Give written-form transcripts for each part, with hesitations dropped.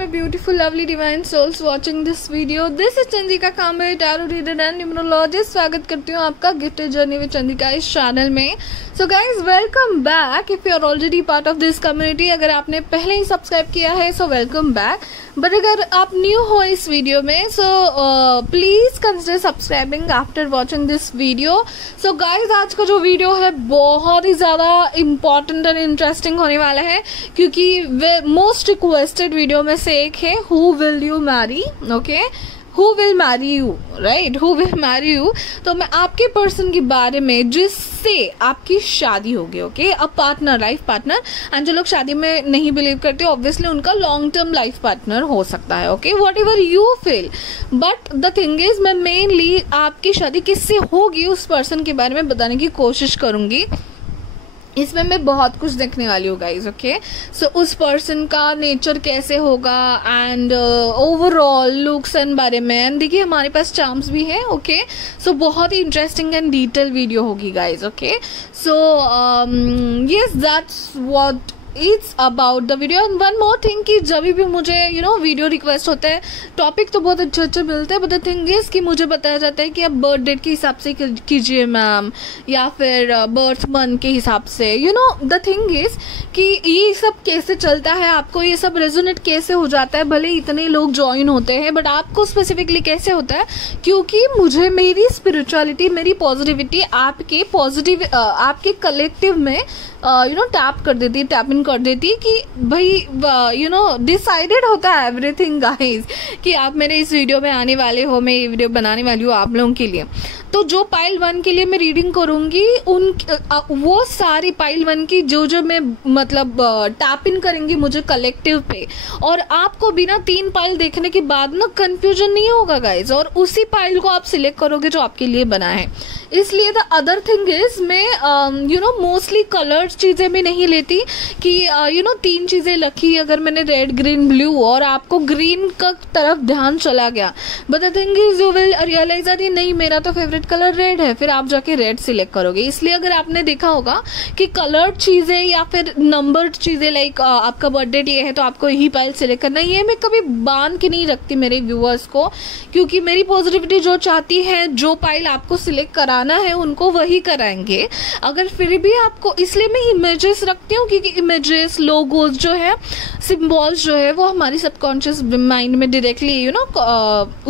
my beautiful, lovely, divine souls watching this video. This is Chandrika Kamble, tarot reader and numerologist. स्वागत करती हूँ आपका gifted journey with Chandrika इस channel में. So guys, welcome back. If you are already part of this community, अगर आपने पहले ही subscribe किया है, so welcome back. बट अगर आप न्यू हो इस वीडियो में, so please consider subscribing after watching this video. So guys, आज का जो वीडियो है बहुत ही ज्यादा इम्पोर्टेंट एंड इंटरेस्टिंग होने वाला है, क्योंकि मोस्ट रिक्वेस्टेड वीडियो में से एक है who will you Mary. Okay, Who will marry you, right? Who will marry you? तो मैं आपके पर्सन के बारे में जिससे आपकी शादी होगी, okay, a partner, life partner. And जो लोग शादी में नहीं बिलीव करते, ऑब्वियसली उनका लॉन्ग टर्म लाइफ पार्टनर हो सकता है, okay, what ever you feel. But the thing is, मैं मेनली आपकी शादी किससे होगी उस पर्सन के बारे में बताने की कोशिश करूंगी. इसमें मैं बहुत कुछ देखने वाली हूँ गाइज. ओके, सो उस पर्सन का नेचर कैसे होगा एंड ओवरऑल लुक्स एंड बारे में. एंड देखिए, हमारे पास चार्म्स भी है. ओके, सो बहुत ही इंटरेस्टिंग एंड डिटेल वीडियो होगी guys. Okay, so yes, that's what it's about the video. And one more thing कि जब भी मुझे वीडियो रिक्वेस्ट होते हैं, टॉपिक तो बहुत अच्छे अच्छे मिलते हैं, बट द थिंग इज कि मुझे बताया जाता है कि आप बर्थ डेट के हिसाब से कीजिए मैम, या फिर बर्थ मंथ के हिसाब से. द थिंग इज कि ये सब कैसे चलता है, आपको ये सब रेजोनेट कैसे हो जाता है. भले इतने लोग ज्वाइन होते हैं, बट आपको स्पेसिफिकली कैसे होता है, क्योंकि मुझे मेरी स्पिरिचुअलिटी, मेरी पॉजिटिविटी आपके कलेक्टिव में टैप कर देती, टैप इन कर देती कि भाई डिसाइडेड होता है एवरीथिंग गाइस कि आप मेरे इस वीडियो में आने वाले हो, मैं ये वीडियो बनाने वाली हूँ आप लोगों के लिए. तो जो पाइल 1 के लिए मैं रीडिंग करूंगी, वो सारी पाइल 1 की जो मैं मतलब टैप इन करेंगी मुझे कलेक्टिव पे, और आपको बिना 3 पाइल देखने के बाद ना कंफ्यूजन नहीं होगा गाइज, और उसी पाइल को आप सिलेक्ट करोगे जो आपके लिए बना है. इसलिए द अदर थिंग इज, मैं मोस्टली कलर्ड चीजें भी नहीं लेती कि 3 चीजें रखी, अगर मैंने रेड ग्रीन ब्लू और आपको ग्रीन का तरफ ध्यान चला गया, but the thing is you will realise that नहीं, मेरा तो फेवरेट कलर रेड है, फिर आप जाके रेड सिलेक्ट करोगे. इसलिए अगर आपने देखा होगा कि कलर्ड चीजें या फिर नंबर्ड चीजें, लाइक आपका बर्थडे ये है तो आपको यही पाइल सिलेक्ट करना, ये मैं कभी बांध के नहीं रखती मेरे व्यूअर्स को, क्योंकि मेरी पॉजिटिविटी जो चाहती है, जो पाइल आपको सिलेक्ट कराना है उनको वही कराएंगे. अगर फिर भी आपको, इसलिए मैं इमेजेस रखती हूँ, क्योंकि इमेजेस, लोगोज जो है, सिंबल्स जो है, वो हमारी सबकॉन्शियस माइंड में डायरेक्टली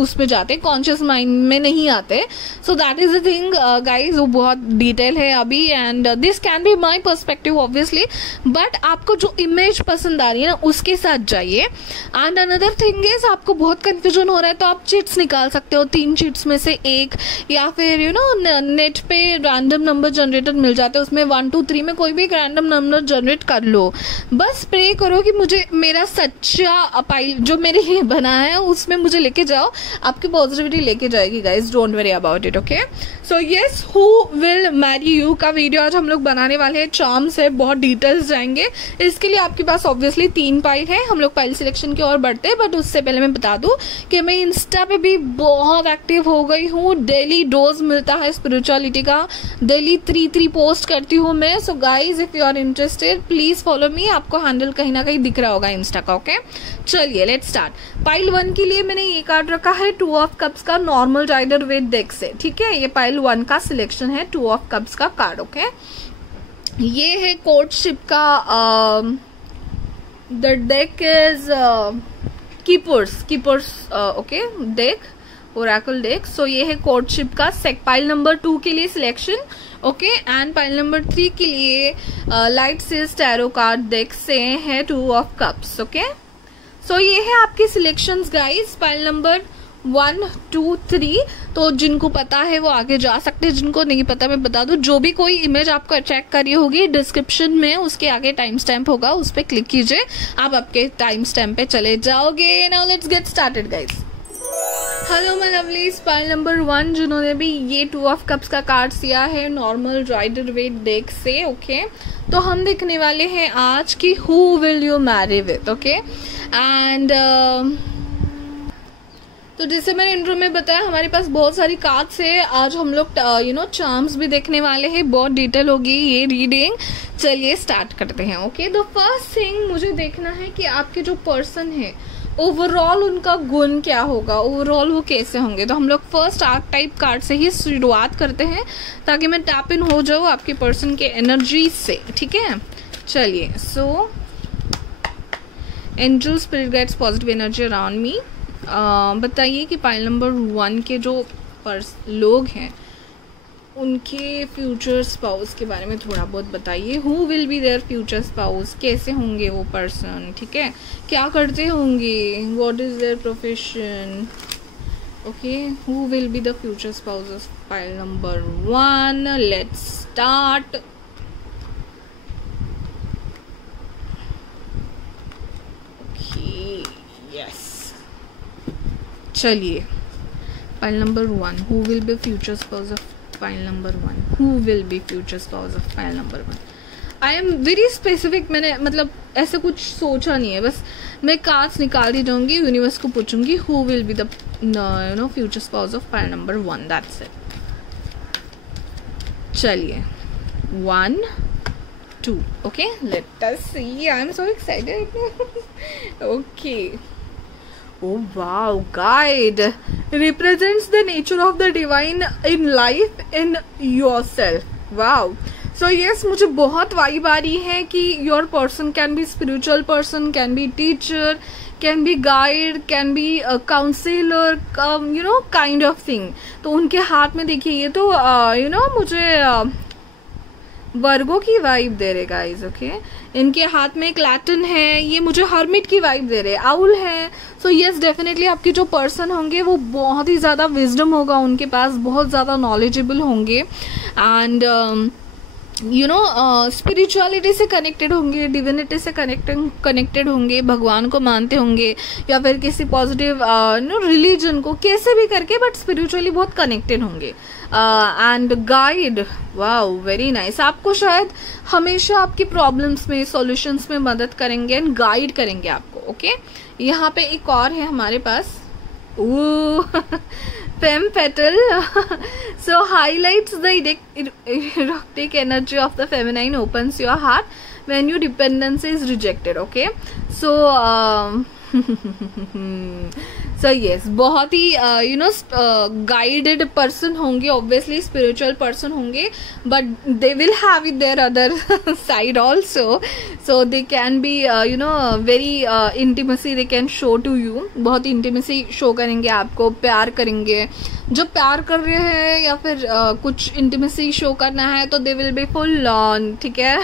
उसमें जाते, कॉन्शियस माइंड में नहीं आते. So that is the thing guys, वो बहुत डिटेल है अभी, and this can be my perspective obviously, but आपको जो इमेज पसंद आ रही है ना, उसके साथ जाइए. एंड अनदर थिंग इज, आपको बहुत कंफ्यूजन हो रहा है तो आप चिट्स निकाल सकते हो, 3 चिट्स में से एक, या फिर नेट पे रैंडम नंबर जनरेटर मिल जाते हैं, उसमें 1 2 3 में कोई भी एक रैंडम नंबर जनरेट कर लो. बस प्रे करो कि मुझे मेरा सच्चा पाइल जो मेरे लिए बना है उसमें मुझे लेके जाओ, आपकी पॉजिटिविटी लेके जाएगी guys, don't worry about it. Okay, so yes, who will marry you का वीडियो आज हम लोग बनाने वाले हैं. चार्म्स है, बहुत डिटेल्स जाएंगे. इसके लिए आपके पास ऑब्वियसली 3 पाइल है. हम लोग पाइल सिलेक्शन की ओर बढ़ते हैं, बट उससे पहले मैं बता दूं कि मैं इंस्टा पे भी बहुत एक्टिव हो गई हूँ. डेली डोज मिलता है स्पिरिचुअलिटी का, डेली 3 पोस्ट करती हूँ मैं. So guys, if you are interested please follow me. आपको हैंडल कहीं ना कहीं दिख रहा होगा इंस्टा का. ओके, चलिए लेट्स स्टार्ट. पाइल 1 के लिए मैंने ये कार्ड रखा है 2 ऑफ कप्स का, नॉर्मल राइडर विद डेक से. ठीक है, ये पाइल 1 का सिलेक्शन है, 2 ऑफ कप्स का कार्ड. ओके, ये है कोर्टशिप का, the deck is keepers okay, deck, oracle deck. So ये है कोर्टशिप का पाइल नंबर 2 के लिए selection. Okay, and pile number 3 के लिए लाइट सीज टैरो कार्ड डेक से है 2 ऑफ कप्स. ओके, सो ये है आपके सिलेक्शंस गाइस, पाइल नंबर 1 2 3. तो जिनको पता है वो आगे जा सकते हैं, जिनको नहीं पता मैं बता दूं, जो भी कोई इमेज आपको अट्रैक्ट कर रही होगी, डिस्क्रिप्शन में उसके आगे टाइम स्टैम्प होगा, उस पर क्लिक कीजिए, आप आपके टाइम स्टैम्प पे चले जाओगे. Now let's get started guys. Hello my lovelies, pile number 1 जिन्होंने भी ये 2 ऑफ कप्स का कार्ड दिया है नॉर्मल राइडर वेट डेक से. ओके, तो हम देखने वाले हैं आज की who will you Mary with. Okay, and तो जैसे मैंने इंट्रो में बताया, हमारे पास बहुत सारी कार्ड्स है. आज हम लोग चार्म्स भी देखने वाले हैं, बहुत डिटेल होगी ये रीडिंग. चलिए स्टार्ट करते हैं. ओके, द फर्स्ट थिंग मुझे देखना है कि आपके जो पर्सन है ओवरऑल उनका गुण क्या होगा, ओवरऑल वो कैसे होंगे। तो हम लोग फर्स्ट आर्क टाइप कार्ड से ही शुरुआत करते हैं ताकि मैं टैप इन हो जाऊँ आपके पर्सन के एनर्जी से, ठीक है। चलिए, so angel spirit guides positive energy around me. बताइए कि पाइल नंबर 1 के जो लोग हैं उनके फ्यूचर स्पाउस के बारे में थोड़ा बहुत बताइए। Who will be their future spouse, कैसे होंगे वो पर्सन, ठीक है, क्या करते होंगे, what is their profession, okay. Who will be the future spouse of pile number 1। Let's start. चलिए, pile number 1, who will be future spouse of pile number 1, who will be future spouse of pile number 1। I am very specific, मैंने मतलब ऐसे कुछ सोचा नहीं है, बस मैं कार्ड्स निकाल दी जाऊंगी, यूनिवर्स को पूछूंगी who will be the future spouse of pile number 1, that's it. चलिए, 1 2, okay, let us see. I am so excited. Okay, oh wow, guide represents the nature of the divine in life in yourself. Wow. So yes, मुझे बहुत vibe आ रही है कि your person can be spiritual person, can be teacher, can be guide, can be a counselor, you know, kind of thing. तो उनके हाथ में देखिए, ये तो you know मुझे वर्गो की वाइब दे रहे गाइज, ओके। इनके हाथ में एक लैटिन है, ये मुझे हर्मिट की वाइब दे रहे, आउल है। सो यस, डेफिनेटली आपके जो पर्सन होंगे वो बहुत ही ज़्यादा विजडम होगा उनके पास, बहुत ज़्यादा नॉलेजेबल होंगे एंड यू नो स्पिरिचुअलिटी से कनेक्टेड होंगे, डिविनिटी से कनेक्टेड होंगे, भगवान को मानते होंगे या फिर किसी पॉजिटिव रिलीजन को, कैसे भी करके, बट स्पिरिचुअली बहुत कनेक्टेड होंगे। And guide, wow, very nice. आपको शायद हमेशा आपकी प्रॉब्लम्स में, सॉल्यूशंस में मदद करेंगे एंड गाइड करेंगे आपको, ओके। यहाँ पे एक और है हमारे पास, Femme petal. So highlights the erotic energy of the feminine, opens your heart when your dependence is rejected, okay. So so yes, बहुत ही you know guided person होंगे, obviously spiritual person होंगे, but they will have it their other side also, so they can be you know very intimacy they can show to you, बहुत intimacy show करेंगे आपको, प्यार करेंगे, जो प्यार कर रहे हैं या फिर कुछ इंटीमेसी शो करना है तो they will be full on, ठीक है।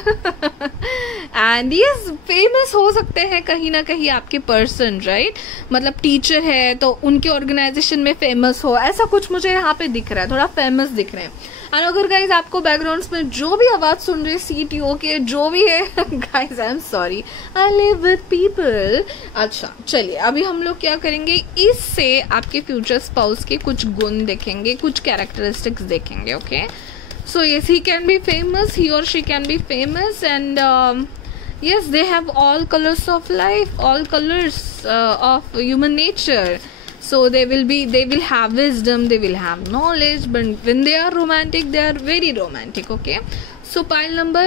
एंड ये फेमस हो सकते हैं कहीं ना कहीं आपके पर्सन, राइट, मतलब टीचर है तो उनके ऑर्गेनाइजेशन में फेमस हो, ऐसा कुछ मुझे यहाँ पे दिख रहा है, थोड़ा फेमस दिख रहे हैं। एंड अगर गाइज आपको बैकग्राउंड्स में जो भी आवाज सुन रहे, CTO के जो भी है, guys I am sorry, I live with people. अच्छा, चलिए अभी हम लोग क्या करेंगे, इससे आपके फ्यूचर स्पाउस के कुछ गुण देखेंगे, कुछ कैरेक्टरिस्टिक्स देखेंगे, okay. So yes, he can be famous, he और she can be famous and yes, they have all colors of life, all colors of human nature. So they will have wisdom, they will have knowledge, but when they are romantic, they are very romantic, okay. So pile number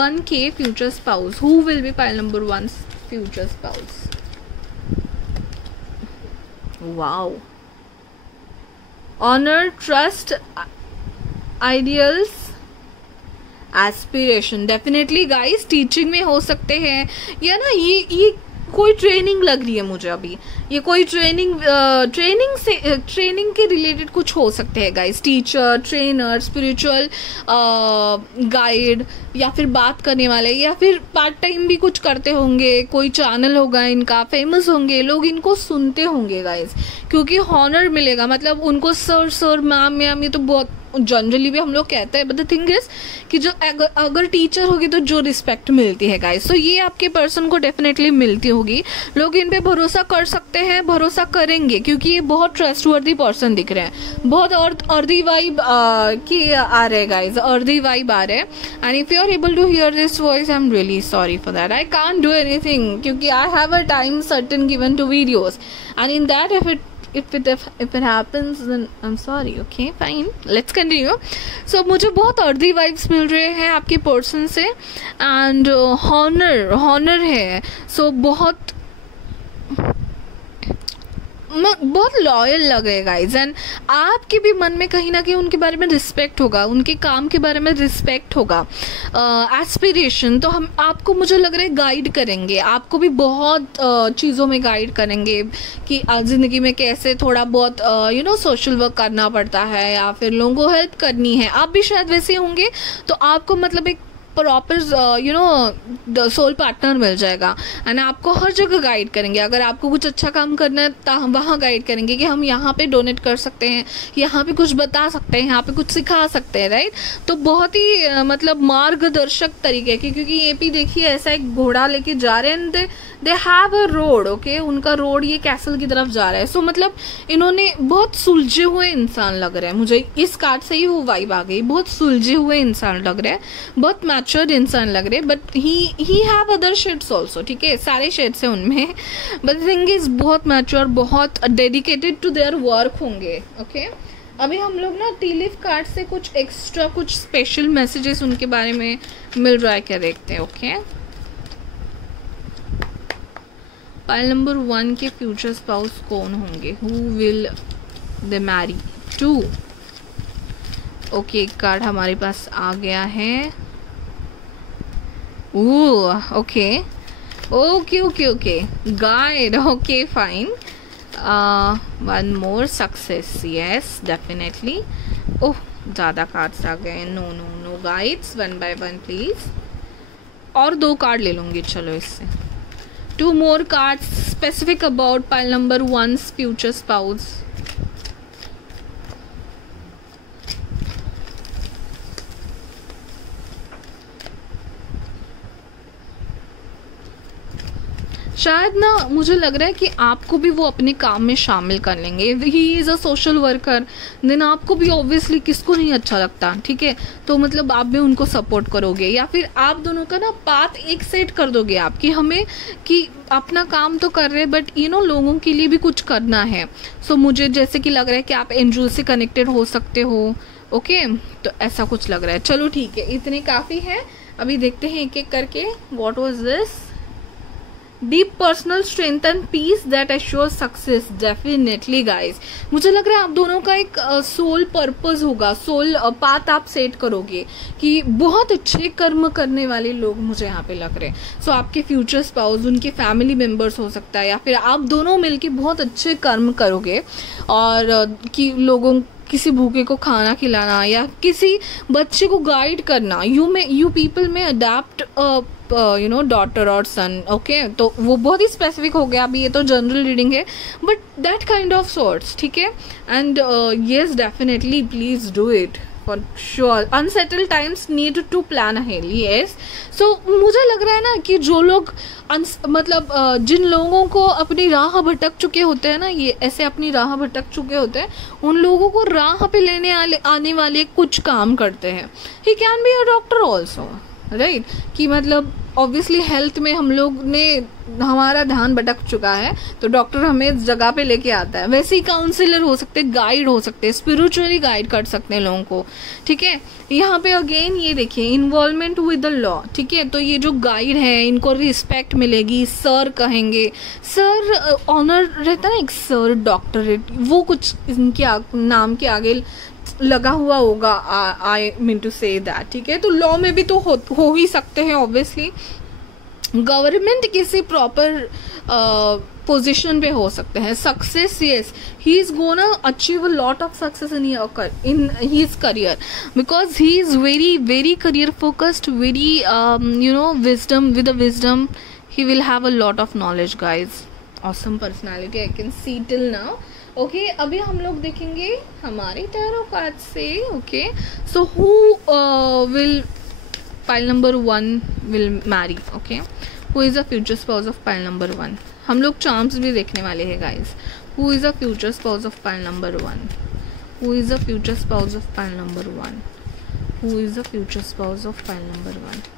1K future spouse, who will be pile number 1's future spouse? Wow. Honor, trust, ideals, aspiration, definitely guys teaching में हो सकते हैं, या ना ये कोई training लग रही है मुझे अभी, ये कोई ट्रेनिंग के रिलेटेड कुछ हो सकते हैं guys, teacher, trainer, spiritual guide, या फिर बात करने वाले, या फिर पार्ट टाइम भी कुछ करते होंगे, कोई चैनल होगा इनका, फेमस होंगे, लोग इनको सुनते होंगे गाइस, क्योंकि हॉनर मिलेगा, मतलब उनको सर मैम, ये तो बहुत जनरली भी हम लोग कहते हैं, बट द थिंग इज कि जो अगर टीचर होगी तो जो रिस्पेक्ट मिलती है गाइस, सो ये आपके पर्सन को डेफिनेटली मिलती होगी, लोग इन पे भरोसा कर सकते हैं, भरोसा करेंगे, क्योंकि ये बहुत ट्रस्टवर्दी पर्सन दिख रहे हैं, बहुत अर्दी वाइब की आ रहे हैं गाइस, अर्दी वाइब आ रहे हैं। And if you are able to hear this voice, I am really sorry for that, I can't do anything, क्योंकि I have a time certain given to videos, and in that if it happens then I'm sorry, okay, fine, let's continue. So मुझे बहुत earthy vibes मिल रहे हैं आपके person से, and Honor है, सो बहुत बहुत लॉयल लगे गाइज, एंड आपके भी मन में कहीं ना कहीं उनके बारे में रिस्पेक्ट होगा, उनके काम के बारे में रिस्पेक्ट होगा, एस्पिरेशन। तो हम आपको, मुझे लग रहा है, गाइड करेंगे, आपको भी बहुत चीज़ों में गाइड करेंगे कि ज़िंदगी में कैसे थोड़ा बहुत सोशल वर्क करना पड़ता है या फिर लोगों को हेल्प करनी है। आप भी शायद वैसे होंगे, तो आपको मतलब एक प्रॉपर सोल पार्टनर मिल जाएगा, एंड आपको हर जगह गाइड करेंगे। अगर आपको कुछ अच्छा काम करना है तो हम वहाँ गाइड करेंगे कि हम यहाँ पे डोनेट कर सकते हैं, यहाँ पे कुछ बता सकते हैं, यहाँ पे कुछ सिखा सकते हैं, राइट। तो बहुत ही मतलब मार्गदर्शक तरीके की, क्योंकि ये भी देखिए ऐसा एक घोड़ा लेके जा रहे हैं, they have a road, okay, उनका रोड ये कैसल की तरफ जा रहा है। सो मतलब इन्होंने बहुत सुलझे हुए इंसान लग रहे हैं, मुझे इस कार्ड से ही वो वाइब आ गई, बहुत सुलझे हुए इंसान लग रहे हैं, बहुत मैच्योर्ड इंसान लग रहे हैं, but he have other shades also, ठीक है, सारे शेड्स हैं उनमें, बट थिंग इज बहुत मैच्योर, बहुत डेडिकेटेड टू देयर वर्क होंगे, ओके। अभी हम लोग ना टी लीफ कार्ड से कुछ एक्स्ट्रा, कुछ स्पेशल मैसेजेस उनके बारे में मिल रहा है क्या, देखते हैं, ओके। पाइल नंबर 1 के फ्यूचर स्पाउस कौन होंगे, who will they marry to. Okay, card हमारे पास आ गया है, okay okay okay okay, guide, okay fine, one more success, yes definitely. Oh, ज़्यादा कार्ड्स आ गए, no no no guides, 1 by 1 please, और 2 कार्ड ले लूँगी, चलो इससे। 2 more cards specific about pile number 1's future spouse. शायद ना, मुझे लग रहा है कि आपको भी वो अपने काम में शामिल कर लेंगे। He is a social worker, then आपको भी ऑब्वियसली, किसको नहीं अच्छा लगता, ठीक है, तो मतलब आप भी उनको सपोर्ट करोगे, या फिर आप दोनों का ना पाथ एक सेट कर दोगे आप, कि हमें कि अपना काम तो कर रहे हैं बट लोगों के लिए भी कुछ करना है। सो मुझे जैसे कि लग रहा है कि आप एनजीओ से कनेक्टेड हो सकते हो, ओके, तो ऐसा कुछ लग रहा है। चलो ठीक है, इतने काफ़ी है, अभी देखते हैं एक एक करके। What was this? Deep personal strength and peace that assures success, definitely guys. मुझे लग रहा है आप दोनों का एक सोल पर्पस होगा, सोल पाथ आप सेट करोगे, कि बहुत अच्छे कर्म करने वाले लोग मुझे यहाँ पे लग रहे हैं। सो आपके फ्यूचर स्पाउस, उनके फैमिली मेंबर्स हो सकता है, या फिर आप दोनों मिलके बहुत अच्छे कर्म करोगे, और कि लोगों, किसी भूखे को खाना खिलाना या किसी बच्चे को गाइड करना। यू पीपल में अडेप्ट डॉटर और सन, ओके, तो वो बहुत ही स्पेसिफिक हो गया, अभी ये तो जनरल रीडिंग है, but that kind of sorts, ठीक है। And yes definitely please do it for sure. Unsettle times need to plan ahead, yes. So मुझे लग रहा है ना कि जो लोग मतलब जिन लोगों को अपनी राह भटक चुके होते हैं ना, ये ऐसे अपनी राह भटक चुके होते हैं, उन लोगों को राह पे लेने आने वाले कुछ काम करते हैं। ही can be a doctor also, right, कि मतलब ऑब्वियसली हेल्थ में हम लोग ने हमारा ध्यान भटक चुका है, तो डॉक्टर हमें इस जगह पे लेके आता है। वैसे ही काउंसलर हो सकते, गाइड हो सकते, स्पिरिचुअली गाइड कर सकते हैं लोगों को, ठीक है। यहाँ पे अगेन ये देखिए, इन्वॉल्वमेंट विद द लॉ, ठीक है, तो ये जो गाइड है इनको रिस्पेक्ट मिलेगी, सर कहेंगे, सर ऑनर रहता है ना, एक सर डॉक्टरेट, वो कुछ इनके नाम के आगे लगा हुआ होगा, I mean to say that, ठीक है। तो लॉ में भी तो हो ही सकते हैं ऑब्वियसली, गवर्नमेंट किसी प्रॉपर पोजीशन पे हो सकते हैं। Success, yes, he is gonna achieve a lot of success in his career, because he is very very career focused, very wisdom, with a wisdom he will have a lot of knowledge guys, awesome personality I can see till now, okay. अभी हम लोग देखेंगे हमारे tarot card से, okay. So who will pile number 1 will marry, okay, who is a future spouse of pile number 1। हम लोग charms भी देखने वाले हैं guys. Who is a future spouse of pile number 1, who is a future spouse of pile number 1, who is a future spouse of pile number 1।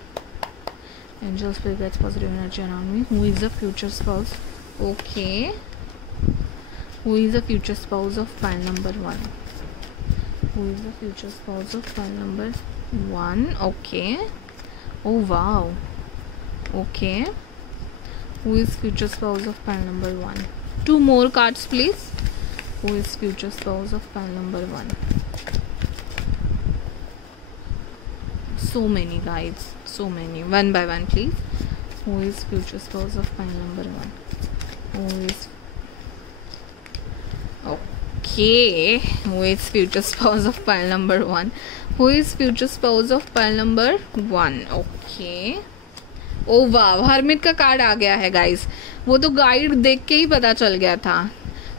Angels, spirit guides, positive energy around me. Who is the future spouse? Okay. Who is the future spouse of pile number 1? Who is the future spouse of pile number 1? Okay. Oh wow. Okay. Who is future spouse of pile number 1? 2 more cards please. Who is future spouse of pile number 1? So many guys, so many. One by one please. Who is future spouse of pile number 1? Who is okay? Who is future spouse of pile number 1? Who is future spouse of pile number 1? Okay. ओ वाह, hermit का card आ गया है guys. वो तो guide देख के ही पता चल गया था.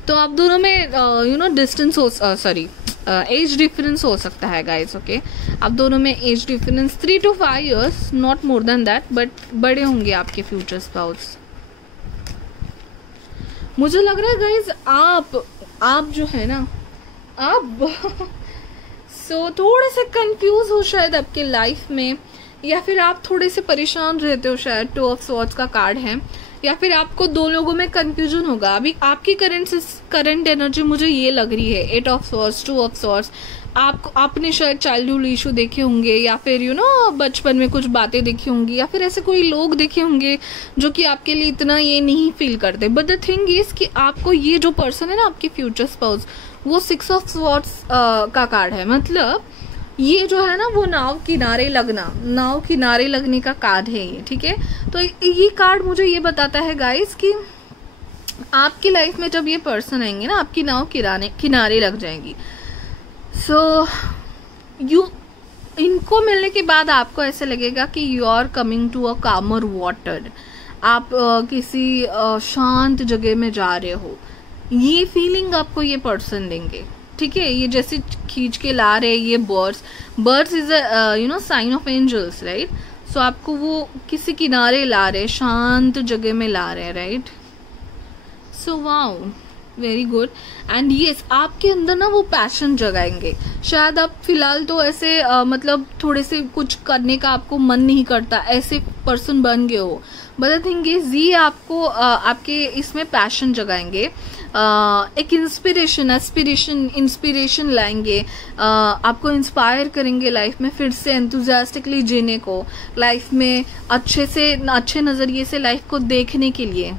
तो आप दोनों में डिस्टेंस हो, सॉरी एज डिफरेंस हो सकता है गाइस. ओके, आप दोनों में age difference 3 to 5 years, not more than that, but बड़े होंगे आपके फ्यूचर स्पाउस. मुझे लग रहा है गाइस आप जो है ना, आप सो थोड़े से कंफ्यूज हो शायद आपके लाइफ में, या फिर आप थोड़े से परेशान रहते हो शायद. 2 of Swords का कार्ड है, या फिर आपको 2 लोगों में कंफ्यूजन होगा. अभी आपकी करंट एनर्जी मुझे ये लग रही है 8 of Swords, 2 of Swords. आपने शायद चाइल्डहुड इशू देखे होंगे, या फिर बचपन में कुछ बातें देखी होंगी, या फिर ऐसे कोई लोग देखे होंगे जो कि आपके लिए इतना ये नहीं फील करते. बट द थिंग इज कि आपको ये जो पर्सन है ना, आपके फ्यूचर स्पाउस, वो 6 of Swords का कार्ड है. मतलब ये जो है ना, वो नाव किनारे लगने का कार्ड है ये. ठीक है, तो ये कार्ड मुझे ये बताता है गाइस कि आपकी लाइफ में जब ये पर्सन आएंगे ना, आपकी नाव किनारे लग जाएंगी. सो इनको मिलने के बाद आपको ऐसे लगेगा कि you are coming to a calmer water. आप किसी शांत जगह में जा रहे हो, ये फीलिंग आपको ये पर्सन देंगे. ठीक है, ये जैसे खींच के ला रहे, ये birds is a sign of angels, right. So आपको वो किसी किनारे ला रहे, शांत जगह में ला रहे, right. So wow, very good. And yes, आपके अंदर ना वो पैशन जगाएंगे. शायद आप फिलहाल तो ऐसे मतलब थोड़े से कुछ करने का आपको मन नहीं करता, ऐसे पर्सन बन गए हो. बट द थिंग इज, ये आपको आपके इसमें पैशन जगाएंगे, एक इंस्पिरेशन लाएंगे, आपको इंस्पायर करेंगे लाइफ में फिर से एंथुजियास्टिकली जीने को, लाइफ में अच्छे नजरिए से लाइफ को देखने के लिए.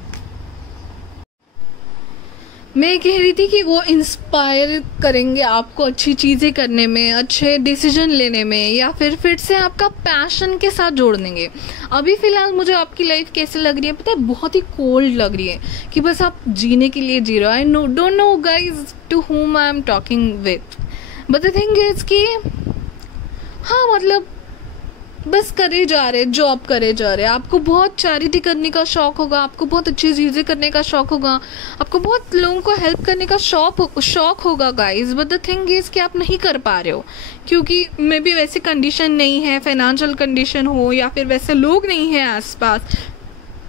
मैं कह रही थी कि वो इंस्पायर करेंगे आपको अच्छी चीज़ें करने में, अच्छे डिसीजन लेने में, या फिर से आपका पैशन के साथ जोड़ देंगे. अभी फिलहाल मुझे आपकी लाइफ कैसे लग रही है पता है, बहुत ही कोल्ड लग रही है कि बस आप जीने के लिए जी रहे हो. I don't know guys to whom I am talking with, but the thing is कि हाँ, मतलब बस करे जा रहे, जॉब करे जा रहे. आपको बहुत चैरिटी करने का शौक होगा, आपको बहुत अच्छी चीजें करने का शौक होगा, आपको बहुत लोगों को हेल्प करने का शौक होगा guys. But the thing is कि आप नहीं कर पा रहे हो, क्योंकि मे बी वैसे कंडीशन नहीं है, फाइनेंशियल कंडीशन हो, या फिर वैसे लोग नहीं है आसपास,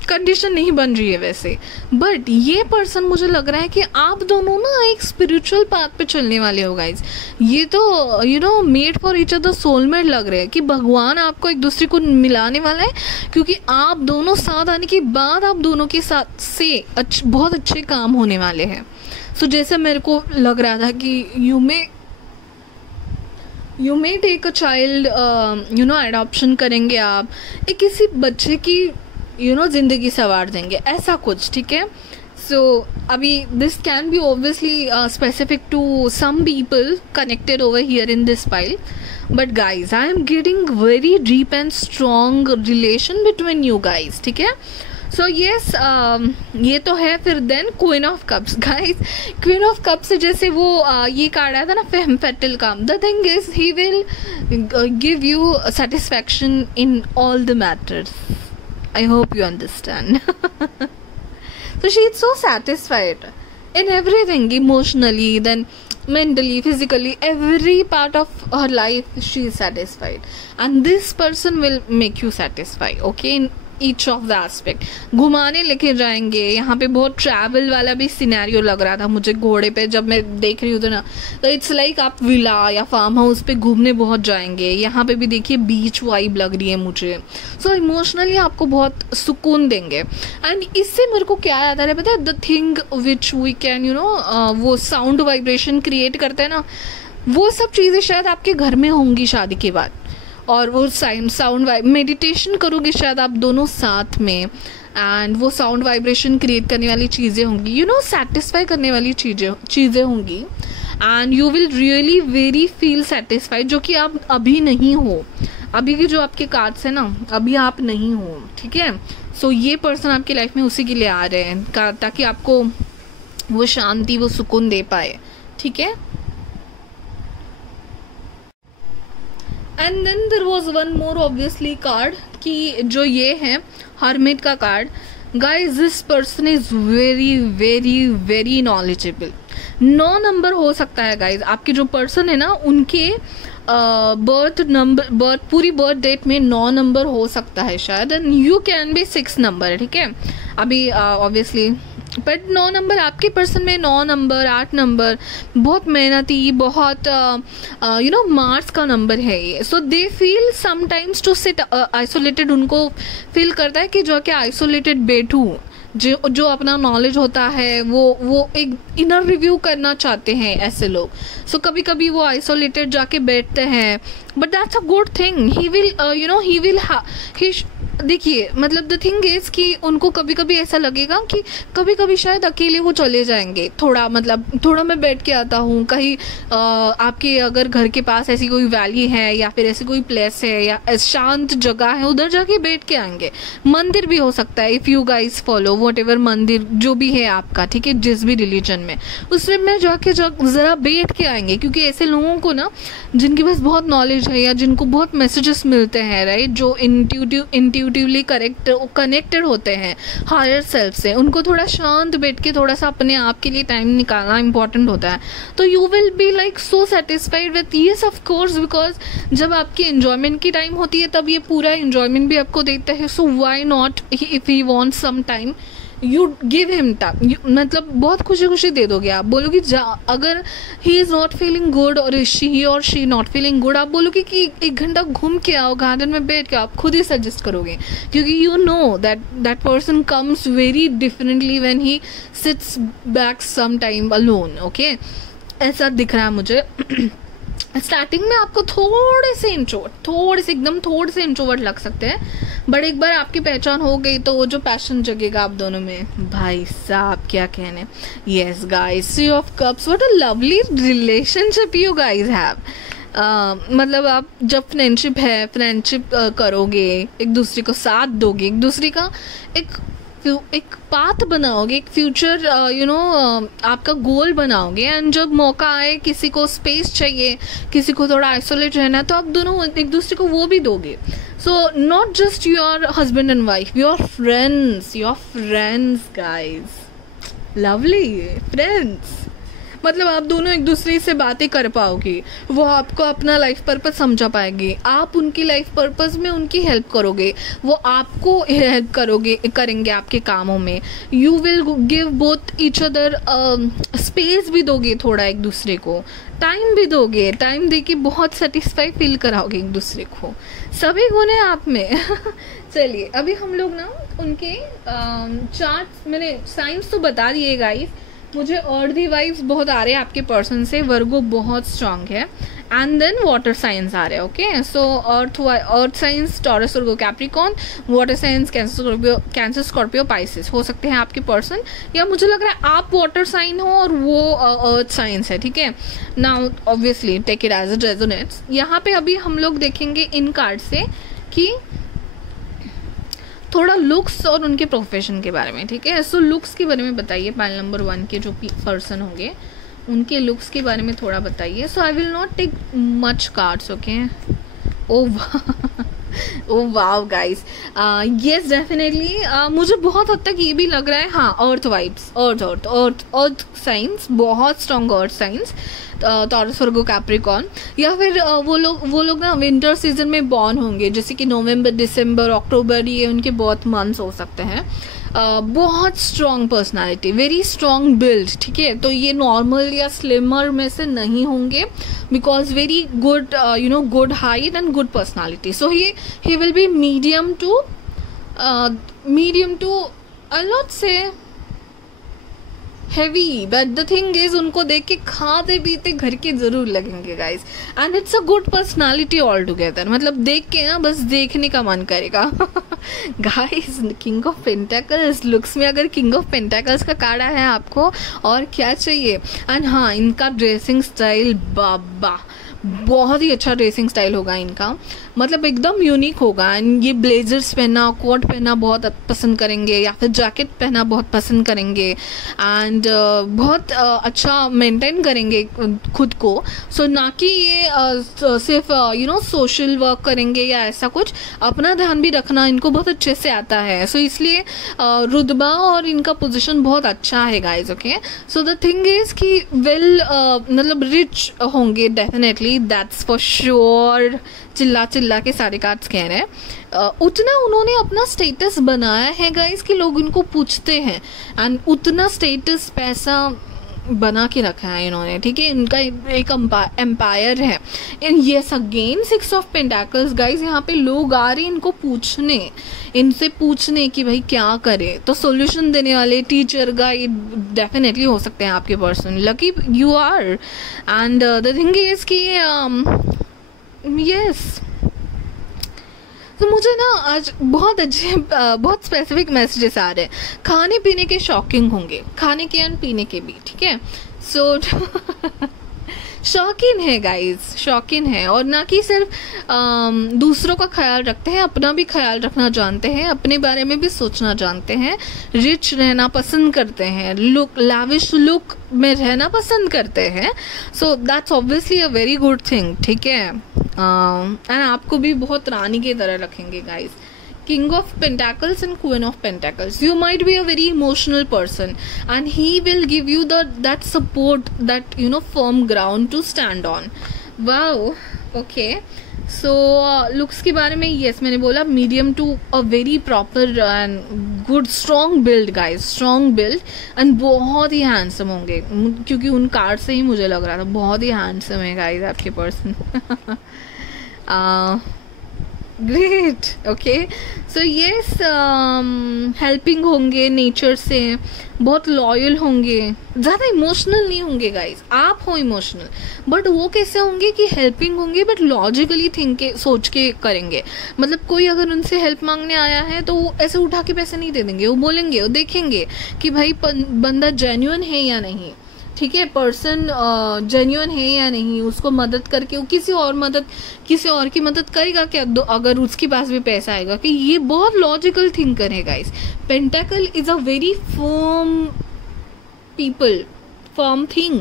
कंडीशन नहीं बन रही है वैसे. बट ये पर्सन मुझे लग रहा है कि आप दोनों ना एक स्पिरिचुअल पाथ पे चलने वाले हो गाइज. ये तो made for each other, soulmate लग रहे हैं कि भगवान आपको एक दूसरे को मिलाने वाला है, क्योंकि आप दोनों साथ आने के बाद आप दोनों के साथ से बहुत अच्छे काम होने वाले हैं. सो जैसे मेरे को लग रहा था कि you may take a child, adoption करेंगे आप, एक किसी बच्चे की जिंदगी संवार देंगे, ऐसा कुछ. ठीक है, सो अभी this can be obviously specific to some people connected over here in this pile, but guys I am getting very deep and strong relation between you guys. ठीक है, सो यस, ये तो है. फिर then queen of cups guys, queen of cups से जैसे वो ये कार्ड आया था ना, फेम फैटल काम. The thing is he will give you satisfaction in all the matters. I hope you understand. So she is so satisfied in everything, emotionally, then mentally, physically, every part of her life she is satisfied, and this person will make you satisfied, okay, in each of the aspect. घुमाने लेके जाएंगे, यहाँ पे बहुत travel वाला भी scenario लग रहा था मुझे घोड़े पे जब मैं देख रही हूँ तो ना, तो इट्स लाइक आप विला या फार्म हाउस पे घूमने बहुत जाएंगे. यहाँ पे भी देखिए बीच वाइब लग रही है मुझे. सो इमोशनली आपको बहुत सुकून देंगे. एंड इससे मेरे को क्या याद आ रहा है पता है, the thing which we can वो साउंड वाइब्रेशन क्रिएट करते हैं ना, वो सब चीज़ें शायद आपके घर में होंगी शादी के बाद. और वो साउंड मेडिटेशन करोगे शायद आप दोनों साथ में, एंड वो साउंड वाइब्रेशन क्रिएट करने वाली चीज़ें होंगी, यू नो सेटिस्फाई करने वाली चीज़ें होंगी, and you will really very feel satisfied, जो कि आप अभी नहीं हो। अभी के जो आपके कार्ड्स हैं ना, अभी आप नहीं हो, ठीक है। सो ये पर्सन आपकी लाइफ में उसी के लिए आ रहे हैं ताकि आपको वो शांति, वो सुकून दे पाए, ठीक है। And then there was one more obviously card कि जो ये है हर्मिट का card. Guys this person is very very very knowledgeable. 9 number हो सकता है गाइज, आपके जो पर्सन है ना उनके पूरी बर्थ डेट में 9 नंबर हो सकता है शायद, and you can be 6 number, ठीक है। अभी ऑब्वियसली बट 9 नंबर आपके पर्सन में, 9 नंबर 8 नंबर बहुत मेहनती, बहुत यू नो मार्स का नंबर है ये। So they feel sometimes to sit isolated, उनको फील करता है कि जो कि आइसोलेटेड बैठूं, जो अपना नॉलेज होता है वो एक इनर रिव्यू करना चाहते हैं ऐसे लोग। सो कभी कभी वो आइसोलेटेड जाके बैठते हैं, but that's a good thing. He will you know he will देखिए मतलब द थिंग इज कि उनको कभी कभी ऐसा लगेगा कि कभी कभी शायद अकेले वो चले जाएंगे, थोड़ा मैं बैठ के आता हूँ कहीं, आपके अगर घर के पास ऐसी कोई वैली है या फिर ऐसी कोई प्लेस है या शांत जगह है, उधर जाके बैठ के आएंगे। मंदिर भी हो सकता है, if you guys follow what ever मंदिर जो भी है आपका, ठीक है, जिस भी रिलीजन में, उसमें जाके ज़रा बैठ के आएंगे। क्योंकि ऐसे लोगों को ना जिनके पास बहुत नॉलेज है या जिनको बहुत मैसेजेस मिलते हैं, राइट, जो इंट्यूटिवली कनेक्टेड होते हैं हायर सेल्फ से, उनको थोड़ा शांत बैठ के थोड़ा सा अपने आप के लिए टाइम निकालना इंपॉर्टेंट होता है। तो you will be like so satisfied with yes of course, because जब आपकी एंजॉयमेंट की टाइम होती है तब ये पूरा एंजॉयमेंट भी आपको देता है। So why not, if he wants some time you give him time, मतलब बहुत खुशी खुशी दे दोगे। आप बोलोगे अगर he is not feeling good और शी नॉट फीलिंग गुड, आप बोलोगे कि 1 घंटा घूम के आओ, गार्डन में बैठ के, आप खुद ही सजेस्ट करोगे, क्योंकि you know that person comes very differently when he sits back some time alone, okay. ऐसा दिख रहा है मुझे। स्टार्टिंग में आपको थोड़े से इंट्रोवर्ट लग सकते हैं, बट एक बार आपकी पहचान हो गई तो वो जो पैशन जगेगा आप दोनों में, भाई साहब क्या कहने। Yes guys, 3 of cups, what a lovely relationship you guys have. मतलब आप जब फ्रेंडशिप करोगे, एक दूसरे को साथ दोगे, एक दूसरे का एक पाथ बनाओगे, एक फ्यूचर यू नो आपका गोल बनाओगे, एंड जब मौका आए, किसी को स्पेस चाहिए, किसी को थोड़ा आइसोलेट रहना है, तो आप दोनों एक दूसरे को वो भी दोगे। So not just your husband and wife, your friends guys, lovely friends. मतलब आप दोनों एक दूसरे से बातें कर पाओगे, वो आपको अपना लाइफ पर्पस समझा पाएंगे, आप उनकी लाइफ पर्पस में उनकी हेल्प करोगे, वो आपको हेल्प करेंगे आपके कामों में। You will give both each other, space भी दोगे, थोड़ा एक दूसरे को टाइम भी दोगे, टाइम दे के बहुत सेटिस्फाई फील कराओगे एक दूसरे को। सभी गुण है आप में। चलिए अभी हम लोग ना उनके चार्ट, मैंने साइंस तो बता दिए गाइस, मुझे अर्दी वाइब्स बहुत आ रहे हैं आपके पर्सन से। वर्गो बहुत स्ट्रांग है, एंड देन वाटर साइंस आ रहे हैं, okay. So earth signs Taurus, Virgo, Capricorn, water signs Cancer, Scorpio, Pisces हो सकते हैं आपके पर्सन, या मुझे लग रहा है आप वाटर साइन हो और वो अर्थ साइंस है, ठीक है। Now obviously take it as it resonates. यहाँ पे अभी हम लोग देखेंगे इन कार्ड से कि थोड़ा लुक्स और उनके प्रोफेशन के बारे में, ठीक है। सो लुक्स के बारे में बताइए, पाइल नंबर 1 के जो पर्सन होंगे उनके लुक्स के बारे में थोड़ा बताइए। So I will not take much cards, okay. Oh wow guys, yes definitely मुझे बहुत हद तक ये भी लग रहा है, हाँ, अर्थ वाइब्स, अर्थ साइंस, बहुत स्ट्रॉन्ग अर्थ साइंस, टॉरस, वर्गो, कैप्रिकॉर्न, या फिर वो लोग ना विंटर सीजन में बॉर्न होंगे, जैसे कि नवंबर, दिसंबर, अक्टूबर, ये उनके बहुत मंथ्स हो सकते हैं। बहुत strong personality, very strong build, ठीक है। तो ये नॉर्मल या स्लिमर में से नहीं होंगे, because very good you know good height and good personality. So he will be medium to I not say heavy, but the thing is उनको देख के खाते पीते घर के जरूर लगेंगे guys, and it's a good personality all together, मतलब देख के ना बस देखने का मन करेगा। Guys king of pentacles, looks में अगर किंग ऑफ पेंटाकल्स का कार्ड है आपको और क्या चाहिए। एंड हाँ, इनका ड्रेसिंग स्टाइल बाबा बहुत ही अच्छा ड्रेसिंग स्टाइल होगा इनका, मतलब एकदम यूनिक होगा। एंड ये ब्लेजर्स पहनना, कोट पहनना बहुत पसंद करेंगे, या फिर जैकेट पहनना बहुत पसंद करेंगे, एंड बहुत अच्छा मेंटेन करेंगे खुद को। सो ना कि ये सिर्फ सोशल वर्क करेंगे या ऐसा कुछ, अपना ध्यान भी रखना इनको बहुत अच्छे से आता है। सो इसलिए रुतबा और इनका पोजीशन बहुत अच्छा है guys. Okay, so the thing is कि मतलब रिच होंगे डेफिनेटली, दैट्स फॉर श्योर। चिल्ला चिल्ला के सारे कार्ड्स कह रहे हैं। उतना उन्होंने अपना स्टेटस बनाया है गाइस कि लोग इनको पूछते हैं, एंड उतना स्टेटस पैसा बना के रखा है इन्होंने, ठीक है। इनका एक एम्पायर है। Yes again 6 of pentacles guys, यहाँ पे लोग आ रहे हैं इनको पूछने, इनसे पूछने कि भाई क्या करे, तो सॉल्यूशन देने वाले टीचर गाइड डेफिनेटली हो सकते हैं आपके person. Lucky you are. And the thing is कि यस, तो मुझे ना आज बहुत अच्छे बहुत स्पेसिफिक मैसेजेस आ रहे हैं। खाने पीने के शौकीन होंगे, खाने के एंड पीने के भी, ठीक है। सो शौकीन है गाइस, शौकीन है, और ना कि सिर्फ दूसरों का ख्याल रखते हैं, अपना भी ख्याल रखना जानते हैं, अपने बारे में भी सोचना जानते हैं, रिच रहना पसंद करते हैं, लुक लैविश लुक में रहना पसंद करते हैं। So that's obviously a very good thing, ठीक है। एंड आपको भी बहुत रानी की तरह रखेंगे guys. King of Pentacles and Queen of Pentacles. You might be a very emotional person, and he will give you that support, that firm ground to stand on. Wow. Okay. So looks के बारे में yes मैंने बोला medium to a very proper and good strong build guys, strong build, and बहुत ही handsome होंगे, क्योंकि उन card से ही मुझे लग रहा था बहुत ही handsome है guys आपके person. Great. Okay, so yes helping होंगे नेचर से, बहुत लॉयल होंगे, ज़्यादा इमोशनल नहीं होंगे गाइस। आप हो इमोशनल, बट वो कैसे होंगे कि हेल्पिंग होंगे बट लॉजिकली सोच के करेंगे। मतलब कोई अगर उनसे हेल्प मांगने आया है तो वो ऐसे उठा के पैसे नहीं दे देंगे, वो बोलेंगे, वो देखेंगे कि भाई बंदा जेन्युइन है या नहीं, ठीक है, पर्सन जेन्युइन है या नहीं, उसको मदद करके वो किसी और की मदद करेगा क्या अगर उसके पास भी पैसा आएगा कि ये बहुत लॉजिकल थिंकर है guys. Pentacle is a very firm people, firm thing.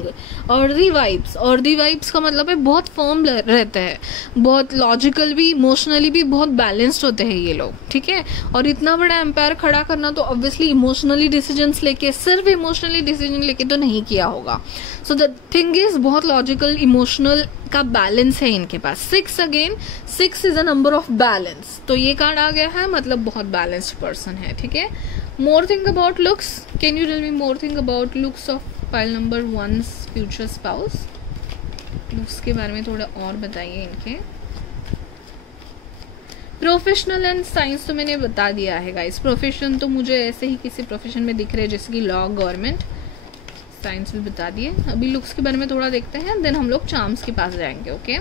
Earthy vibes का मतलब है बहुत फर्म रहता है, बहुत लॉजिकल भी, इमोशनली भी बहुत बैलेंस्ड होते हैं ये लोग, ठीक है। और इतना बड़ा एम्पायर खड़ा करना तो ऑब्वियसली इमोशनली डिसीजंस लेके, सिर्फ इमोशनली डिसीजन लेके तो नहीं किया होगा। सो द थिंग इज बहुत लॉजिकल इमोशनल का बैलेंस है इनके पास। 6 again, 6 is a number of balance, तो ये कार्ड आ गया है, मतलब बहुत बैलेंस्ड पर्सन है, ठीक है। More thing about looks, can you tell me more thing about looks of pile number 1's future spouse. Looks के बारे में थोड़ा और बताइए इनके। प्रोफेशनल एंड साइंस तो मैंने बता दिया है गाइस। प्रोफेशन तो मुझे ऐसे ही किसी प्रोफेशन में दिख रहे हैं जैसे कि लॉ, गवर्नमेंट। साइंस भी बता दिए। अभी लुक्स के बारे में थोड़ा देखते हैं, देन हम लोग चार्म्स के पास जाएंगे। ओके,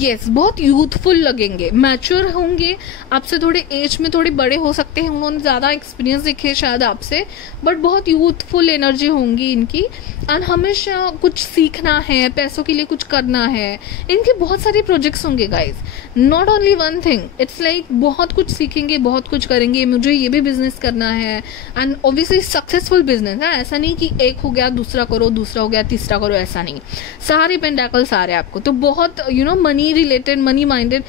यस, बहुत यूथफुल लगेंगे, मैच्योर होंगे, आपसे थोड़े एज में थोड़े बड़े हो सकते हैं, उन्होंने ज़्यादा एक्सपीरियंस दिखे शायद आपसे, बट बहुत यूथफुल एनर्जी होंगी इनकी। एंड हमेशा कुछ सीखना है, पैसों के लिए कुछ करना है, इनके बहुत सारे प्रोजेक्ट्स होंगे guys, not only one thing. It's like बहुत कुछ सीखेंगे, बहुत कुछ करेंगे, मुझे ये भी बिजनेस करना है, एंड ऑब्वियसली सक्सेसफुल बिजनेस है, ऐसा नहीं कि एक हो गया दूसरा करो, दूसरा हो गया तीसरा करो, ऐसा नहीं। सारे पेंटाकल्स आ रहे हैं आपको, तो बहुत money related, money minded,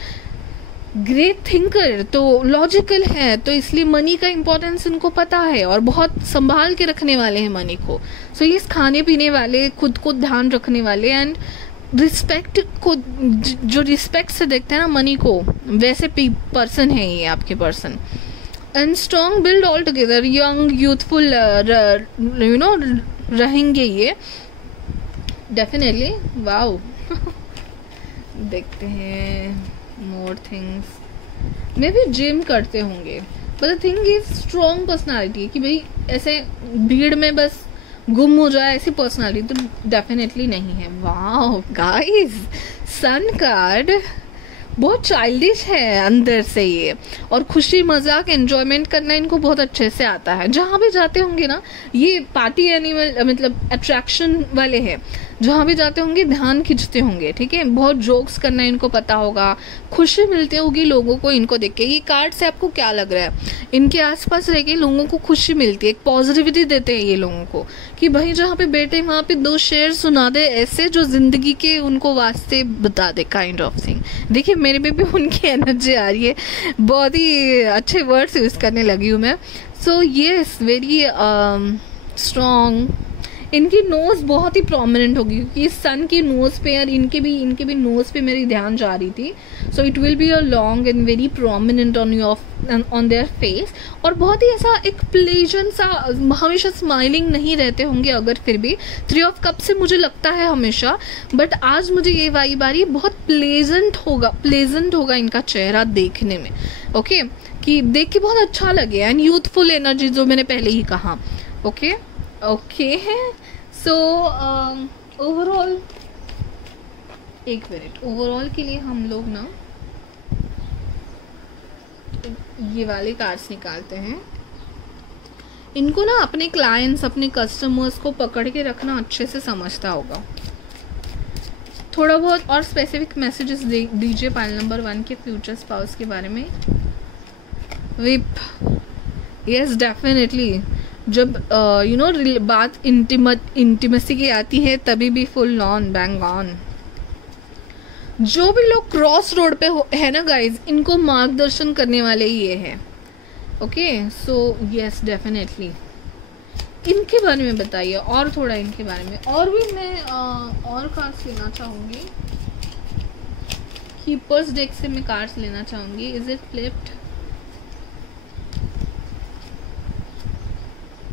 great thinker, तो लॉजिकल है, तो इसलिए मनी का इंपॉर्टेंस इनको पता है और बहुत संभाल के रखने वाले हैं मनी को। सो ये खाने पीने वाले, खुद को ध्यान रखने वाले, एंड रिस्पेक्ट को, जो रिस्पेक्ट से देखते हैं ना मनी को, वैसे पर्सन है ये आपके person. And strong build all together, young youthful रहेंगे ये डेफिनेटली। वाओ, देखते हैं मोर थिंग्स। मे भी जिम करते होंगे, but the thing is strong personality, कि भाई ऐसे भीड़ में बस गुम हो जाए ऐसी पर्सनालिटी तो डेफिनेटली नहीं है। वाह गाइस, सन कार्ड बहुत चाइल्डिश है अंदर से ये, और खुशी मजाक एंजॉयमेंट करना इनको बहुत अच्छे से आता है। जहाँ भी जाते होंगे ना, ये पार्टी एनिमल मतलब अट्रैक्शन वाले हैं, जहाँ भी जाते होंगे ध्यान खींचते होंगे, ठीक है। बहुत जोक्स करना इनको पता होगा, खुशी मिलती होगी लोगों को इनको देख के। ये कार्ड से आपको क्या लग रहा है? इनके आसपास रह के लोगों को खुशी मिलती है, एक पॉजिटिविटी देते हैं ये लोगों को कि भाई जहाँ पे बैठे वहाँ पे 2 शेर सुना दे ऐसे जो जिंदगी के उनको वास्ते बता दे, काइंड ऑफ थिंग। देखिए मेरे पे भी उनकी एनर्जी आ रही है, बहुत ही अच्छे वर्ड्स यूज करने लगी हूँ मैं। So yes, very strong. इनकी नोज बहुत ही प्रोमिनेंट होगी क्योंकि सन की नोज पे और इनके भी नोज पे मेरी ध्यान जा रही थी। So it will be a long and very prominent on their face, और बहुत ही ऐसा एक प्लेजेंट सा, हमेशा स्माइलिंग नहीं रहते होंगे अगर फिर भी 3 ऑफ कप से मुझे लगता है हमेशा, बट आज मुझे ये वाइब आ रही है बहुत प्लेजेंट होगा इनका चेहरा देखने में। ओके कि देख के बहुत अच्छा लगे, एंड यूथफुल एनर्जी जो मैंने पहले ही कहा। ओके सो ओवरऑल, एक मिनट, ओवरऑल के लिए हम लोग ना ये वाले कार्ड्स निकालते हैं। इनको ना अपने क्लाइंट्स, अपने कस्टमर्स को पकड़ के रखना अच्छे से समझता होगा। थोड़ा बहुत और स्पेसिफिक मैसेजेस दीजिए पाइल नंबर 1 के फ्यूचर स्पाउस के बारे में। विप, यस डेफिनेटली, जब बात इंटीमेसी की आती है तभी भी फुल ऑन बैंग ऑन। जो भी लोग क्रॉस रोड पे है ना गाइज, इनको मार्गदर्शन करने वाले ये हैं। ओके सो यस डेफिनेटली, इनके बारे में बताइए और थोड़ा इनके बारे में। और भी मैं और कार्ड्स लेना चाहूँगी, कीपर्स डेक से मैं कार्ड्स लेना चाहूँगी। Is it flipped?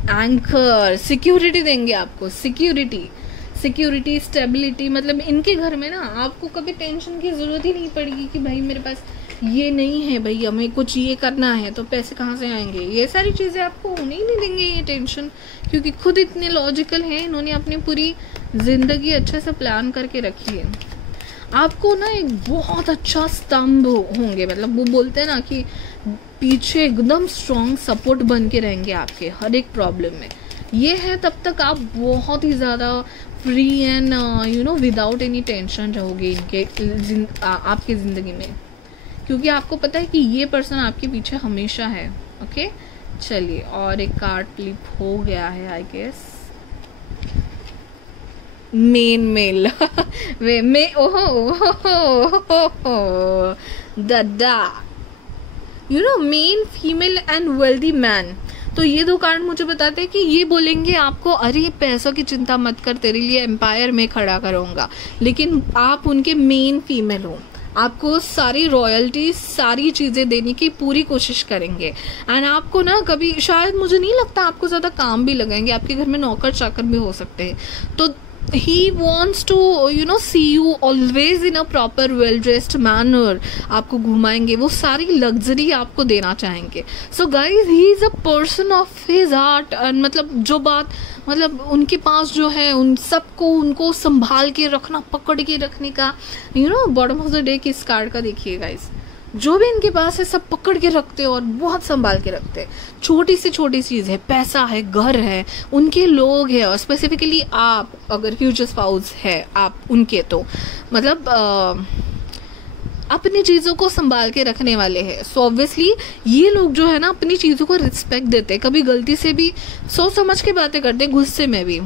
Anchor, security देंगे आपको, सिक्योरिटी स्टेबिलिटी। मतलब इनके घर में ना आपको कभी टेंशन की ज़रूरत ही नहीं पड़ेगी कि भाई मेरे पास ये नहीं है, भाई हमें कुछ ये करना है तो पैसे कहाँ से आएंगे। ये सारी चीज़ें आपको होने ही नहीं देंगे ये टेंशन, क्योंकि खुद इतने लॉजिकल हैं, इन्होंने अपनी पूरी ज़िंदगी अच्छे से प्लान करके रखी है। आपको ना एक बहुत अच्छा स्तंभ होंगे, मतलब वो बोलते हैं ना कि पीछे एकदम स्ट्रॉन्ग सपोर्ट बन के रहेंगे आपके हर एक प्रॉब्लम में। ये है तब तक आप बहुत ही ज़्यादा free and without any tension रहोगे आपके ज़िंदगी में, क्योंकि आपको पता है कि ये पर्सन आपके पीछे हमेशा है। ओके चलिए, और एक कार्ड फ्लिप हो गया है आई गेस। मेल वे मे दादा main female and wealthy man. तो ये 2 कार्ड मुझे बताते हैं कि ये बोलेंगे आपको, अरे पैसों की चिंता मत कर, तेरे लिए एम्पायर में खड़ा करूँगा, लेकिन आप उनके मेन फीमेल हो, आपको सारी रॉयल्टी, सारी चीज़ें देने की पूरी कोशिश करेंगे। एंड आपको ना कभी, शायद मुझे नहीं लगता आपको ज़्यादा काम भी लगाएंगे, आपके घर में नौकर चाकर भी हो सकते हैं। तो he wants to see you always in a proper well dressed manner। आपको घुमाएंगे, वो सारी लग्जरी आपको देना चाहेंगे। So guys, he is a person of his heart, and मतलब जो बात, मतलब उनके पास जो है उन सबको उनको संभाल के रखना, पकड़ के रखने का, बॉटम ऑफ द डेक इस कार्ड का देखिए गाइस, जो भी इनके पास है सब पकड़ के रखते हैं और बहुत संभाल के रखते हैं। छोटी से छोटी चीज़ है, पैसा है, घर है, उनके लोग हैं, और स्पेसिफिकली आप अगर फ्यूचर स्पाउस है आप उनके, तो मतलब अपनी चीज़ों को संभाल के रखने वाले हैं। सो ऑब्वियसली ये लोग जो है ना अपनी चीज़ों को रिस्पेक्ट देते हैं, कभी गलती से भी सोच समझ के बातें करते हैं, गुस्से में भी।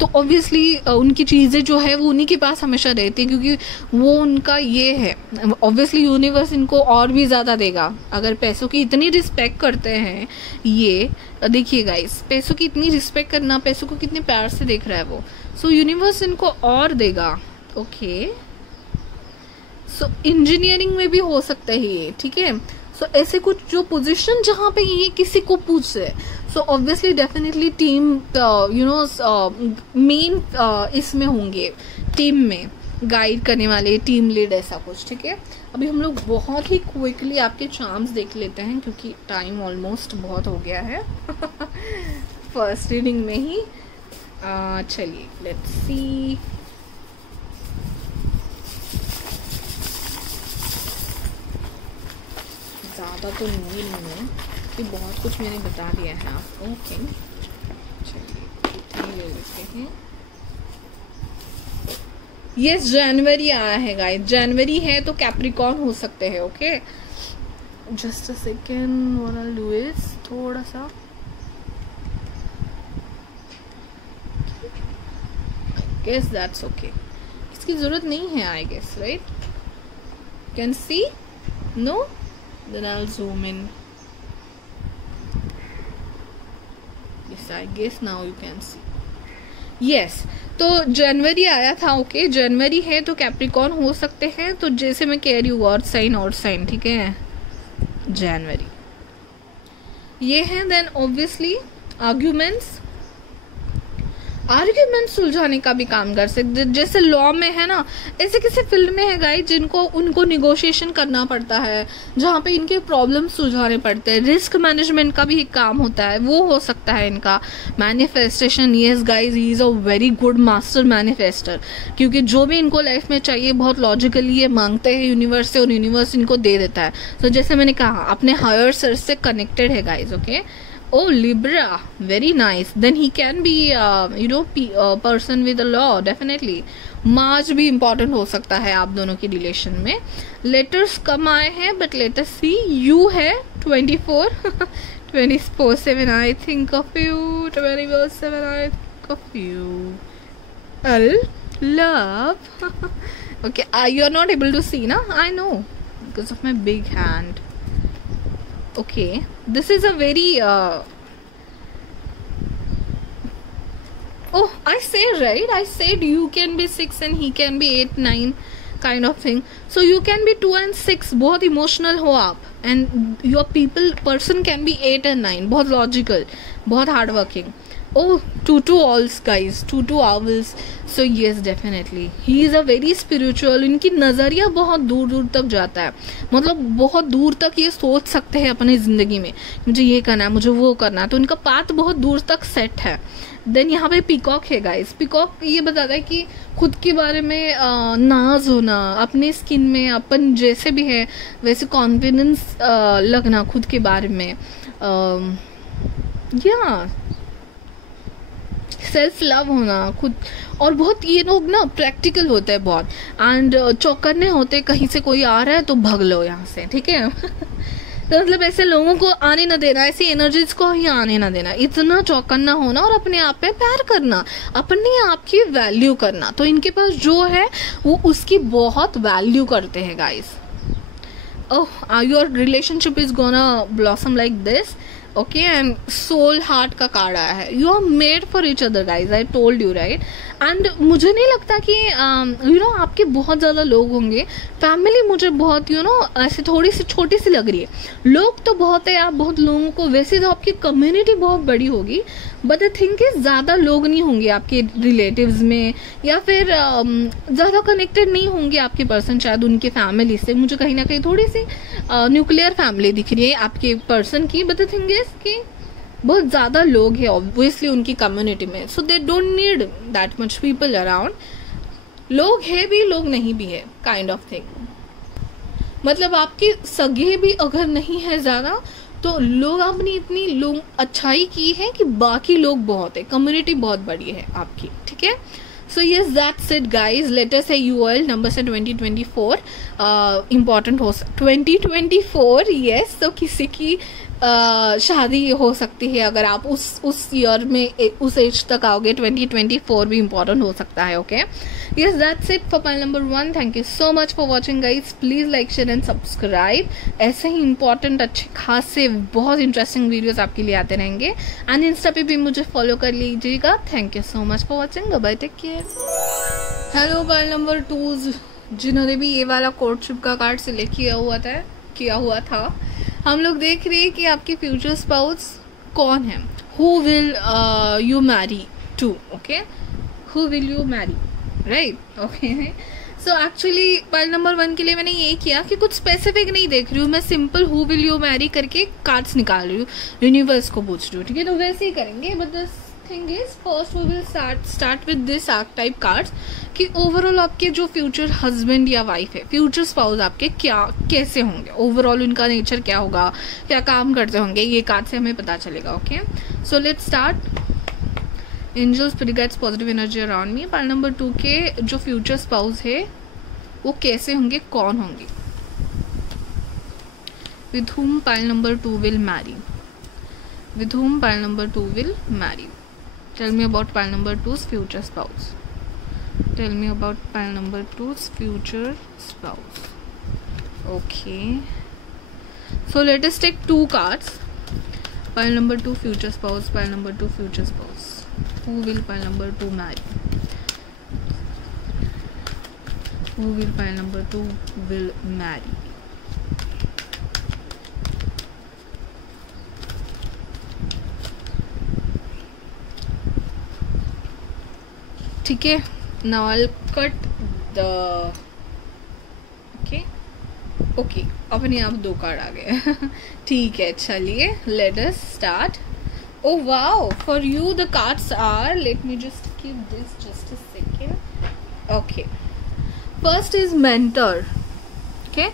तो ऑब्वियसली उनकी चीज़ें जो है वो उन्हीं के पास हमेशा रहती है, क्योंकि वो उनका ये है। ऑब्वियसली यूनिवर्स इनको और भी ज़्यादा देगा अगर पैसों की इतनी रिस्पेक्ट करते हैं। ये देखिए गाइस, पैसों की इतनी रिस्पेक्ट करना, पैसों को कितने प्यार से देख रहा है वो, सो यूनिवर्स इनको और देगा। ओके सो इंजीनियरिंग में भी हो सकता है ये, ठीक है। सो ऐसे कुछ जो पोजीशन जहाँ पे ये किसी को पूछे, so obviously definitely team main इसमें होंगे, टीम में गाइड करने वाले, टीम लीड, ऐसा कुछ, ठीक है। अभी हम लोग बहुत ही क्विकली आपके चार्म्स देख लेते हैं क्योंकि टाइम ऑलमोस्ट बहुत हो गया है फर्स्ट रीडिंग में ही। चलिए लेट्स सी। ज़्यादा तो नहीं है कि बहुत कुछ मैंने बता दिया है आपको। ओके चलिए इतनी ले लेते हैं। यस जनवरी आया है गाइस, जनवरी है तो कैप्रिकॉर्न हो सकते हैं। Okay just a second, what I do is थोड़ा सा गेस दैट्स ओके। इसकी जरूरत नहीं है I guess, right? Can see? No? Then I will zoom in. Yes I guess now you can see. Yes तो जनवरी आया था। ओके जनवरी है तो कैप्रिकॉर्न हो सकते हैं। तो जैसे मैं कह रही हूँ और साइन, ठीक है, जनवरी ये है। देन ऑब्वियसली आर्ग्यूमेंट्स सुलझाने का भी काम कर सकते, जैसे लॉ में है ना, ऐसे किसी फील्ड में है गाइस जिनको उनको निगोशिएशन करना पड़ता है, जहाँ पे इनके प्रॉब्लम सुलझाने पड़ते हैं। रिस्क मैनेजमेंट का भी एक काम होता है, वो हो सकता है इनका। Manifestation, yes guys he is a very good master manifester, क्योंकि जो भी इनको लाइफ में चाहिए बहुत लॉजिकली ये मांगते हैं यूनिवर्स से और यूनिवर्स इनको दे देता है। तो जैसे मैंने कहा अपने हायर सोर्स से कनेक्टेड है guys. Okay Oh Libra, very nice. Then he can be person with a law, definitely. Mars भी important हो सकता है आप दोनों की रिलेशन में। लेटर्स कम आए हैं but let us see. U है 24 24/7 I think of you, 24/7 I think of you. Love. Okay, you are not able to see na? I know because of my big hand. Okay, this is a very oh I said right, I said you can be 6 and he can be 8 9 kind of thing. So you can be 2 and 6, बहुत emotional हो आप, and your person can be 8 and 9, बहुत logical, बहुत hard working. Oh, 2 owls guys, 2 owls. So yes definitely he is a very spiritual. इनकी नज़रिया बहुत दूर दूर तक जाता है, मतलब बहुत दूर तक ये सोच सकते हैं अपनी ज़िंदगी में मुझे ये करना है, मुझे वो करना है, तो इनका पाथ बहुत दूर तक सेट है। देन यहाँ पे पीकॉक है गाइस। पीकॉक ये बताता है कि खुद के बारे में नाज होना, अपने स्किन में अपन जैसे भी है वैसे कॉन्फिडेंस लगना खुद के बारे में, या सेल्फ लव होना खुद। और बहुत ये लोग ना प्रैक्टिकल होते हैं बहुत, एंड चौकन्ने होते, कहीं से कोई आ रहा है तो भाग लो यहाँ से, ठीक है। तो मतलब ऐसे लोगों को आने ना देना, ऐसी एनर्जीज को ही आने ना देना, इतना चौकन्ना होना और अपने आप पे प्यार करना, अपने आप की वैल्यू करना। तो इनके पास जो है वो उसकी बहुत वैल्यू करते हैं guys. Oh your relationship is gonna blossom like this. Okay and soul heart का कार्ड आया है। You are made for each other guys, I told you right. And मुझे नहीं लगता कि आपके बहुत ज़्यादा लोग होंगे। फैमिली मुझे बहुत ऐसे थोड़ी सी छोटी सी लग रही है। लोग तो बहुत है, आप बहुत लोगों को, वैसे तो आपकी कम्युनिटी बहुत बड़ी होगी, बट आई थिंक ज़्यादा लोग नहीं होंगे आपके रिलेटिव्स में, या फिर ज़्यादा कनेक्टेड नहीं होंगे आपके पर्सन शायद उनके फैमिली से। मुझे कहीं ना कहीं थोड़ी सी न्यूक्लियर फैमिली दिख रही है आपके पर्सन की, बट आई थिंक कि बहुत ज़्यादा लोग हैं ऑब्वियसली उनकी कम्युनिटी में, so they don't need that much people around. लोग है भी, लोग नहीं भी है, काइंड ऑफ थिंग। मतलब आपके सगे भी अगर नहीं है ज़्यादा, तो लोग आपने इतनी लोग अच्छाई की है कि बाकी लोग बहुत है, कम्युनिटी बहुत बड़ी है आपकी, ठीक है। So yes that's it guys. Letter से यूएल नंबर से 2024 इम्पॉर्टेंट हो 2024 यस। तो किसी की शादी हो सकती है अगर आप उस ईयर में उस एज तक आओगे। 2024 भी इम्पॉर्टेंट हो सकता है। Okay yes that's it for pile number 1। Thank you so much for watching guys. Please like share and subscribe. ऐसे ही इंपॉर्टेंट अच्छे खास से बहुत इंटरेस्टिंग वीडियोस आपके लिए आते रहेंगे। एंड इंस्टा पे भी मुझे फॉलो कर लीजिएगा। Thank you so much for watching. Bye, take care. Hello pile number 2 जिन्होंने भी ये वाला कोर्टशिप का कार्ड सिलेक्ट किया हुआ था, हम लोग देख रहे हैं कि आपके फ्यूचर स्पाउस कौन है। Who will you marry to? Okay who will you marry, right. Okay so actually pile number 1 के लिए मैंने ये किया कि कुछ स्पेसिफिक नहीं देख रही हूँ मैं, simple who will you Mary करके कार्ड्स निकाल रही हूँ, यूनिवर्स को पूछ रही हूँ, ठीक है। तो वैसे ही करेंगे, but this thing is first we will start with this archetype cards कि ओवरऑल आपके जो फ्यूचर हस्बैंड या वाइफ है, फ्यूचर स्पाउस आपके क्या कैसे होंगे, ओवरऑल उनका नेचर क्या होगा, क्या काम करते होंगे, ये कार्ड से हमें पता चलेगा. Okay, so let's start. Angels spirit guides positive energy around me. Pile number 2 के जो फ्यूचर स्पाउस है वो कैसे होंगे, कौन होंगे, with whom pile number 2 will marry, with whom pile number 2 will marry. Tell me about pile number 2's future spouse. Tell me about pile number 2's future spouse. Okay, so let us take 2 cards. Pile number 2 future spouse, pile number 2 future spouse. Who will pile number 2 marry? Who will pile number 2 will marry? ठीक है, now I'll cut the okay अपने आप 2 card आ गए. ठीक है, चलिए let us start. Oh wow, for you the cards are, let me just keep this just a second. Okay, first is mentor. Okay,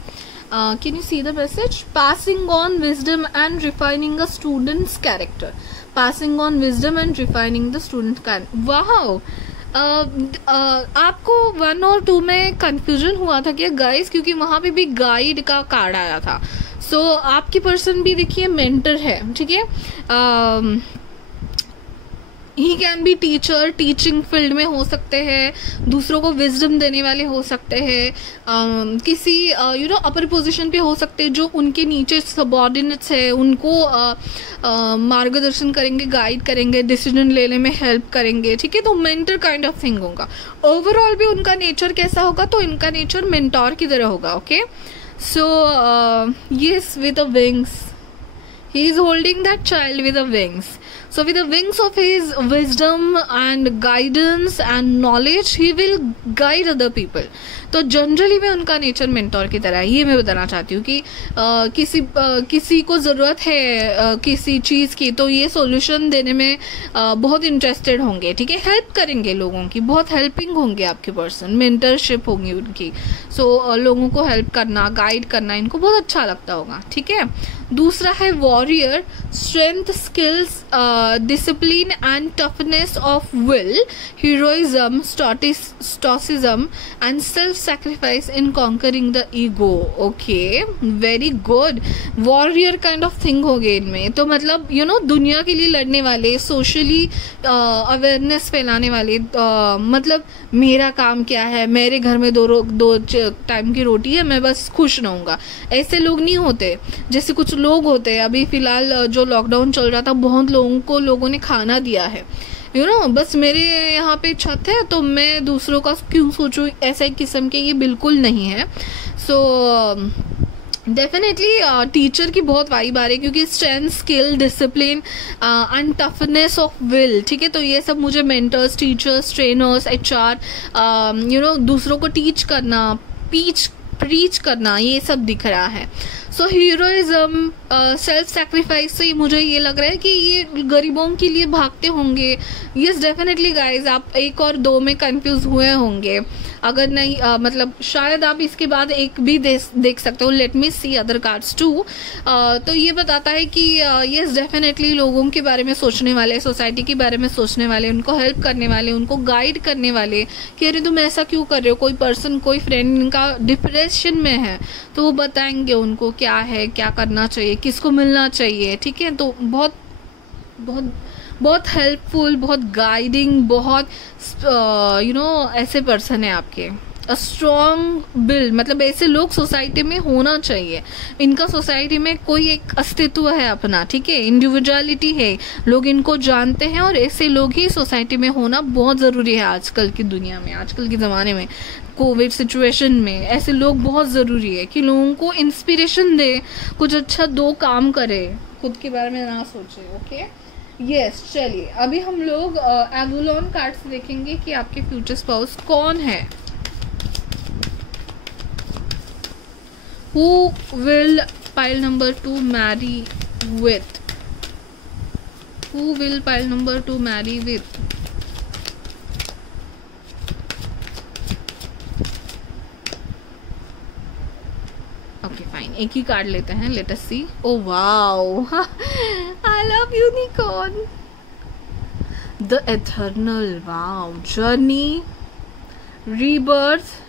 can you see the message? Passing on wisdom and refining a student's character. Passing on wisdom and refining the student's character. Wow. आपको 1 और 2 में confusion हुआ था क्या guys, क्योंकि वहां पे भी गाइड का कार्ड आया था. सो आपकी पर्सन भी देखिए मेंटर है. ठीक है, ही can B teacher, teaching field में हो सकते हैं, दूसरों को विजडम देने वाले हो सकते हैं, किसी अपर पोजीशन पे हो सकते हैं, जो उनके नीचे सबऑर्डिनेट्स है उनको मार्गदर्शन करेंगे, गाइड करेंगे, डिसीजन लेने में हेल्प करेंगे. ठीक है, तो मेंटर काइंड ऑफ थिंग होगा. ओवरऑल भी उनका नेचर कैसा होगा, तो इनका नेचर मेंटोर की तरह होगा. Okay, so yes, with the wings, he is holding that child with the wings. So with the wings of his wisdom and guidance and knowledge, he will guide other people. तो generally में उनका nature mentor की तरह है. ये मैं बताना चाहती हूँ कि किसी को ज़रूरत है किसी चीज़ की, तो ये सॉल्यूशन देने में बहुत इंटरेस्टेड होंगे. ठीक है, हेल्प करेंगे लोगों की, बहुत हेल्पिंग होंगे आपके पर्सन, मेंटरशिप होगी उनकी. सो लोगों को हेल्प करना, गाइड करना इनको बहुत अच्छा लगता होगा. ठीक है, दूसरा है warrior, strength, skills, discipline and toughness of will, heroism, stoicism and self sacrifice in conquering the ego. Okay, very good. Warrior kind of thing हो गए इनमें. तो मतलब दुनिया के लिए लड़ने वाले, सोशली अवेयरनेस फैलाने वाले, मतलब मेरा काम क्या है, मेरे घर में दो टाइम की रोटी है, मैं बस खुश रहूंगा, ऐसे लोग नहीं होते. जैसे कुछ लोग होते हैं, अभी फिलहाल जो लॉकडाउन चल रहा था, बहुत लोगों ने खाना दिया है, बस मेरे यहाँ पे छत है तो मैं दूसरों का क्यों सोचूं, ऐसा एक किस्म के ये बिल्कुल नहीं है. सो डेफिनेटली टीचर की बहुत वाइब आ रही है, क्योंकि strength, skill, discipline and toughness of will. ठीक है, तो ये सब मुझे मेंटर्स, टीचर्स, ट्रेनर्स, HR, दूसरों को टीच करना, प्रीच करना, ये सब दिख रहा है. सो हीरोइज्म, सेल्फ सैक्रिफाइस से मुझे ये लग रहा है कि ये गरीबों के लिए भागते होंगे. यस, डेफिनेटली गाइज, आप 1 और 2 में कंफ्यूज हुए होंगे. अगर नहीं मतलब शायद आप इसके बाद एक भी देख सकते हो. Let me see other cards too. तो ये बताता है कि यस, डेफिनेटली लोगों के बारे में सोचने वाले, सोसाइटी के बारे में सोचने वाले, उनको हेल्प करने वाले, उनको गाइड करने वाले कि अरे तुम ऐसा क्यों कर रहे हो. कोई पर्सन, कोई फ्रेंड इनका डिप्रेशन में है, तो वो बताएंगे उनको क्या है, क्या करना चाहिए, किसको मिलना चाहिए. ठीक है, तो बहुत बहुत बहुत हेल्पफुल, बहुत गाइडिंग, बहुत ऐसे पर्सन है आपके. अ स्ट्रॉन्ग बिल, मतलब ऐसे लोग सोसाइटी में होना चाहिए. इनका सोसाइटी में कोई एक अस्तित्व है अपना. ठीक है, इंडिविजुअलिटी है, लोग इनको जानते हैं, और ऐसे लोग ही सोसाइटी में होना बहुत ज़रूरी है आजकल की दुनिया में, आजकल के ज़माने में, कोविड सिचुएशन में. ऐसे लोग बहुत ज़रूरी है कि लोगों को इंस्पिरेशन दे, कुछ अच्छा 2 काम करे, खुद के बारे में ना सोचे. ओके, यस, चलिए अभी हम लोग एवोलॉन कार्ड्स देखेंगे कि आपके फ्यूचर स्पाउस कौन है. Who will pile number 2 marry with? Who will pile number 2 marry with? Okay, fine. एक ही कार्ड लेते हैं. Let us see. Oh wow! I love unicorn. The eternal. Wow. Journey, rebirth,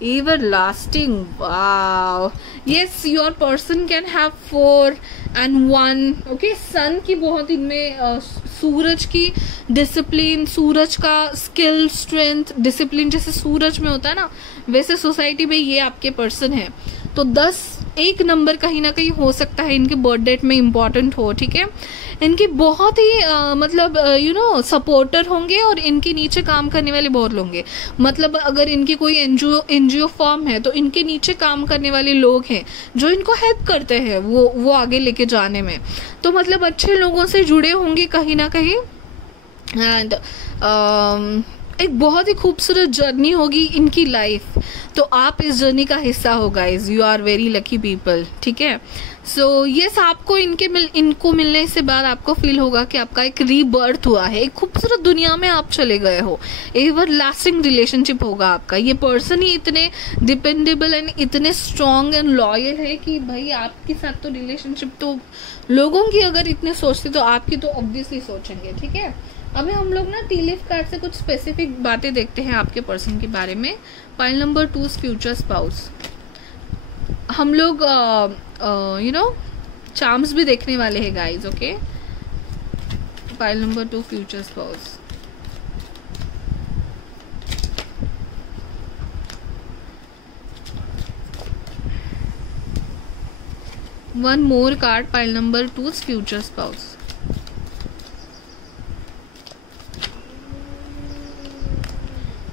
everlasting. Wow. Yes, your person can have 4 and 1. Okay, sun की बहुत इनमें सूरज की discipline, सूरज का skill, strength, discipline जैसे सूरज में होता है ना, वैसे सोसाइटी में ये आपके पर्सन है. तो 10 एक नंबर कहीं ना कहीं हो सकता है इनके बर्थ डेट में इम्पोर्टेंट हो. ठीक है, इनकी बहुत ही मतलब सपोर्टर होंगे और इनके नीचे काम करने वाले बहुत लोग होंगे. मतलब अगर इनकी कोई एनजीओ फॉर्म है तो इनके नीचे काम करने वाले लोग हैं जो इनको हेल्प करते हैं वो आगे लेके जाने में. तो मतलब अच्छे लोगों से जुड़े होंगे कहीं ना कहीं. एंड एक बहुत ही खूबसूरत जर्नी होगी इनकी लाइफ. तो आप इस जर्नी का हिस्सा हो guys. You are very lucky people. ठीक है, सो यस, आपको इनको मिलने से बाद आपको फील होगा कि आपका एक रीबर्थ हुआ है. एक खूबसूरत दुनिया में आप चले गए हो. एवर लास्टिंग रिलेशनशिप होगा आपका. ये पर्सन ही इतने डिपेंडेबल एंड इतने स्ट्रॉन्ग एंड लॉयल है कि भाई आपके साथ तो रिलेशनशिप, तो लोगों की अगर इतने सोचते तो आपकी तो ऑब्वियसली सोचेंगे. ठीक है, अभी हम लोग ना टी लीफ कार्ड से कुछ स्पेसिफिक बातें देखते हैं आपके पर्सन के बारे में. Pile number 2 future spouse. हम लोग चार्म्स भी देखने वाले हैं guys. Okay, pile number 2 future spouse. One more card. Pile number 2 future spouse.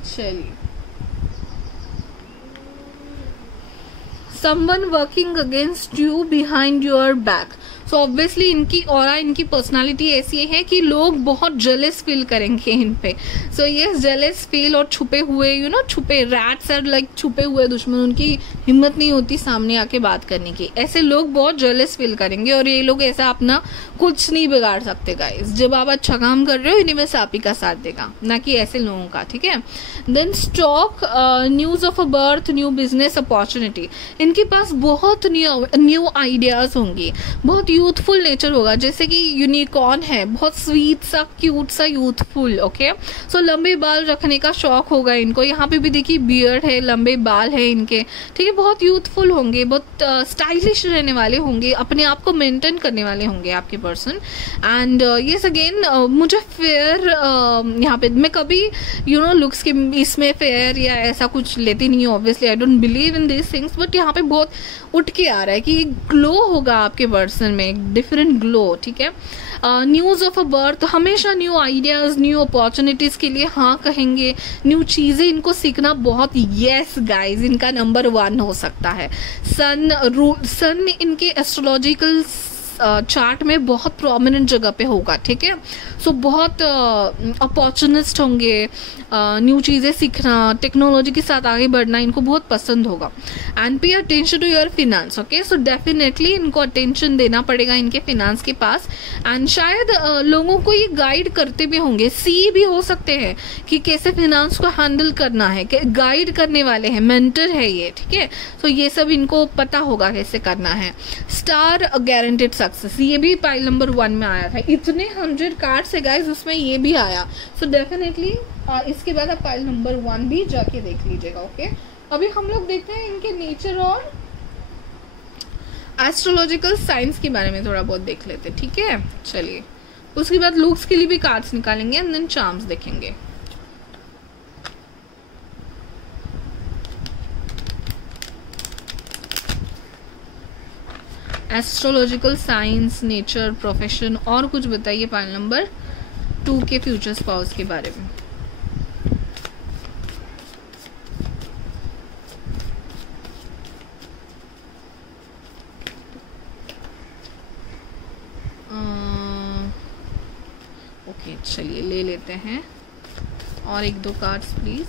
चलिए, someone working against you behind your back. So obviously इनकी ऑरा, इनकी पर्सनालिटी ऐसी है कि लोग बहुत जेलस फील करेंगे इन पे. सो ये जेलस फील और छुपे हुए छुपे रैट्स आर लाइक छुपे हुए दुश्मन. उनकी हिम्मत नहीं होती सामने आके बात करने की. ऐसे लोग बहुत जेलस फील करेंगे और ये लोग ऐसा अपना कुछ नहीं बिगाड़ सकते गाइस. जब आप अच्छा काम कर रहे हो इन्हीं में से आप ही का साथ देगा, ना कि ऐसे लोगों का. ठीक है, then stork, news of a birth, new business opportunity. इनके पास बहुत न्यू आइडियाज होंगे. बहुत यूथफुल नेचर होगा, जैसे कि यूनिकॉर्न है, बहुत स्वीट सा, क्यूट सा, यूथफुल. ओके, सो लंबे बाल रखने का शौक होगा इनको. यहाँ पे भी देखिए बियर्ड है, लंबे बाल है इनके. ठीक है, बहुत यूथफुल होंगे, बहुत स्टाइलिश रहने वाले होंगे, अपने आप को मेंटेन करने वाले होंगे आपके पर्सन. एंड यस अगेन, मुझे फेयर यहाँ पे मैं कभी लुक्स के इसमें फेयर या ऐसा कुछ लेती नहीं हूँ. Obviously I don't believe in this things, but यहाँ पे बहुत उठ के आ रहा है कि ग्लो होगा आपके पर्सन में, डिफरेंट ग्लो. ठीक है, न्यूज ऑफ अ बर्थ, हमेशा न्यू आइडियाज, न्यू अपॉर्चुनिटीज के लिए हाँ कहेंगे. न्यू चीजें इनको सीखना बहुत. यस गाइज, इनका नंबर 1 हो सकता है. सन इनके एस्ट्रोलॉजिकल चार्ट में बहुत प्रोमिनेंट जगह पे होगा. ठीक है, सो बहुत अपॉर्चुनिस्ट होंगे. न्यू चीज़ें सीखना, टेक्नोलॉजी के साथ आगे बढ़ना इनको बहुत पसंद होगा. And pay attention to your finance. Okay, so definitely इनको अटेंशन देना पड़ेगा इनके फिनांस के पास. एंड शायद लोगों को ये गाइड करते भी होंगे. सी भी हो सकते हैं कि कैसे फिनांस को हैंडल करना है, गाइड करने वाले हैं, मेंटर है ये. ठीक है, सो ये सब इनको पता होगा कैसे करना है. स्टार, गारंटेड सक्सेस, ये भी पाइल नंबर 1 में आया था. इतने 100 कार्ड्स है गाइस, उसमें ये भी आया. सो डेफिनेटली इसके बाद आप पाइल नंबर 1 भी जाके देख लीजिएगा. ओके, अभी हम लोग देखते हैं इनके नेचर और एस्ट्रोलॉजिकल साइंस के बारे में थोड़ा बहुत देख लेते हैं. ठीक है, चलिए, उसके बाद लुक्स के लिए भी कार्ड्स निकालेंगे एंड देन चार्म्स देखेंगे. एस्ट्रोलॉजिकल साइंस, नेचर, प्रोफेशन और कुछ बताइए पाइल नंबर 2 के फ्यूचर स्पाउस के बारे में. ओके, चलिए ले लेते हैं और 1-2 cards please.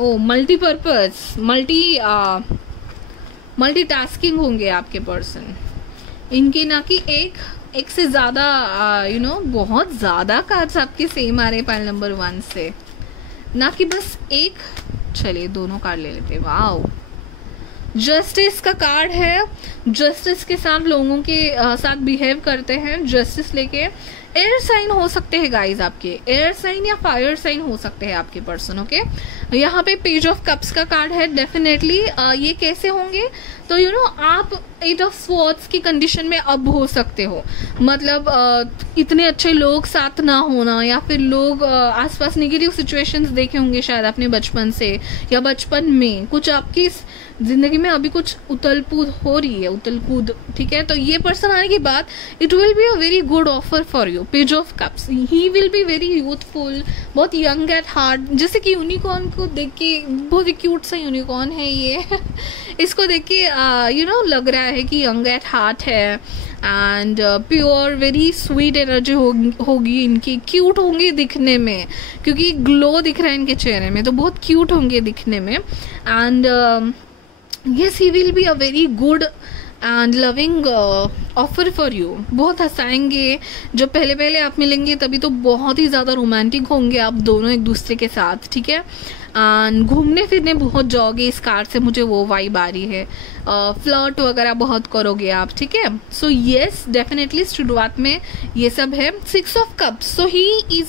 Oh multipurpose, multitasking होंगे आपके पर्सन। इनकी ना कि एक से ज़्यादा बहुत ज़्यादा कार्ड्स आपके सेम आ रहे हैं पाइल नंबर 1 से, ना कि बस एक। चलिए दोनों कार्ड ले लेते हैं। वाओ, जस्टिस का कार्ड है। जस्टिस के साथ लोगों के साथ बिहेव करते हैं, जस्टिस लेके। एयर साइन हो सकते हैं गाइज आपके, एयर साइन या फायर साइन हो सकते हैं आपके पर्सन। ओके, यहाँ पे पेज ऑफ कप्स का कार्ड है। डेफिनेटली ये कैसे होंगे, तो आप 8 ऑफ स्वॉर्ड्स की कंडीशन में अब हो सकते हो। मतलब इतने अच्छे लोग साथ ना होना, या फिर लोग आसपास नेगेटिव सिचुएशंस देखे होंगे शायद अपने बचपन से, या बचपन में कुछ आपकी जिंदगी में अभी कुछ उथल कूद हो रही है, उथल कूद। ठीक है, तो ये पर्सन आने के बाद it will be a very good offer for you. Page of cups, he will be very youthful, बहुत यंग एट हार्ट। जैसे कि यूनिकॉर्न को देख के, बहुत ही क्यूट सा यूनिकॉर्न है ये इसको देख के लग रहा है कि यंग एट हार्ट है, and pure very sweet energy होगी इनकी। क्यूट होंगे दिखने में, क्योंकि ग्लो दिख रहा है इनके चेहरे में, तो बहुत क्यूट होंगे दिखने में। And yes, he will be a very good and loving offer for you। बहुत हंसाएंगे, जब पहले आप मिलेंगे तभी तो बहुत ही ज़्यादा रोमांटिक होंगे आप दोनों एक दूसरे के साथ। ठीक है, एंड घूमने फिरने बहुत जाओगे, इस कार्ड से मुझे वो वाइब आ रही है। फ्लर्ट वगैरह बहुत करोगे आप। ठीक है, सो येस डेफिनेटली शुरुआत में ये सब है। 6 of cups, so he is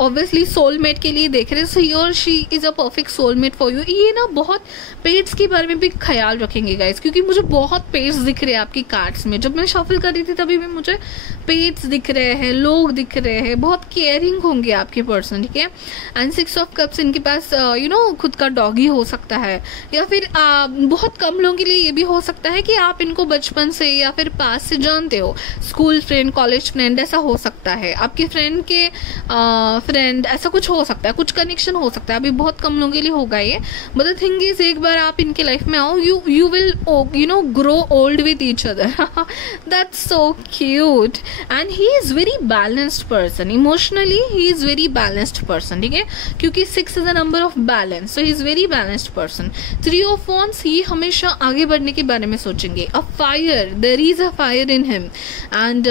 obviously soulmate के लिए देख रहे हैं। सो ही और she is a perfect soulmate for you. ये ना बहुत पेट्स के बारे में भी ख्याल रखेंगे गाइस, क्योंकि मुझे बहुत पेट्स दिख रहे हैं आपकी कार्ड्स में। जब मैं शफल कर रही थी तभी भी मुझे पेट्स दिख रहे हैं, लोग दिख रहे हैं, बहुत केयरिंग होंगे आपके पर्सन। ठीक है, एंड 6 ऑफ कप्स इनके पास खुद का डॉगी हो सकता है, या फिर बहुत कम लोगों के लिए ये भी हो सकता है कि आप इनको बचपन से या फिर पास से जानते हो, स्कूल फ्रेंड, कॉलेज फ्रेंड, ऐसा हो सकता है। आपके फ्रेंड के फ्रेंड, ऐसा कुछ हो सकता है, कुछ कनेक्शन हो सकता है। अभी बहुत कम लोगों के लिए होगा ये, बट द थिंग इज एक बार आप इनके लाइफ में आओ, you will grow old with each other. That's so cute, and he is very balanced person. Emotionally he is very balanced person. ठीक है, क्योंकि 6 is a number of balance, so he is very balanced person. 3 of wands, he हमेशा आगे बढ़ने के बारे में सोचेंगे। A fire, there is a fire in him, and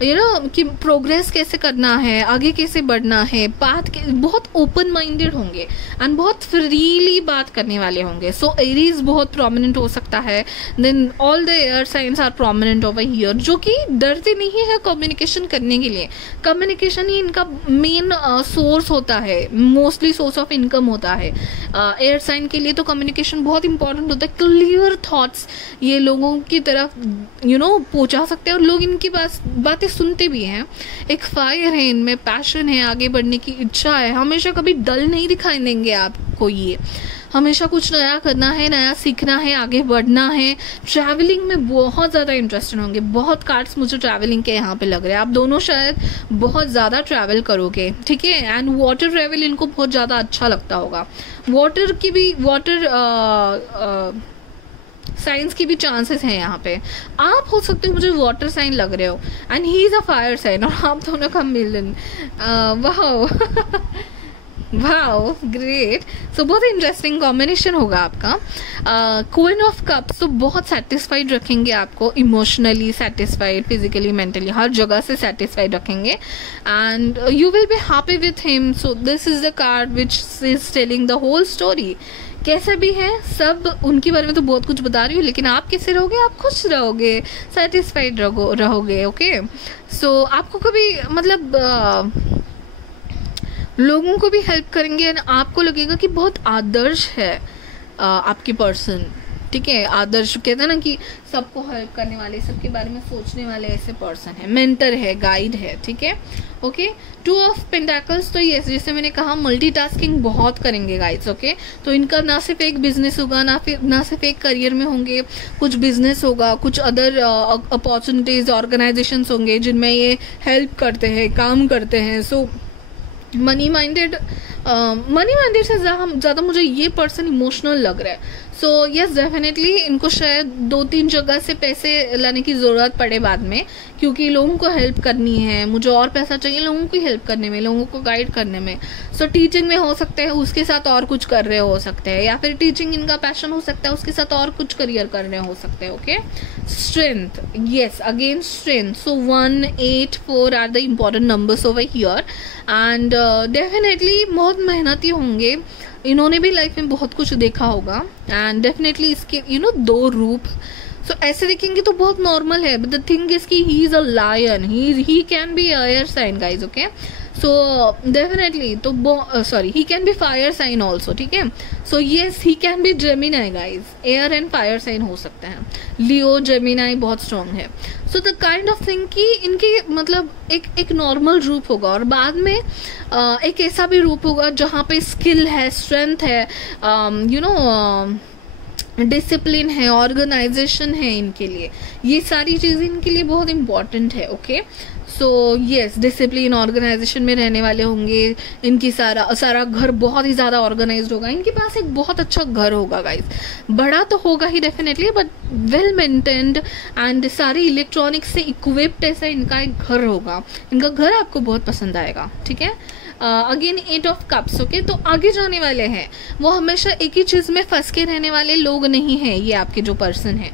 कि प्रोग्रेस कैसे करना है, आगे कैसे बढ़ना है, बहुत ओपन माइंडेड होंगे एंड बहुत फ्रीली बात करने वाले होंगे। सो एरीज बहुत प्रोमिनेंट हो सकता है। Then all the air signs are prominent over here, जो कि डरते नहीं है कम्युनिकेशन करने के लिए। कम्युनिकेशन ही इनका मेन सोर्स होता है, मोस्टली सोर्स ऑफ इनकम होता है। एयर साइन के लिए तो कम्युनिकेशन बहुत इंपॉर्टेंट होता है। क्लियर थॉट्स ये लोगों की तरफ पहुंचा सकते हैं, और लोग इनकी बातें सुनते भी हैं। एक फायर है इनमें, पैशन है, आगे बढ़ने की इच्छा है, हमेशा कभी डल नहीं दिखाई देंगे आपको। ये हमेशा कुछ नया करना है, नया सीखना है, आगे बढ़ना है। ट्रैवलिंग में बहुत ज़्यादा इंटरेस्टेड होंगे। बहुत कार्ड्स मुझे ट्रैवलिंग के यहाँ पे लग रहे हैं। आप दोनों शायद बहुत ज़्यादा ट्रैवल करोगे। ठीक है, एंड वाटर ट्रैवल इनको बहुत ज़्यादा अच्छा लगता होगा। वाटर साइंस की भी चांसेस हैं यहाँ पे। आप हो सकते हो, मुझे वाटर साइन लग रहे हो, and he is a fire sign, और आप दोनों का मिलन। Wow wow, great. सो बहुत इंटरेस्टिंग कॉम्बिनेशन होगा आपका। क्वीन ऑफ कप्स, तो बहुत सेटिस्फाइड रखेंगे आपको, इमोशनली सेटिस्फाइड, फिजिकली, मेंटली, हर जगह से सेटिस्फाइड रखेंगे, and you will be happy with him. So this is the card which is telling the whole story. कैसे भी है सब, उनके बारे में तो बहुत कुछ बता रही हूँ, लेकिन आप कैसे रहोगे? आप खुश रहोगे, सेटिस्फाइड रहोगे। ओके, सो आपको कभी लोगों को भी हेल्प करेंगे, आपको लगेगा कि बहुत आदर्श है आपके पर्सन। ठीक है, आदर्श कहते हैं ना कि सबको हेल्प करने वाले, सबके बारे में सोचने वाले ऐसे पर्सन है, मेंटर है, गाइड है। ठीक है, ओके। 2 ऑफ पेंटाकल्स, तो ये जैसे मैंने कहा मल्टीटास्किंग बहुत करेंगे गाइड्स। ओके, तो इनका ना सिर्फ एक बिजनेस होगा, ना सिर्फ एक करियर में होंगे, कुछ बिजनेस होगा, कुछ अदर अपॉर्चुनिटीज, ऑर्गेनाइजेशंस होंगे जिनमें ये हेल्प करते हैं, काम करते हैं। सो मनी माइंडेड मनी माइंडेड से ज़्यादा मुझे ये पर्सन इमोशनल लग रहा है। सो यस डेफिनेटली इनको शायद 2-3 जगह से पैसे लाने की ज़रूरत पड़े बाद में, क्योंकि लोगों को हेल्प करनी है, मुझे और पैसा चाहिए लोगों की हेल्प करने में, लोगों को गाइड करने में। सो टीचिंग में हो सकता है, उसके साथ और कुछ कर रहे हो सकते हैं, या फिर टीचिंग इनका पैशन हो सकता है, उसके साथ और कुछ करियर कर रहे हो सकते हैं। Okay, strength, yes again strength. So 1, 8, 4 are the important numbers over here. And definitely बहुत मेहनती होंगे, इन्होंने भी लाइफ में बहुत कुछ देखा होगा। एंड डेफिनेटली इसके दो रूप, सो ऐसे देखेंगे तो बहुत नॉर्मल है, बट द थिंग इज कि he is a lion, he can be air sign guys. Okay, so definitely तो sorry he can be fire sign also, ठीक है। So yes he can be Gemini guys, air and fire sign हो सकते हैं। Leo Gemini बहुत strong है। So the kind of thing कि इनके मतलब एक नॉर्मल रूप होगा, और बाद में एक ऐसा भी रूप होगा जहाँ पे स्किल है, स्ट्रेंथ है, डिसिप्लिन है, ऑर्गेनाइजेशन है इनके लिए। ये सारी चीज़ें इनके लिए बहुत इंपॉर्टेंट है। Okay, so yes discipline organisation में रहने वाले होंगे। इनकी सारा घर बहुत ही ज़्यादा ऑर्गेनाइज्ड होगा। इनके पास एक बहुत अच्छा घर होगा गाइज, बड़ा तो होगा ही definitely, but well maintained and सारे इलेक्ट्रॉनिक्स से इक्विप्ड ऐसा इनका एक घर होगा। इनका घर आपको बहुत पसंद आएगा, ठीक है। Again 8 of cups. ओके, तो आगे जाने वाले हैं, वो हमेशा एक ही चीज़ में फंस के रहने वाले लोग नहीं हैं। ये आपके जो पर्सन है,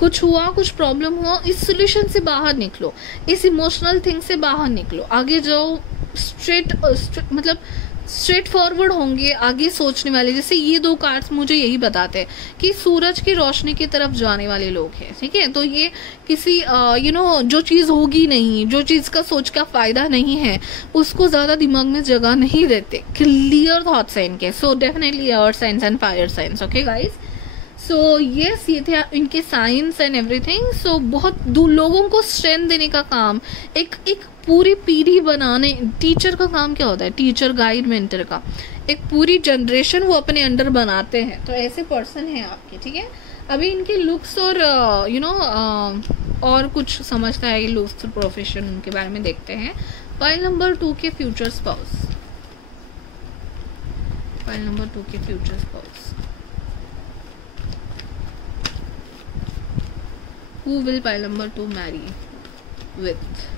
कुछ हुआ, कुछ प्रॉब्लम हुआ, इस सोल्यूशन से बाहर निकलो, इस इमोशनल थिंग से बाहर निकलो, आगे जाओ, मतलब स्ट्रेट फॉरवर्ड होंगे, आगे सोचने वाले। जैसे ये 2 कार्ड्स मुझे यही बताते हैं कि सूरज की रोशनी की तरफ जाने वाले लोग हैं, ठीक है। तो ये किसी जो चीज़ होगी नहीं, जो चीज़ का सोच का फायदा नहीं है, उसको ज़्यादा दिमाग में जगह नहीं देते। क्लियर थॉट्स हैं इनके। So definitely air science and fire science. Okay guys, so yes ये थे इनके साइंस एंड एवरीथिंग। सो बहुत लोगों को स्ट्रेंथ देने का काम, एक पूरी पीढ़ी बनाने, टीचर का काम क्या होता है, टीचर गाइड मेंटर का, एक पूरी जनरेशन वो अपने अंडर बनाते हैं। तो ऐसे पर्सन हैं आपके, ठीक है। अभी इनके लुक्स और और कुछ समझता है, लुक्स प्रोफेशन उनके बारे में देखते हैं। फाइल नंबर 2 के फ्यूचर स्पाउस, फाइल नंबर 2 के future spouse, who will pile number 2 marry with?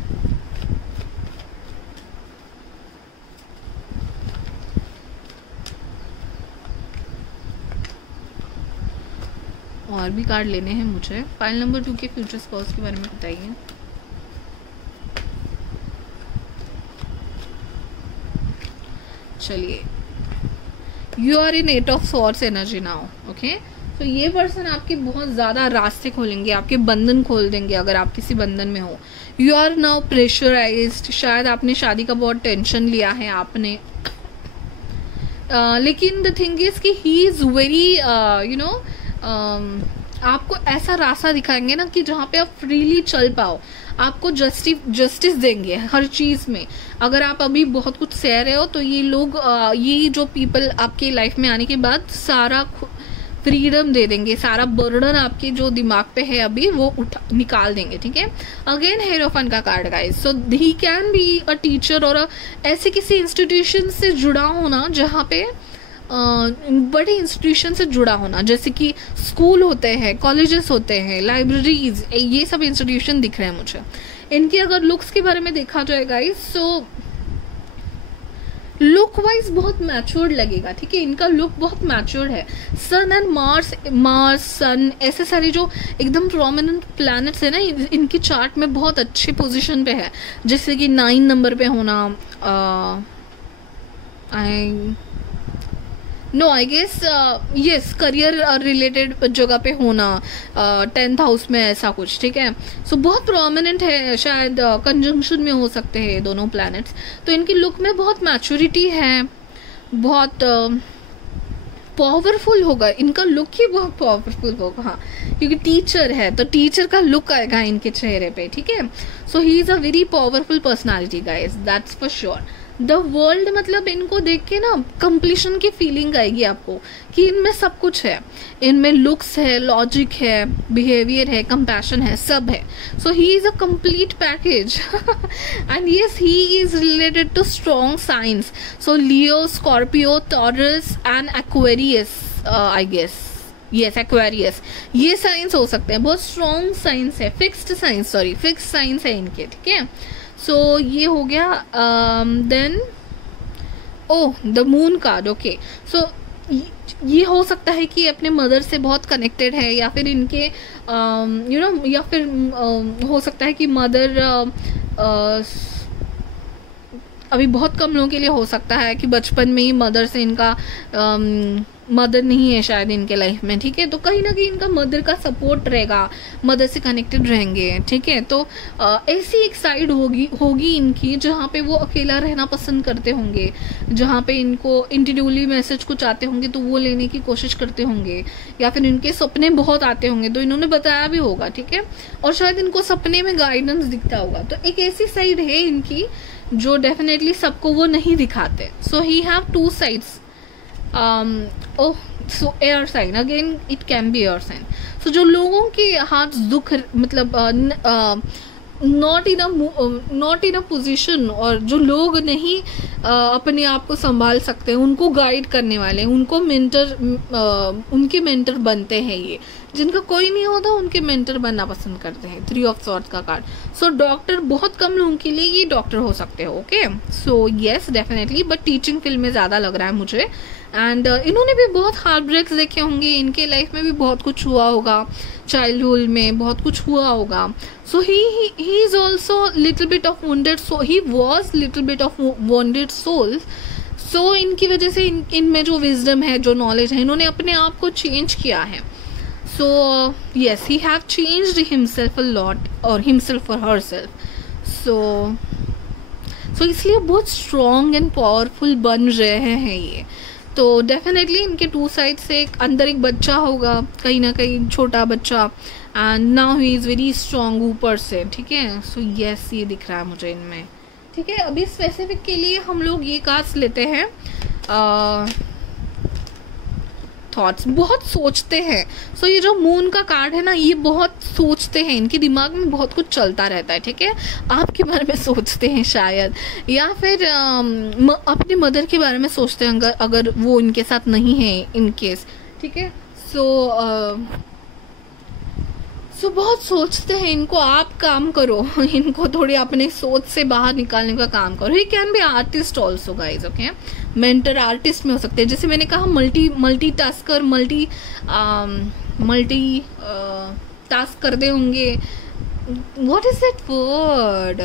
और भी कार्ड लेने हैं मुझे। फाइल नंबर 2 के फ्यूचर स्पाउस के बारे में बताइए। चलिए, you are in 8 of swords energy now. Okay, तो ये पर्सन आपके बहुत ज़्यादा रास्ते खोलेंगे, आपके बंधन खोल देंगे अगर आप किसी बंधन में हो। यू आर नाउ प्रेशराइज्ड, शायद आपने शादी का बहुत टेंशन लिया है आपने, लेकिन द थिंग इज कि ही इज़ वेरी आपको ऐसा रास्ता दिखाएंगे ना कि जहाँ पे आप फ्रीली चल पाओ, आपको जस्टिस देंगे हर चीज़ में। अगर आप अभी बहुत कुछ सह रहे हो, तो ये लोग ये जो पीपल आपके लाइफ में आने के बाद सारा फ्रीडम दे देंगे, सारा बर्डन आपके जो दिमाग पे है अभी वो निकाल देंगे, ठीक है। अगेन हेरोफन का card guys. So he can be a teacher और ऐसे किसी इंस्टीट्यूशन से जुड़ा होना जहाँ पे बड़े इंस्टीट्यूशन से जुड़ा होना, जैसे कि स्कूल होते हैं, कॉलेजेस होते हैं, लाइब्रेरीज, ये सब इंस्टीट्यूशन दिख रहे हैं मुझे। इनके अगर लुक्स के बारे में देखा जाए गाइस, सो लुक वाइज बहुत मैच्योर्ड लगेगा, ठीक है। इनका लुक बहुत मैच्योर्ड है। सन एंड मार्स सन ऐसे सारे जो एकदम प्रोमिनेंट प्लैनेट्स है ना, इनकी चार्ट में बहुत अच्छे पोजीशन पे है। जैसे कि 9 नंबर पे होना, I guess yes career related जगह पे होना, 10th हाउस में ऐसा कुछ, ठीक है। सो बहुत प्रोमिनेंट है, शायद कंजंक्शन में हो सकते हैं दोनों प्लैनेट्स। तो इनकी लुक में बहुत मैच्योरिटी है, बहुत पावरफुल होगा इनका लुक ही बहुत पावरफुल होगा, हाँ, क्योंकि टीचर है तो टीचर का लुक आएगा इनके चेहरे पे, ठीक है। So he is a very powerful personality guys, that's for sure. The world, मतलब इनको देख के ना कंप्लीशन की फीलिंग आएगी आपको कि इनमें सब कुछ है, इनमें लुक्स है, लॉजिक है, बिहेवियर है, कंपैशन है, सब है. So he is a complete package. And yes, he is related to strong signs. So Leo, Scorpio, Taurus and Aquarius, I guess. Yes, Aquarius. ये साइंस हो सकते हैं, बहुत स्ट्रॉन्ग साइंस है, फिक्स्ड साइंस है इनके. ठीक है, सो ये हो गया. Then the moon card. Okay, so ये हो सकता है कि अपने मदर से बहुत कनेक्टेड है, या फिर इनके या फिर हो सकता है कि मदर अभी बहुत कम लोगों के लिए हो सकता है कि बचपन में ही मदर से इनका मदर नहीं है शायद इनके लाइफ में. ठीक है, तो कहीं ना कहीं इनका मदर का सपोर्ट रहेगा, मदर से कनेक्टेड रहेंगे. ठीक है, तो ऐसी एक साइड होगी इनकी जहाँ पे वो अकेला रहना पसंद करते होंगे, जहाँ पे इनको इंडिविजुअली मैसेज कुछ आते होंगे तो वो लेने की कोशिश करते होंगे, या फिर इनके सपने बहुत आते होंगे तो इन्होंने बताया भी होगा. ठीक है, और शायद इनको सपने में गाइडेंस दिखता होगा. तो एक ऐसी साइड है इनकी जो डेफिनेटली सबको वो नहीं दिखाते. So he have two sides. So air sign, again it can be air sign. So जो लोगों के हाथ दुख, मतलब नॉट इन अ पोजिशन, और जो लोग नहीं अपने आप को संभाल सकते, उनको गाइड करने वाले, उनको मेंटर, उनके मेंटर बनते हैं. ये जिनका कोई नहीं होता उनके मेंटर बनना पसंद करते हैं. 3 ऑफ सॉर्ड्स का कार्ड. सो डॉक्टर, बहुत कम लोगों के लिए ये डॉक्टर हो सकते हो. Okay, so yes definitely, but teaching field में ज़्यादा लग रहा है मुझे. एंड इन्होंने भी बहुत हार्ट ब्रेक्स देखे होंगे, इनके लाइफ में भी बहुत कुछ हुआ होगा, चाइल्डहुड में बहुत कुछ हुआ होगा. So he is also little bit of wounded, so he was little bit of wounded soul. So इनकी वजह से इनमें जो विजडम है, जो नॉलेज है, इन्होंने अपने आप को चेंज किया है. So yes, he have changed himself a lot, or himself or herself. So इसलिए बहुत strong and powerful बन रहे हैं ये. तो डेफिनेटली इनके 2 साइड से अंदर एक बच्चा होगा, कहीं ना कहीं छोटा बच्चा, and now he is very strong ऊपर से. ठीक है, सो यस, ये दिख रहा है मुझे इनमें. ठीक है, अभी स्पेसिफिक के लिए हम लोग ये कार्ड्स लेते हैं. थॉट्स, बहुत सोचते हैं. सो ये जो मून का कार्ड है ना, ये बहुत सोचते हैं, इनके दिमाग में बहुत कुछ चलता रहता है. ठीक है, आपके बारे में सोचते हैं शायद, या फिर अपने मदर के बारे में सोचते हैं अगर वो इनके साथ नहीं है इन केस. ठीक है, सो बहुत सोचते हैं. इनको आप काम करो, इनको थोड़ी अपने सोच से बाहर निकालने का काम करो. ही can B artist also guys. Okay, mentor artist में हो सकते हैं. जैसे मैंने कहा मल्टी टास्कर, मल्टी टास्क करते होंगे. What is that word?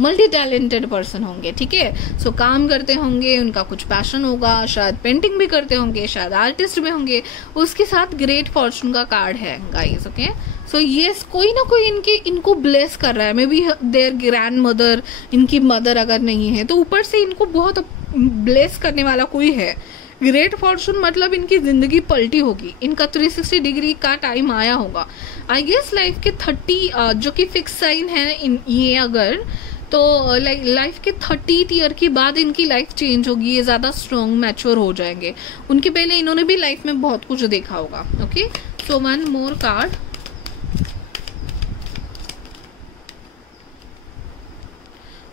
Multi talented person होंगे. ठीक है, सो काम करते होंगे, उनका कुछ पैशन होगा, शायद पेंटिंग भी करते होंगे, शायद आर्टिस्ट भी होंगे. उसके साथ ग्रेट फॉर्चून का कार्ड है गाइस. ओके, सो यस, कोई ना कोई इनको ब्लेस कर रहा है. Maybe their grandmother, इनकी मदर अगर नहीं है तो ऊपर से इनको बहुत ब्लेस करने वाला कोई है. ग्रेट फॉर्चून मतलब इनकी जिंदगी पलटी होगी, इनका 360 डिग्री का टाइम आया होगा. आई गेस लाइफ के 30 जो कि फिक्स साइन है ये, अगर तो लाइफ के 30th ईयर के बाद इनकी लाइफ चेंज होगी. ये ज़्यादा स्ट्रॉन्ग मैच्योर हो जाएंगे. उनके पहले इन्होंने भी लाइफ में बहुत कुछ देखा होगा. Okay, so 1 more card.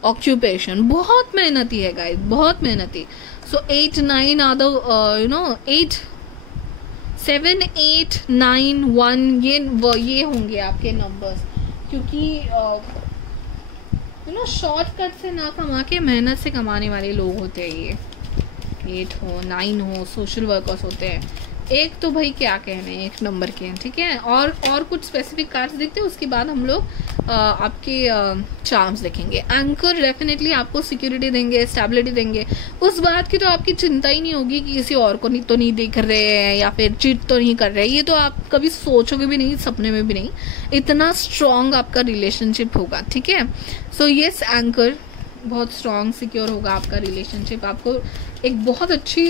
Occupation, बहुत मेहनती है गाइस, बहुत मेहनती. सो 8, 9 आर द 8, 7, 8, 9, 1 ये होंगे आपके नंबर्स, क्योंकि शॉर्टकट से ना कमा के मेहनत से कमाने वाले लोग होते हैं ये. 8 हो, 9 हो, सोशल वर्कर्स होते हैं. एक तो भाई क्या कहने, एक नंबर के हैं. ठीक है, और कुछ स्पेसिफिक कार्ड्स देखते हैं, उसके बाद हम लोग आपके चार्म्स देखेंगे. एंकर डेफिनेटली आपको सिक्योरिटी देंगे, स्टेबिलिटी देंगे. उस बात की तो आपकी चिंता ही नहीं होगी कि किसी और को तो नहीं देख रहे हैं या फिर चीट तो नहीं कर रहे हैं. ये तो आप कभी सोचोगे भी नहीं, सपने में भी नहीं. इतना स्ट्रॉन्ग आपका रिलेशनशिप होगा. ठीक है, सो यस, एंकर बहुत स्ट्रॉन्ग सिक्योर होगा आपका रिलेशनशिप, आपको एक बहुत अच्छी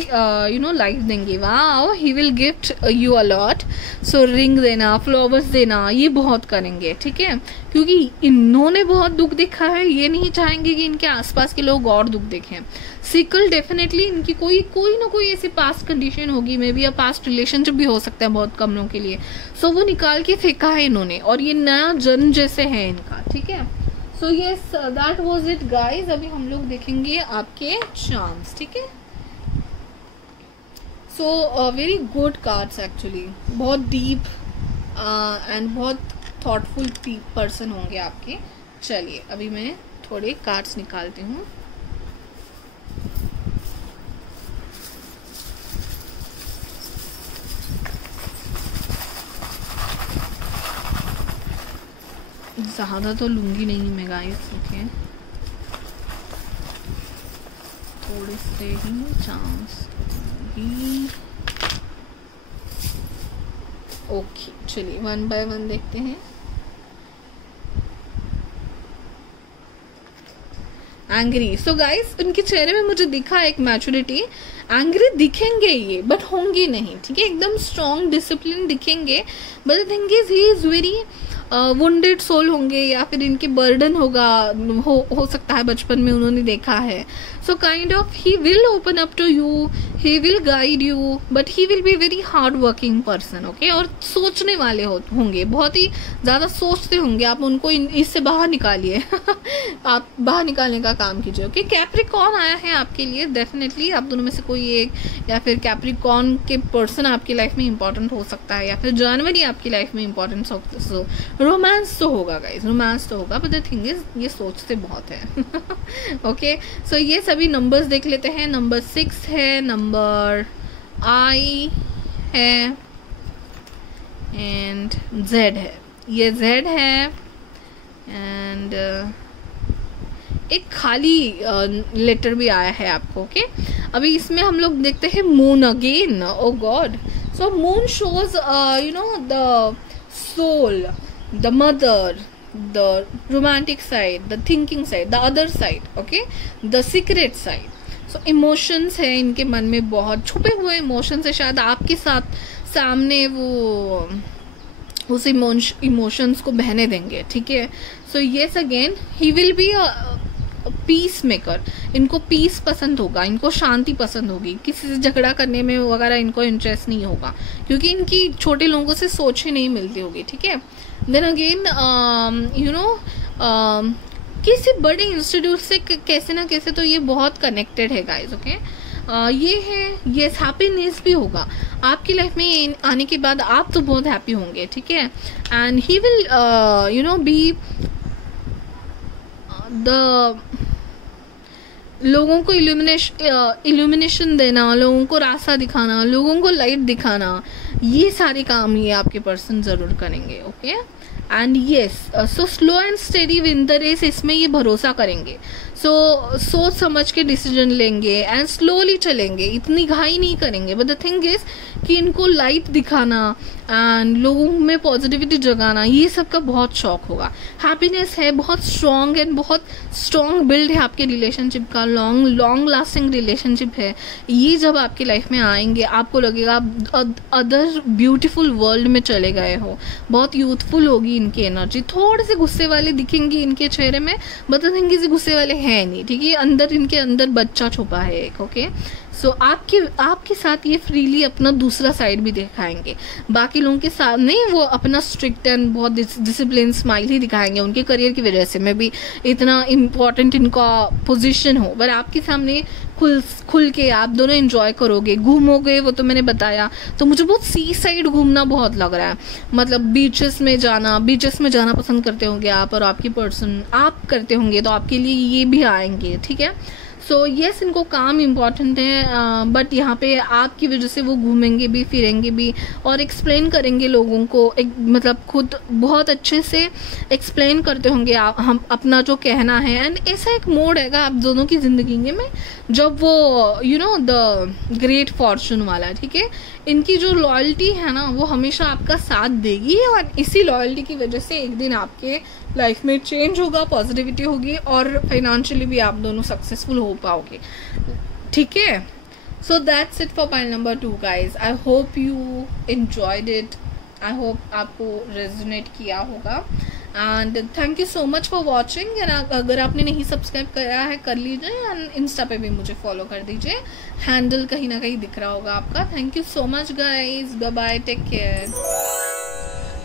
लाइफ देंगे। Wow, he will gift you a lot. So ring देना, फ्लावर्स देना, ये बहुत करेंगे, ठीक है, क्योंकि इन्होंने बहुत दुख देखा है, ये नहीं चाहेंगे कि इनके आसपास के लोग और दुख देखें। सिकल डेफिनेटली इनकी कोई ना कोई ऐसी पास्ट कंडीशन होगी, मे बी या पास्ट रिलेशनशिप भी हो सकता है बहुत कम लोगों के लिए। सो वो निकाल के फेंका है इन्होंने, और ये नया जन्म जैसे है इनका, ठीक है। So yes, that was it guys. अभी हम लोग देखेंगे आपके चार्म्स, ठीक है। So very good cards actually, बहुत डीप एंड बहुत थॉटफुल पर्सन होंगे आपके। चलिए अभी मैं थोड़े कार्ड्स निकालती हूँ। ज़्यादा तो लूँगी नहीं मैं गाइस, ओके, थोड़े से ही चांस लूँगी। ओके चलिए 1 बाय 1 देखते हैं। एंग्री, सो गाइस उनके चेहरे में मुझे दिखा एक मैच्योरिटी। एंग्री दिखेंगे ये, बट होंगी नहीं, ठीक है, एकदम स्ट्रॉन्ग डिसिप्लिन दिखेंगे, but the thing is he is very wounded soul होंगे, या फिर इनके बर्डन होगा, हो सकता है बचपन में उन्होंने देखा है। So kind of he will open up to you, he will guide you, but he will be very hard working person, okay. और सोचने वाले होंगे, बहुत ही ज़्यादा सोचते होंगे, आप उनको इससे बाहर निकालिए आप बाहर निकालने का काम कीजिए, ओके। कैप्रिकॉर्न आया है आपके लिए, डेफिनेटली आप दोनों में से कोई एक, या फिर कैप्रिकॉर्न के पर्सन आपकी लाइफ में इंपॉर्टेंट हो सकता है, या फिर जनवरी आपकी लाइफ में इंपॉर्टेंट हो। सो रोमांस तो होगा गाइज, रोमांस तो होगा, बट द थिंग इज ये सोचते बहुत है ओके। सो ये सभी नंबर्स देख लेते हैं। नंबर 6 है, नंबर I है, एंड Z है, ये Z है, एंड एक खाली लेटर भी आया है आपको, ओके। अभी इसमें हम लोग देखते हैं moon again, oh God. So moon shows the soul, the mother, the romantic side, the thinking side, the other side, okay, the secret side. So emotions है इनके मन में, बहुत छुपे हुए इमोशंस है, शायद आपके साथ सामने वो उस इमोशंस को बहने देंगे, ठीक है। So yes again he will B peace maker, इनको पीस पसंद होगा, इनको शांति पसंद होगी, किसी से झगड़ा करने में वगैरह इनको इंटरेस्ट नहीं होगा, क्योंकि इनकी छोटे लोगों से सोच ही नहीं मिलती होगी, ठीक है। देन अगेन किसी बड़े इंस्टीट्यूट से कैसे ना कैसे तो ये बहुत कनेक्टेड है गाइज, ओके। ये है, ये हैप्पीनेस भी होगा आपकी लाइफ में आने के बाद, आप तो बहुत हैप्पी होंगे, ठीक है। And he will be the लोगों को इल्यूमिनेशन देना, लोगों को रास्ता दिखाना, लोगों को लाइट दिखाना, ये सारे काम ये आपके पर्सन जरूर करेंगे, okay. And yes, so slow and steady win the race, इसमें ये भरोसा करेंगे। सो सोच समझ के डिसीजन लेंगे एंड स्लोली चलेंगे, इतनी घाई नहीं करेंगे, बट द थिंग इज कि इनको लाइट दिखाना एंड लोगों में पॉजिटिविटी जगाना, ये सब का बहुत शौक होगा। हैप्पीनेस है, बहुत स्ट्रॉन्ग एंड बहुत स्ट्रॉन्ग बिल्ड है आपके रिलेशनशिप का, लॉन्ग लास्टिंग रिलेशनशिप है ये। जब आपकी लाइफ में आएंगे आपको लगेगा आप अदर ब्यूटीफुल वर्ल्ड में चले गए हो। बहुत यूथफुल होगी इनकी एनर्जी, थोड़े से गुस्से वाले दिखेंगे इनके चेहरे में, बट द थिंग इज गुस्से वाले है नहीं, ठीक है। अंदर इनके अंदर बच्चा छुपा है एक, ओके। सो आपके साथ ये फ्रीली अपना दूसरा साइड भी दिखाएंगे, बाकी लोगों के सामने वो अपना स्ट्रिक्ट एंड बहुत डिसिप्लिन स्माइल ही दिखाएंगे, उनके करियर की वजह से, मे बी इतना इम्पोर्टेंट इनका पोजीशन हो, पर आपके सामने खुल के आप दोनों एंजॉय करोगे, घूमोगे, वो तो मैंने बताया। तो मुझे बहुत सी साइड घूमना बहुत लग रहा है, मतलब बीचेस में जाना पसंद करते होंगे आप, और आपकी पर्सन आप करते होंगे तो आपके लिए ये भी आएंगे, ठीक है। सो येस, इनको काम इम्पॉर्टेंट है, बट यहाँ पे आपकी वजह से वो घूमेंगे भी, फिरेंगे भी और एक्सप्लेन करेंगे लोगों को, मतलब खुद बहुत अच्छे से एक्सप्लेन करते होंगे आप हम अपना जो कहना है। एंड ऐसा एक मोड हैगा आप दोनों की ज़िंदगी में जब वो द ग्रेट फॉर्चून वाला, ठीक है। इनकी जो लॉयल्टी है ना वो हमेशा आपका साथ देगी और इसी लॉयल्टी की वजह से एक दिन आपके लाइफ में चेंज होगा, पॉजिटिविटी होगी और फाइनेंशियली भी आप दोनों सक्सेसफुल हो पाओगे, ठीक है। So that's it for point number 2 guys. I hope you enjoyed it, I hope आपको रेजोनेट किया होगा and thank you so much for watching. And अगर आपने नहीं सब्सक्राइब करा है कर लीजिए एंड इंस्टा पे भी मुझे फॉलो कर दीजिए, हैंडल कहीं ना कहीं दिख रहा होगा आपका। Thank you so much guys, bye bye, take care.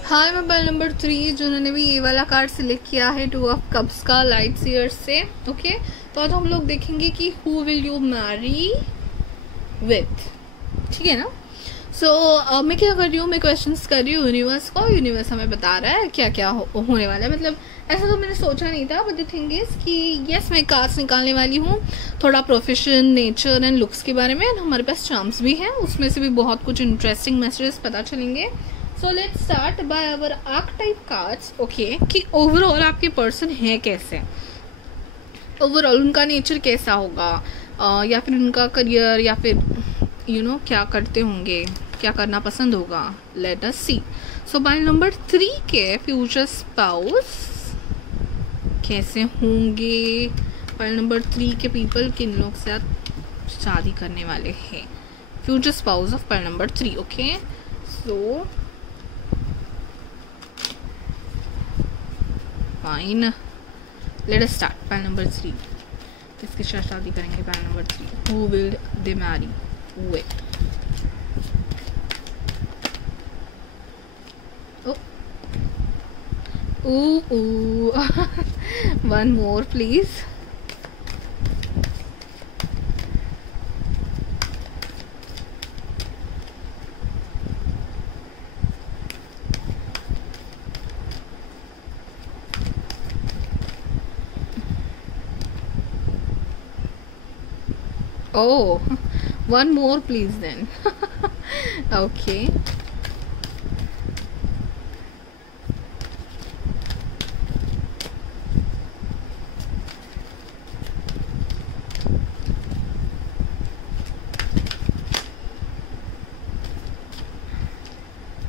Hi, mobile number 3 जिन्होंने भी ये वाला कार्ड सिलेक्ट किया है 2 ऑफ कप्स का लाइट सीयर्स से, ओके। तो आज हम लोग देखेंगे कि who will you Mary with, ठीक है ना। सो मैं क्या कर रही हूँ, मैं क्वेश्चंस कर रही हूँ यूनिवर्स को, यूनिवर्स हमें बता रहा है क्या क्या होने वाला है। मतलब ऐसा तो मैंने सोचा नहीं था, बट द थिंग इज कि यस, मैं कार्ड्स निकालने वाली हूँ थोड़ा प्रोफेशन, नेचर एंड लुक्स के बारे में। हमारे पास चार्म्स भी हैं, उसमें से भी बहुत कुछ इंटरेस्टिंग मैसेजेस पता चलेंगे। So let's start by our archetype cards, okay, कि ओवरऑल आपके पर्सन है कैसे, ओवरऑल उनका नेचर कैसा होगा, या फिर उनका करियर, या फिर क्या करते होंगे, क्या करना पसंद होगा। लेट अस सी। सो पॉइंट नंबर 3 के फ्यूचर स्पाउस कैसे होंगे। पॉइंट नंबर 3 के पीपल किन लोग से शादी करने वाले हैं, future spouse of point number 3, okay. So fine, let us start. Point number 3, किसके साथ शादी करेंगे। Point number 3, who will they marry with। ooh one more please। oh, one more please then। okay,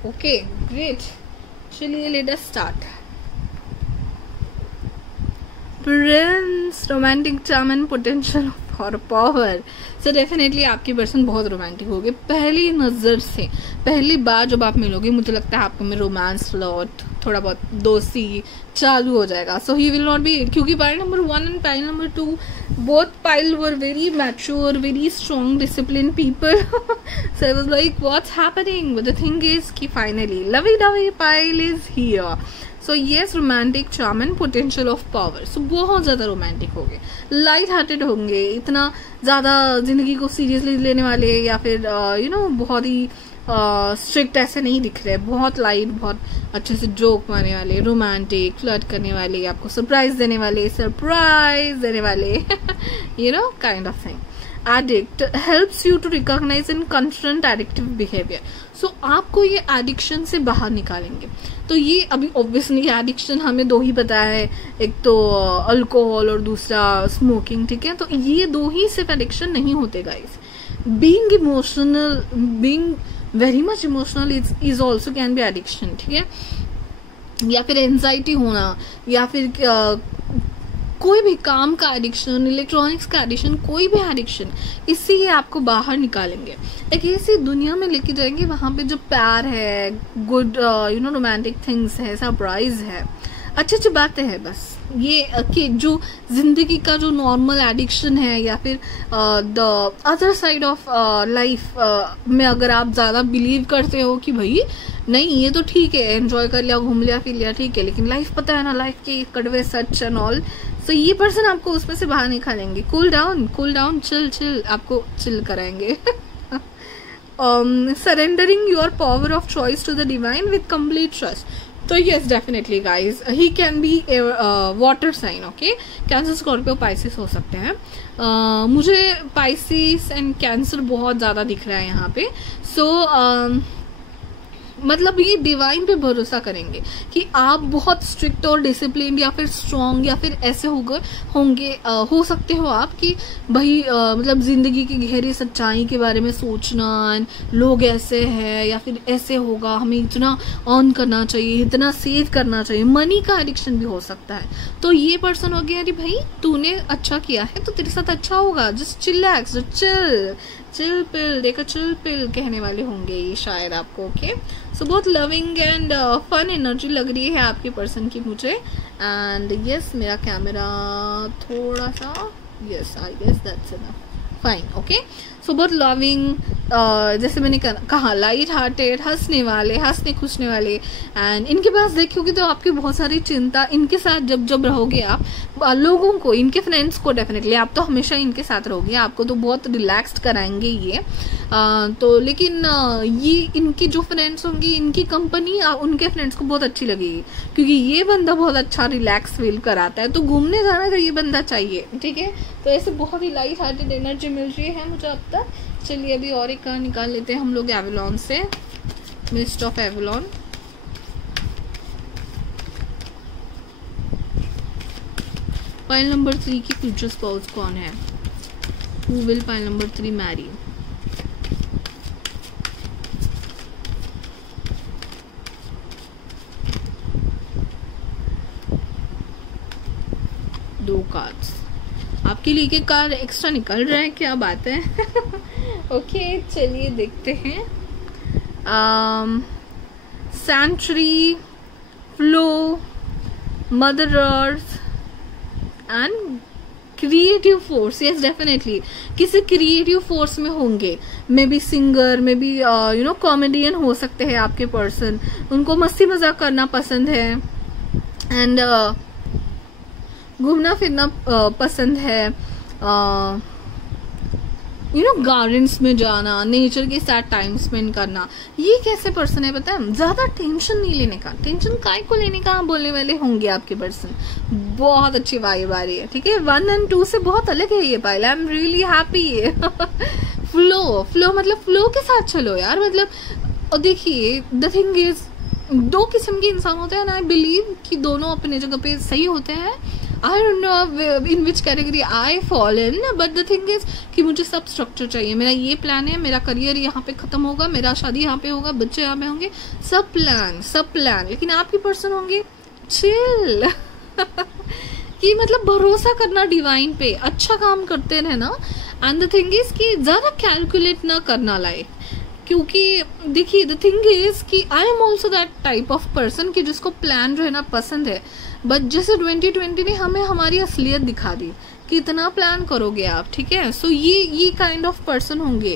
okay, great। चलिए let us start। Prince, romantic charm and potential for power। So definitely आपकी person बहुत romantic होगी पहली नज़र से, पहली बार जब आप मिलोगे मुझे लगता है आपको में रोमांस प्लॉट, थोड़ा बहुत दोस्ती चालू हो जाएगा। So he will not be, क्योंकि pile number 1 and pile number 2 both pile were very mature, very strong, discipline people. So I was like what's happening, but the thing is कि finally lovey dovey pile is here. So yes, romantic charm and potential of power. So बहुत ज़्यादा romantic होंगे, light hearted होंगे, इतना ज़्यादा ज़िंदगी को seriously लेने वाले या फिर बहुत ही स्ट्रिक्ट ऐसे नहीं दिख रहे, बहुत लाइट, बहुत अच्छे से जोक मारने वाले, रोमांटिक, फ्लर्ट करने वाले, आपको सरप्राइज देने वाले, kind of thing. Addict helps you to recognise and confront addictive behaviour. So आपको ये एडिक्शन से बाहर निकालेंगे। तो ये अभी ऑब्वियसली एडिक्शन हमें 2 ही पता है, एक तो अल्कोहल और दूसरा स्मोकिंग, ठीक है। तो ये 2 ही सिर्फ एडिक्शन नहीं होते guys. Being emotional, being very much emotional is also can be addiction, ठीक है। या फिर एंजाइटी होना, या फिर कोई भी काम का एडिक्शन, इलेक्ट्रॉनिक्स का एडिक्शन, कोई भी एडिक्शन, इससे ही आपको बाहर निकालेंगे, एक ऐसी दुनिया में लेके जाएंगे वहाँ पे जो प्यार है, गुड रोमांटिक थिंग्स है, सरप्राइज है, अच्छी अच्छी बातें हैं। बस ये कि जो जिंदगी का जो नॉर्मल एडिक्शन है या फिर the other side of life में अगर आप ज़्यादा बिलीव करते हो कि भाई नहीं ये तो ठीक है, एंजॉय कर लिया, घूम लिया, फिर लिया, ठीक है, लेकिन लाइफ पता है ना, लाइफ के कड़वे सच एंड ऑल। सो ये पर्सन आपको उसमें से बाहर निकालेंगे। कूल डाउन, चिल, आपको चिल कराएंगे। Surrendering your power of choice to the divine with complete trust. तो yes definitely guys he can be water sign, okay. Cancer, Scorpio, Pisces हो सकते हैं। मुझे पाइसिस एंड कैंसर बहुत ज़्यादा दिख रहा है यहाँ पे। सो मतलब ये डिवाइन पे भरोसा करेंगे कि आप बहुत स्ट्रिक्ट और डिसिप्लिन या फिर स्ट्रॉन्ग या फिर ऐसे होंगे हो सकते हो आप कि भाई मतलब जिंदगी की गहरी सच्चाई के बारे में सोचना, लोग ऐसे हैं या फिर ऐसे होगा, हमें इतना अर्न करना चाहिए, इतना सेव करना चाहिए, मनी का एडिक्शन भी हो सकता है। तो ये पर्सन हो गया अरे भाई तूने अच्छा किया है तो तेरे साथ अच्छा होगा, जस्ट चिलैक्स, चिल पिल, देखो चिल पिल कहने वाले होंगे ये शायद आपको, ओके। सो बहुत लविंग एंड फन एनर्जी लग रही है आपके पर्सन की मुझे। एंड यस मेरा कैमरा थोड़ा सा, yes I guess that's enough, fine, okay. So बहुत लविंग, जैसे मैंने कहा लाइट हार्टेड, हंसने वाले, हंसने खुशने वाले। एंड इनके पास देखोगे तो आपकी बहुत सारी चिंता, इनके साथ जब रहोगे आप लोगों को, इनके फ्रेंड्स को डेफिनेटली, आप तो हमेशा इनके साथ रहोगे, आपको तो बहुत रिलैक्स्ड कराएंगे ये। तो लेकिन ये इनकी जो फ्रेंड्स होंगी, इनकी कंपनी उनके फ्रेंड्स को बहुत अच्छी लगेगी क्योंकि ये बंदा बहुत अच्छा रिलैक्स फील कराता है। तो घूमने जाना तो ये बंदा चाहिए, ठीक है। तो ऐसे बहुत ही लाइट हार्टेड एनर्जी मिल रही है मुझे अब तक। चलिए अभी और एक कार्ड निकाल लेते हैं हम लोग एवलॉन से, mist of Avalon. Pile number 3 की फ्यूचर स्पाउस कौन है? Who will pile number 3 marry? दो कार्ड्स आपके लिए, एक कार्ड एक्स्ट्रा निकल रहा है, क्या बात है। ओके चलिए देखते हैं। Sanctuary, flow, mother earth and creative force. Yes definitely किसी क्रिएटिव फोर्स में होंगे, maybe singer, maybe you know comedian हो सकते हैं आपके पर्सन। उनको मस्ती मजाक करना पसंद है एंड घूमना फिरना पसंद है, यू नो गार्डन्स में जाना, नेचर के साथ टाइम स्पेंड करना। ये कैसे पर्सन है पता है, ज्यादा टेंशन नहीं लेने का, टेंशन काय को लेने का बोलने वाले होंगे आपके पर्सन। बहुत अच्छी वाइब आ रही है, ठीक है। 1 और 2 से बहुत अलग है ये pile, I am really happy. Flow मतलब फ्लो के साथ चलो यार, मतलब देखिए द थिंग इज, दो किस्म के इंसान होते हैं ना, आई बिलीव कि दोनों अपने जगह पे सही होते हैं। I don't know in which category I fall in, but the thing is कि मुझे सब स्ट्रक्चर चाहिए। मेरा ये प्लान है, मेरा करियर यहाँ पे खत्म होगा, मेरा शादी यहाँ पे होगा, बच्चे यहाँ पे होंगे, सब प्लान। लेकिन आपके पर्सन होंगे चिल कि मतलब भरोसा करना डिवाइन पे, अच्छा काम करते रहना। एंड द थिंग इज कि ज्यादा कैलकुलेट ना करना लाइफ, क्योंकि देखिए द थिंग इज कि I am also that type of person कि जिसको प्लान रहना पसंद है। बट जैसे 2020 ने हमें हमारी असलियत दिखा दी कि इतना प्लान करोगे आप, ठीक है। सो ये काइंड ऑफ पर्सन होंगे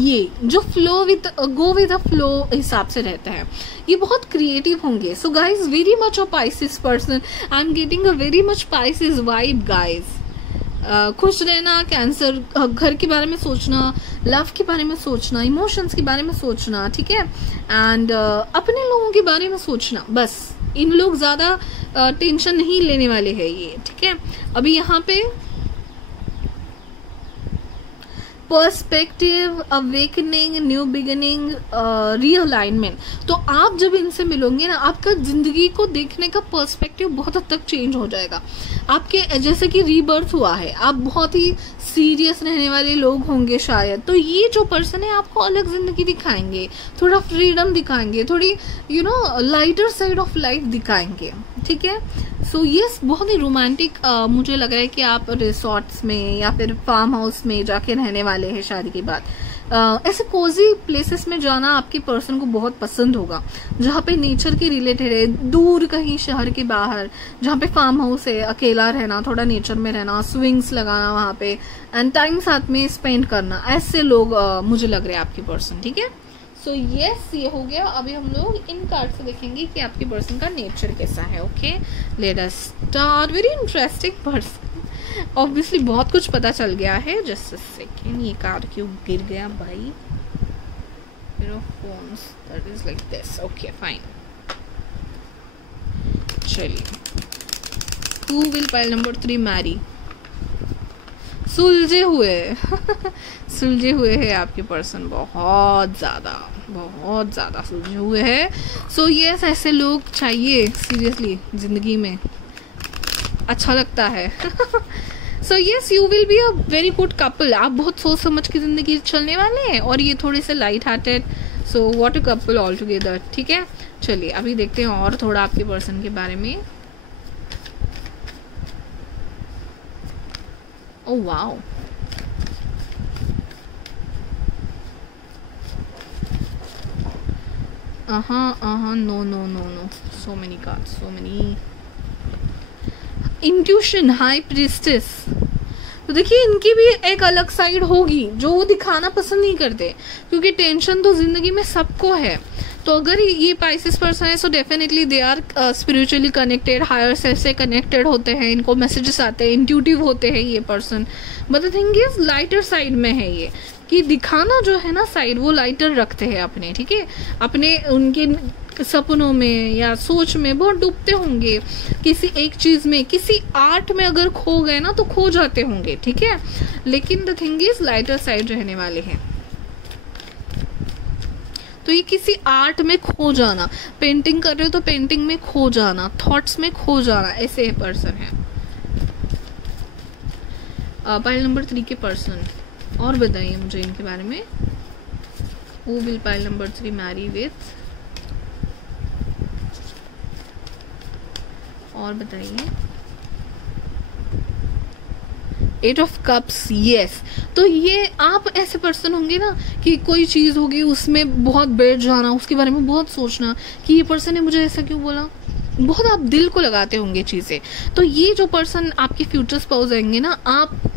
ये जो flow with go with the flow हिसाब से रहता है, ये बहुत क्रिएटिव होंगे। So guys very much of Pisces person, I am getting a very much Pisces vibe guys. खुश रहना, कैंसर, घर के बारे में सोचना, लव के बारे में सोचना, इमोशंस के बारे में सोचना, ठीक है। एंड अपने लोगों के बारे में सोचना, बस इन लोग ज्यादा टेंशन नहीं लेने वाले हैं ये, ठीक है। अभी यहाँ पे perspective, awakening, new beginning, realignment. तो आप जब इनसे मिलोगे ना, आपका जिंदगी को देखने का पर्सपेक्टिव बहुत हद तक चेंज हो जाएगा। आपके जैसे कि रीबर्थ हुआ है, आप बहुत ही सीरियस रहने वाले लोग होंगे शायद, तो ये जो पर्सन है आपको अलग जिंदगी दिखाएंगे, थोड़ा फ्रीडम दिखाएंगे, थोड़ी you know lighter side of life दिखाएंगे, ठीक है। सो यस बहुत ही रोमांटिक मुझे लग रहा है कि आप रिसोर्ट्स में या फिर फार्म हाउस में जाके रहने वाले हैं शादी के बाद। ऐसे कोजी प्लेसेस में जाना आपके पर्सन को बहुत पसंद होगा, जहाँ पे नेचर के रिलेटेड है, दूर कहीं शहर के बाहर, जहाँ पे फार्म हाउस है, अकेला रहना, थोड़ा नेचर में रहना, स्विंग्स लगाना वहाँ पे एंड टाइम साथ में स्पेंड करना, ऐसे लोग मुझे लग रहे हैं आपके पर्सन, ठीक है। सो यस ये हो गया। अभी हम लोग इन कार्ड से देखेंगे कि आपके पर्सन का नेचर कैसा है, okay. Let us start. Very interesting person, obviously बहुत कुछ पता चल गया है। जस्ट अ सेकेंड, ये कार्ड क्यों गिर गया भाई? Phones that is like this, okay fine. चलिए, who will pile number 3 marry? सुलझे हुए सुलझे हुए है आपके पर्सन, बहुत ज़्यादा सुलझे हुए हैं। सो यस, ऐसे लोग चाहिए सीरियसली ज़िंदगी में, अच्छा लगता है। So yes, you will be a very good couple. आप बहुत सोच समझ के ज़िंदगी चलने वाले हैं और ये थोड़े से light hearted. So what a couple all together. ठीक है, चलिए अभी देखते हैं और थोड़ा आपके पर्सन के बारे में। Oh wow. No. So many cards, so many. Intuition, High Priestess. तो देखिए इनकी भी एक अलग साइड होगी जो वो दिखाना पसंद नहीं करते, क्योंकि टेंशन तो जिंदगी में सबको है। तो अगर ये पाइसेस पर्सन है, so definitely they are spiritually connected, higher self से कनेक्टेड होते हैं, इनको मैसेजेस आते हैं, इंट्यूटिव होते हैं ये person. But the thing is lighter side में है ये, कि दिखाना जो है ना साइड, वो लाइटर रखते हैं अपने। ठीक है, अपने उनके सपनों में या सोच में बहुत डूबते होंगे, किसी एक चीज़ में, किसी आर्ट में अगर खो गए ना तो खो जाते होंगे। ठीक है, लेकिन the thing is lighter side रहने वाले हैं। तो ये किसी आर्ट में खो जाना, पेंटिंग कर रहे हो तो पेंटिंग में खो जाना, थॉट्स में खो जाना, ऐसे पर्सन है। पाइल नंबर 3 के पर्सन, और बताइए मुझे इनके बारे में। Who will pile number 3 marry with? और बताइए। 8 ऑफ कप्स, यस। तो ये आप ऐसे पर्सन होंगे ना कि कोई चीज़ होगी उसमें बहुत बैठ जाना, उसके बारे में बहुत सोचना कि ये पर्सन ने मुझे ऐसा क्यों बोला, बहुत आप दिल को लगाते होंगे चीज़ें। तो ये जो पर्सन आपके फ्यूचर स्पाउस आएंगे ना,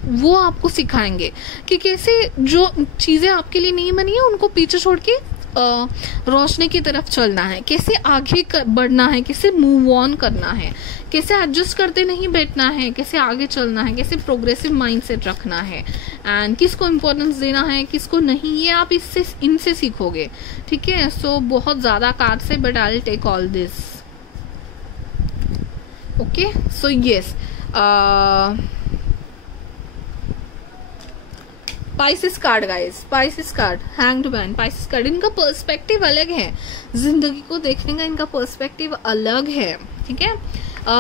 वो आपको सिखाएंगे कि कैसे जो चीज़ें आपके लिए नहीं बनी है उनको पीछे छोड़ के रोशनी की तरफ चलना है, कैसे आगे बढ़ना है, कैसे मूव ऑन करना है, कैसे एडजस्ट करते नहीं बैठना है, कैसे आगे चलना है, कैसे प्रोग्रेसिव माइंडसेट रखना है, एंड किसको इम्पोर्टेंस देना है, किसको नहीं, ये आप इनसे सीखोगे। ठीक है, सो बहुत ज़्यादा कार्ड्स है, but I will take all this. Okay, so yes, Pisces card guys, Pisces card, hanged man, Pisces card. इनका पर्सपेक्टिव अलग है, जिंदगी को देखने का इनका पर्सपेक्टिव अलग है। ठीक है,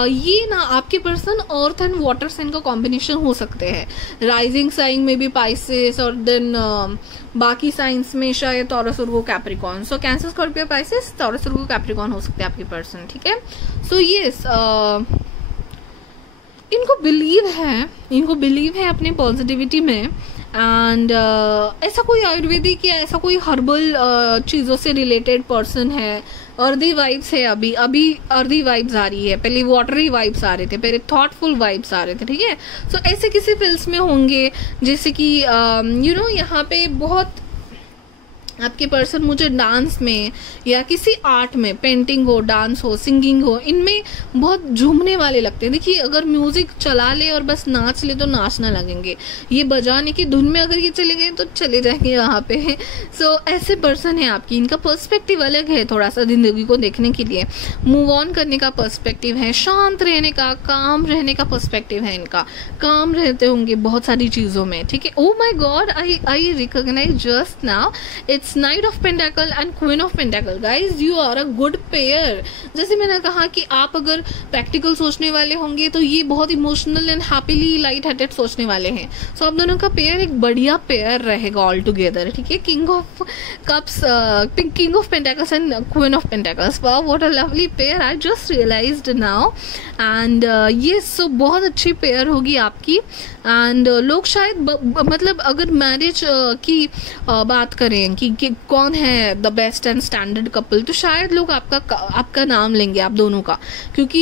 ये ना आपके person earth and water sign का कॉम्बिनेशन हो सकते हैं। राइजिंग साइन में भी पाइसेस, और देन बाकी साइंस में शायद टॉरस और कैप्रिकॉर्न। सो कैंसर, स्कॉर्पियो, पाइसेस, टॉरस और कैप्रिकॉर्न हो सकते हैं आपके पर्सन। ठीक है, सो यस, इनको बिलीव है अपनी पॉजिटिविटी में, एंड ऐसा कोई आयुर्वेदिक या ऐसा कोई हर्बल चीज़ों से रिलेटेड पर्सन है। अर्दी वाइब्स है, अभी अर्दी वाइब्स आ रही है, पहले वाटरी वाइब्स आ रहे थे, पहले थॉटफुल वाइब्स आ रहे थे। ठीक है, सो ऐसे किसी फील्ड्स में होंगे, जैसे कि यहाँ पे बहुत आपके पर्सन मुझे डांस में या किसी आर्ट में, पेंटिंग हो, डांस हो, सिंगिंग हो, इनमें बहुत झूमने वाले लगते हैं। देखिए अगर म्यूजिक चला ले और बस नाच ले तो नाचना लगेंगे, ये बजाने की धुन में अगर ये चले गए तो चले जाएंगे वहाँ पे। सो ऐसे पर्सन है आपकी, इनका पर्सपेक्टिव अलग है थोड़ा सा जिंदगी को देखने के लिए, मूव ऑन करने का पर्सपेक्टिव है, शांत रहने का, काम रहने का पर्सपेक्टिव है इनका, काम रहते होंगे बहुत सारी चीज़ों में। ठीक है, oh my god, I recognise just now, it's knight of pentacle and queen of pentacle. Guys you are a good pair. जैसे मैंने कहा कि आप अगर प्रैक्टिकल सोचने वाले होंगे तो ये बहुत emotional and happily light hearted सोचने वाले हैं। सो आप दोनों का पेयर एक बढ़िया पेयर रहेगा ऑल टुगेदर। ठीक है, king of cups, king of pentacles and queen of pentacles, wow what a lovely pair, I just realised now. And ये सो बहुत अच्छी पेयर होगी आपकी। एंड लोग शायद मतलब अगर मैरिज की बात करें कि कौन है the best and standard couple, तो शायद लोग आपका नाम लेंगे, आप दोनों का, क्योंकि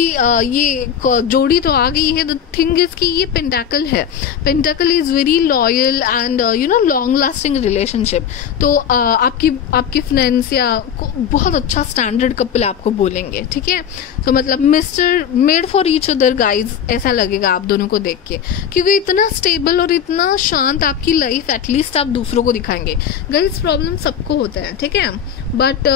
ये जोड़ी तो आ गई है। द थिंग इज कि ये पेंटाकल है, pentacle is very loyal and long lasting relationship. तो आपकी फ्रेंड्स या बहुत अच्छा स्टैंडर्ड कपल आपको बोलेंगे। ठीक है, तो मतलब mister made for each other guys, ऐसा लगेगा आप दोनों को देख के, क्योंकि इतना स्टेबल और इतना शांत आपकी लाइफ एटलीस्ट आप दूसरों को दिखाएंगे। गाइज प्रॉब्लम सबको होता है, ठीक है, बट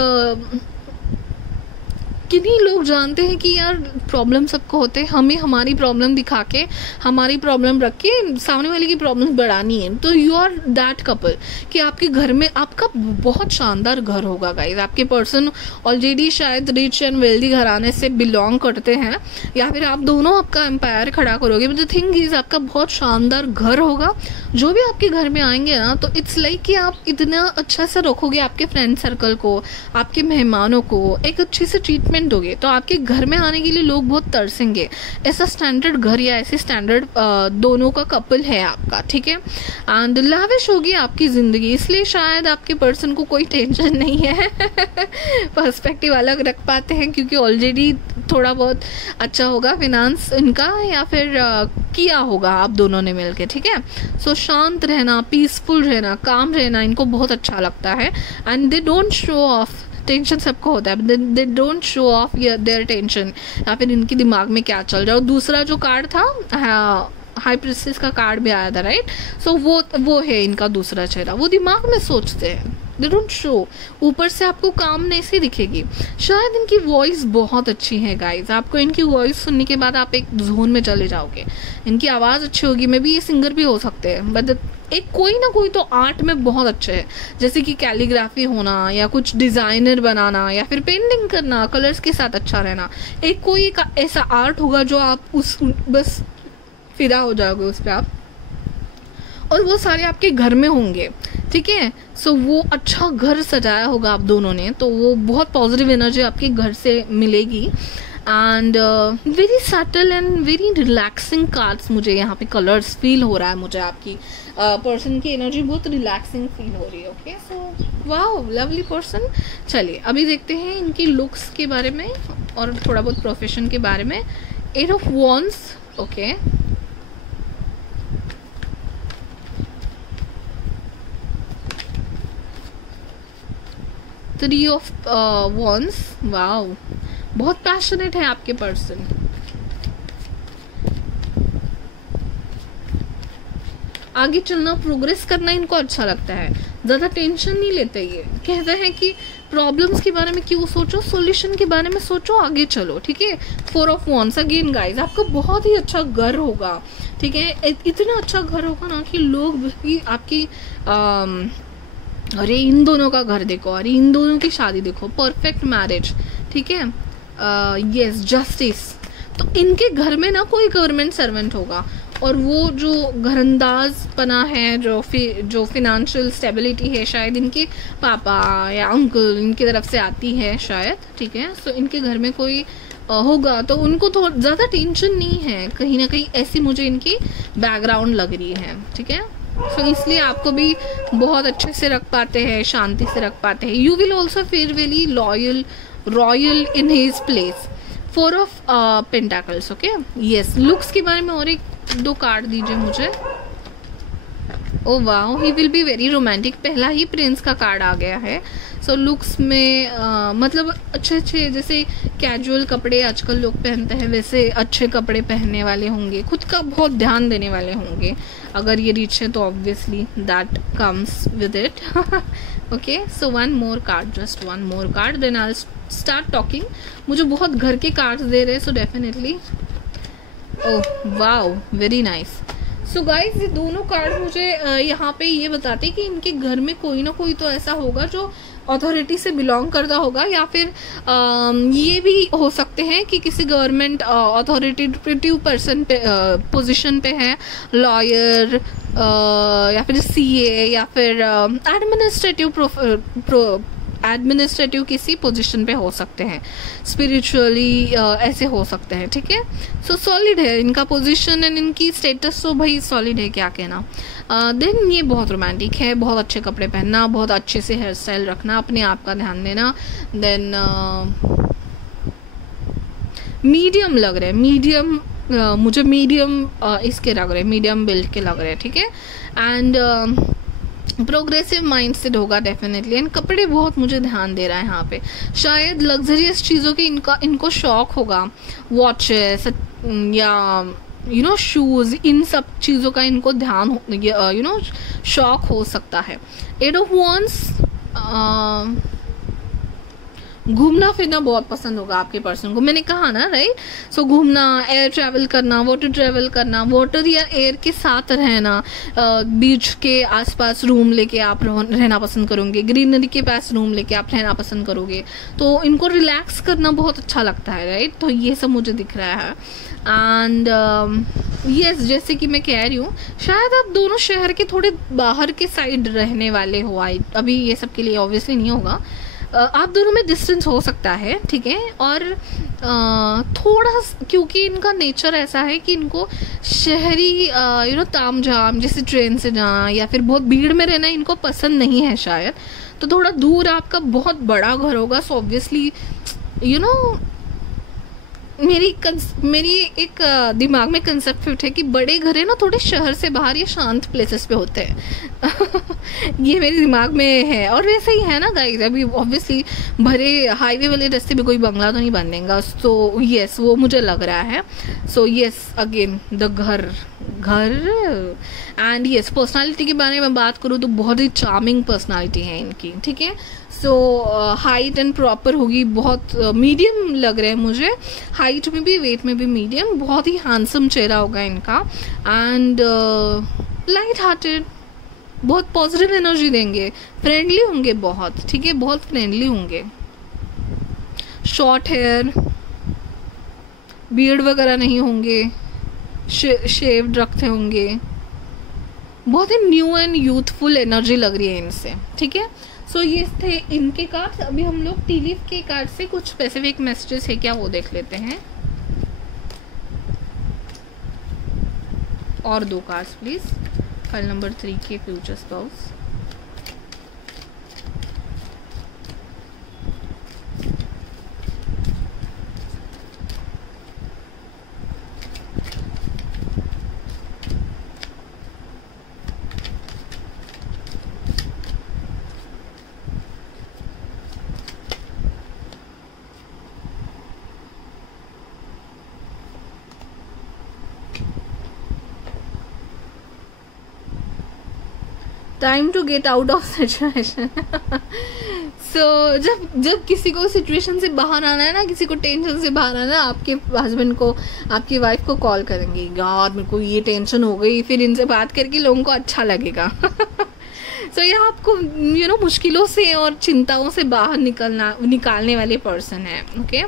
किन्हीं लोग जानते हैं कि यार प्रॉब्लम सबको होते हैं, हमें हमारी प्रॉब्लम दिखा के, हमारी प्रॉब्लम रख के सामने वाले की प्रॉब्लम बढ़ानी है। तो यू आर दैट कपल कि आपके घर में आपका बहुत शानदार घर होगा गाइज। आपके पर्सन ऑलरेडी शायद रिच एंड वेल्दी घराने से बिलोंग करते हैं, या फिर आप दोनों आपका एम्पायर खड़ा करोगे। बट द थिंग इज आपका बहुत शानदार घर होगा। जो भी आपके घर में आएंगे ना, तो इट्स लाइक कि आप इतना अच्छा से रखोगे आपके फ्रेंड सर्कल को, आपके मेहमानों को एक अच्छी से ट्रीटमेंट दोगे, तो आपके घर में आने के लिए लोग बहुत तरसेंगे। ऐसा स्टैंडर्ड घर या ऐसे स्टैंडर्ड दोनों का कपल है आपका, ठीक है। एंड लाविश होगी आपकी ज़िंदगी, इसलिए शायद आपके पर्सन को कोई टेंशन नहीं है। पर्सपेक्टिव अलग रख पाते हैं क्योंकि ऑलरेडी थोड़ा बहुत अच्छा होगा फिनांस इनका, या फिर किया होगा आप दोनों ने मिलके, ठीक है। सो शांत रहना, पीसफुल रहना, काम रहना इनको बहुत अच्छा लगता है। And they don't show off. Tension सबको होता है, they don't show of their tension, या फिर इनके दिमाग में क्या चल रहा है। और दूसरा जो कार्ड था, हाई प्रिंसेस का कार्ड भी आया था, राइट। सो वो है इनका दूसरा चेहरा। वो दिमाग में सोचते हैं, दे डोंट शो। ऊपर से आपको काम नहीं सी दिखेगी। शायद इनकी वॉइस बहुत अच्छी है गाइज। आपको इनकी वॉइस सुनने के बाद आप एक जोन में चले जाओगे। इनकी आवाज़ अच्छी होगी, मे बी ये सिंगर भी हो सकते हैं, बट एक कोई ना कोई तो आर्ट में बहुत अच्छे है, जैसे कि कैलीग्राफी होना, या कुछ डिज़ाइनर बनाना, या फिर पेंटिंग करना, कलर्स के साथ अच्छा रहना। एक कोई एक ऐसा आर्ट होगा जो आप उस बस फिदा हो जाओगे उस पर आप, और वो सारे आपके घर में होंगे, ठीक है। सो वो अच्छा घर सजाया होगा आप दोनों ने, तो वो बहुत पॉजिटिव एनर्जी आपके घर से मिलेगी। And very subtle and very relaxing cards, मुझे यहाँ पे कलर्स फील हो रहा है। मुझे आपकी पर्सन की एनर्जी बहुत रिलैक्सिंग फील हो रही है। Okay, so wow, lovely person. चलिए अभी देखते हैं इनकी लुक्स के बारे में और थोड़ा बहुत प्रोफेशन के बारे में। 8 of wands, okay. Three of wands, wow, बहुत पैशनेट है आपके पर्सन। आगे चलना, प्रोग्रेस करना इनको अच्छा लगता है। ज़्यादा टेंशन नहीं लेते। ये कहते हैं कि प्रॉब्लम्स के बारे में क्यों सोचो, सॉल्यूशन के बारे में सोचो, आगे चलो, ठीक है। 4 ऑफ वॉन्ड्स, अगेन गाइज आपका बहुत ही अच्छा घर होगा, ठीक है। इतना अच्छा घर होगा ना कि लोग भी आपकी अरे इन दोनों का घर देखो, अरे इन दोनों की शादी देखो, परफेक्ट मैरिज, ठीक है। Yes, justice. तो इनके घर में ना कोई गवर्नमेंट सर्वेंट होगा, और वो जो घरंदाज पना है, जो फिनेंशियल स्टेबिलिटी है, शायद इनके पापा या अंकल इनकी तरफ से आती है शायद, ठीक है। सो इनके घर में कोई होगा, तो उनको तो ज़्यादा टेंशन नहीं है, कहीं ना कहीं ऐसी मुझे इनकी बैकग्राउंड लग रही है, ठीक है। सो इसलिए आपको भी बहुत अच्छे से रख पाते हैं, शांति से रख पाते हैं। You will also feel very royal in his place. 4 of pentacles, okay. Yes, looks के बारे में और 1-2 कार्ड दीजिए मुझे। Oh wow, he will be very romantic. पहला ही प्रिंस का कार्ड आ गया है। सो लुक्स में मतलब अच्छे जैसे कैजुअल कपड़े आजकल लोग पहनते हैं, वैसे अच्छे कपड़े पहनने वाले होंगे, खुद का बहुत ध्यान देने वाले होंगे। अगर ये रिच है तो obviously that comes with it. Okay, so 1 more card, just 1 more card, then I start talking. मुझे बहुत घर के कार्ड्स दे रहे हैं, so definitely. Oh wow, very nice. So guys ये दोनों कार्ड मुझे यहाँ पे ये बताते हैं कि इनके घर में कोई ना कोई तो ऐसा होगा जो अथॉरिटी से बिलोंग करता होगा, या फिर ये भी हो सकते हैं कि किसी गवर्नमेंट अथॉरिटेटिव पर्सन पे पोजीशन पे है, लॉयर या फिर सीए, या फिर एडमिनिस्ट्रेटिव किसी पोजीशन पे हो सकते हैं, स्पिरिचुअली ऐसे हो सकते हैं, ठीक है। सो सॉलिड है इनका पोजीशन एंड इनकी स्टेटस, तो भाई सॉलिड है, क्या कहना। देन ये बहुत रोमांटिक है, बहुत अच्छे कपड़े पहनना, बहुत अच्छे से हेयर स्टाइल रखना, अपने आप का ध्यान देना। देन मीडियम लग रहे हैं, मीडियम मुझे मीडियम इसके लग रहे हैं, मीडियम बिल्ड के लग रहे हैं, ठीक है। एंड प्रोग्रेसिव माइंडसेट होगा डेफिनेटली। एंड कपड़े बहुत मुझे ध्यान दे रहा है यहाँ पे, शायद लग्जरियस चीज़ों की इनको शौक होगा, वॉचेस या शूज़, इन सब चीज़ों का इनको ध्यान शौक हो सकता है। 8 ऑफ वॉन्ड्स, घूमना फिरना बहुत पसंद होगा आपके पर्सन को, मैंने कहा ना, राइट। सो घूमना, एयर ट्रैवल करना, वाटर ट्रैवल करना, वाटर या एयर के साथ रहना, बीच के आसपास रूम लेके आप रहना पसंद करोगे, ग्रीनरी के पास रूम लेके आप रहना पसंद करोगे, तो इनको रिलैक्स करना बहुत अच्छा लगता है, राइट। तो ये सब मुझे दिख रहा है। एंड यस, जैसे कि मैं कह रही हूँ, शायद आप दोनों शहर के थोड़े बाहर के साइड रहने वाले हो। अभी ये सब के लिए ऑब्वियसली नहीं होगा, आप दोनों में डिस्टेंस हो सकता है, ठीक है। और थोड़ा, क्योंकि इनका नेचर ऐसा है कि इनको शहरी ताम झाम, जैसे ट्रेन से जाना या फिर बहुत भीड़ में रहना इनको पसंद नहीं है शायद। तो थोड़ा दूर आपका बहुत बड़ा घर होगा, सो ऑब्वियसली मेरी एक दिमाग में कंसेप्ट फिट है कि बड़े घर है ना थोड़े शहर से बाहर या शांत प्लेसेस पे होते हैं। ये मेरे दिमाग में है, और वैसे ही है ना गाइस। अभी ऑब्वियसली भरे हाईवे वाले रास्ते में कोई बंगला तो नहीं बन देगा, तो यस वो मुझे लग रहा है। सो यस, अगेन द घर एंड यस, पर्सनालिटी के बारे में बात करूँ तो बहुत ही चार्मिंग पर्सनालिटी है इनकी, ठीक है। सो हाइट एंड प्रॉपर होगी, बहुत मीडियम लग रहा है मुझे, हाइट में भी वेट में भी मीडियम, बहुत ही हैंडसम चेहरा होगा इनका। एंड लाइट हार्टेड, बहुत पॉजिटिव एनर्जी देंगे, फ्रेंडली होंगे बहुत, ठीक है, बहुत फ्रेंडली होंगे। शॉर्ट हेयर, बियर्ड वगैरह नहीं होंगे, शेव्ड रखते होंगे, बहुत ही न्यू एंड यूथफुल एनर्जी लग रही है इनसे, ठीक है। सो ये थे इनके कार्ड्स। अभी हम लोग टी लीफ के कार्ड से कुछ स्पेसिफिक मैसेजेस है क्या वो देख लेते हैं। और 2 कार्ड्स प्लीज, फाइल नंबर 3 के future spouse. Time to get out of situation. So जब किसी को सिचुएशन से बाहर आना है ना, किसी को टेंशन से बाहर आना है, आपके हस्बैंड को, आपकी वाइफ को कॉल करेंगे, यार मेरे को ये टेंशन हो गई, फिर इनसे बात करके लोगों को अच्छा लगेगा। सो ये आपको मुश्किलों से और चिंताओं से बाहर निकालने वाले पर्सन है, okay.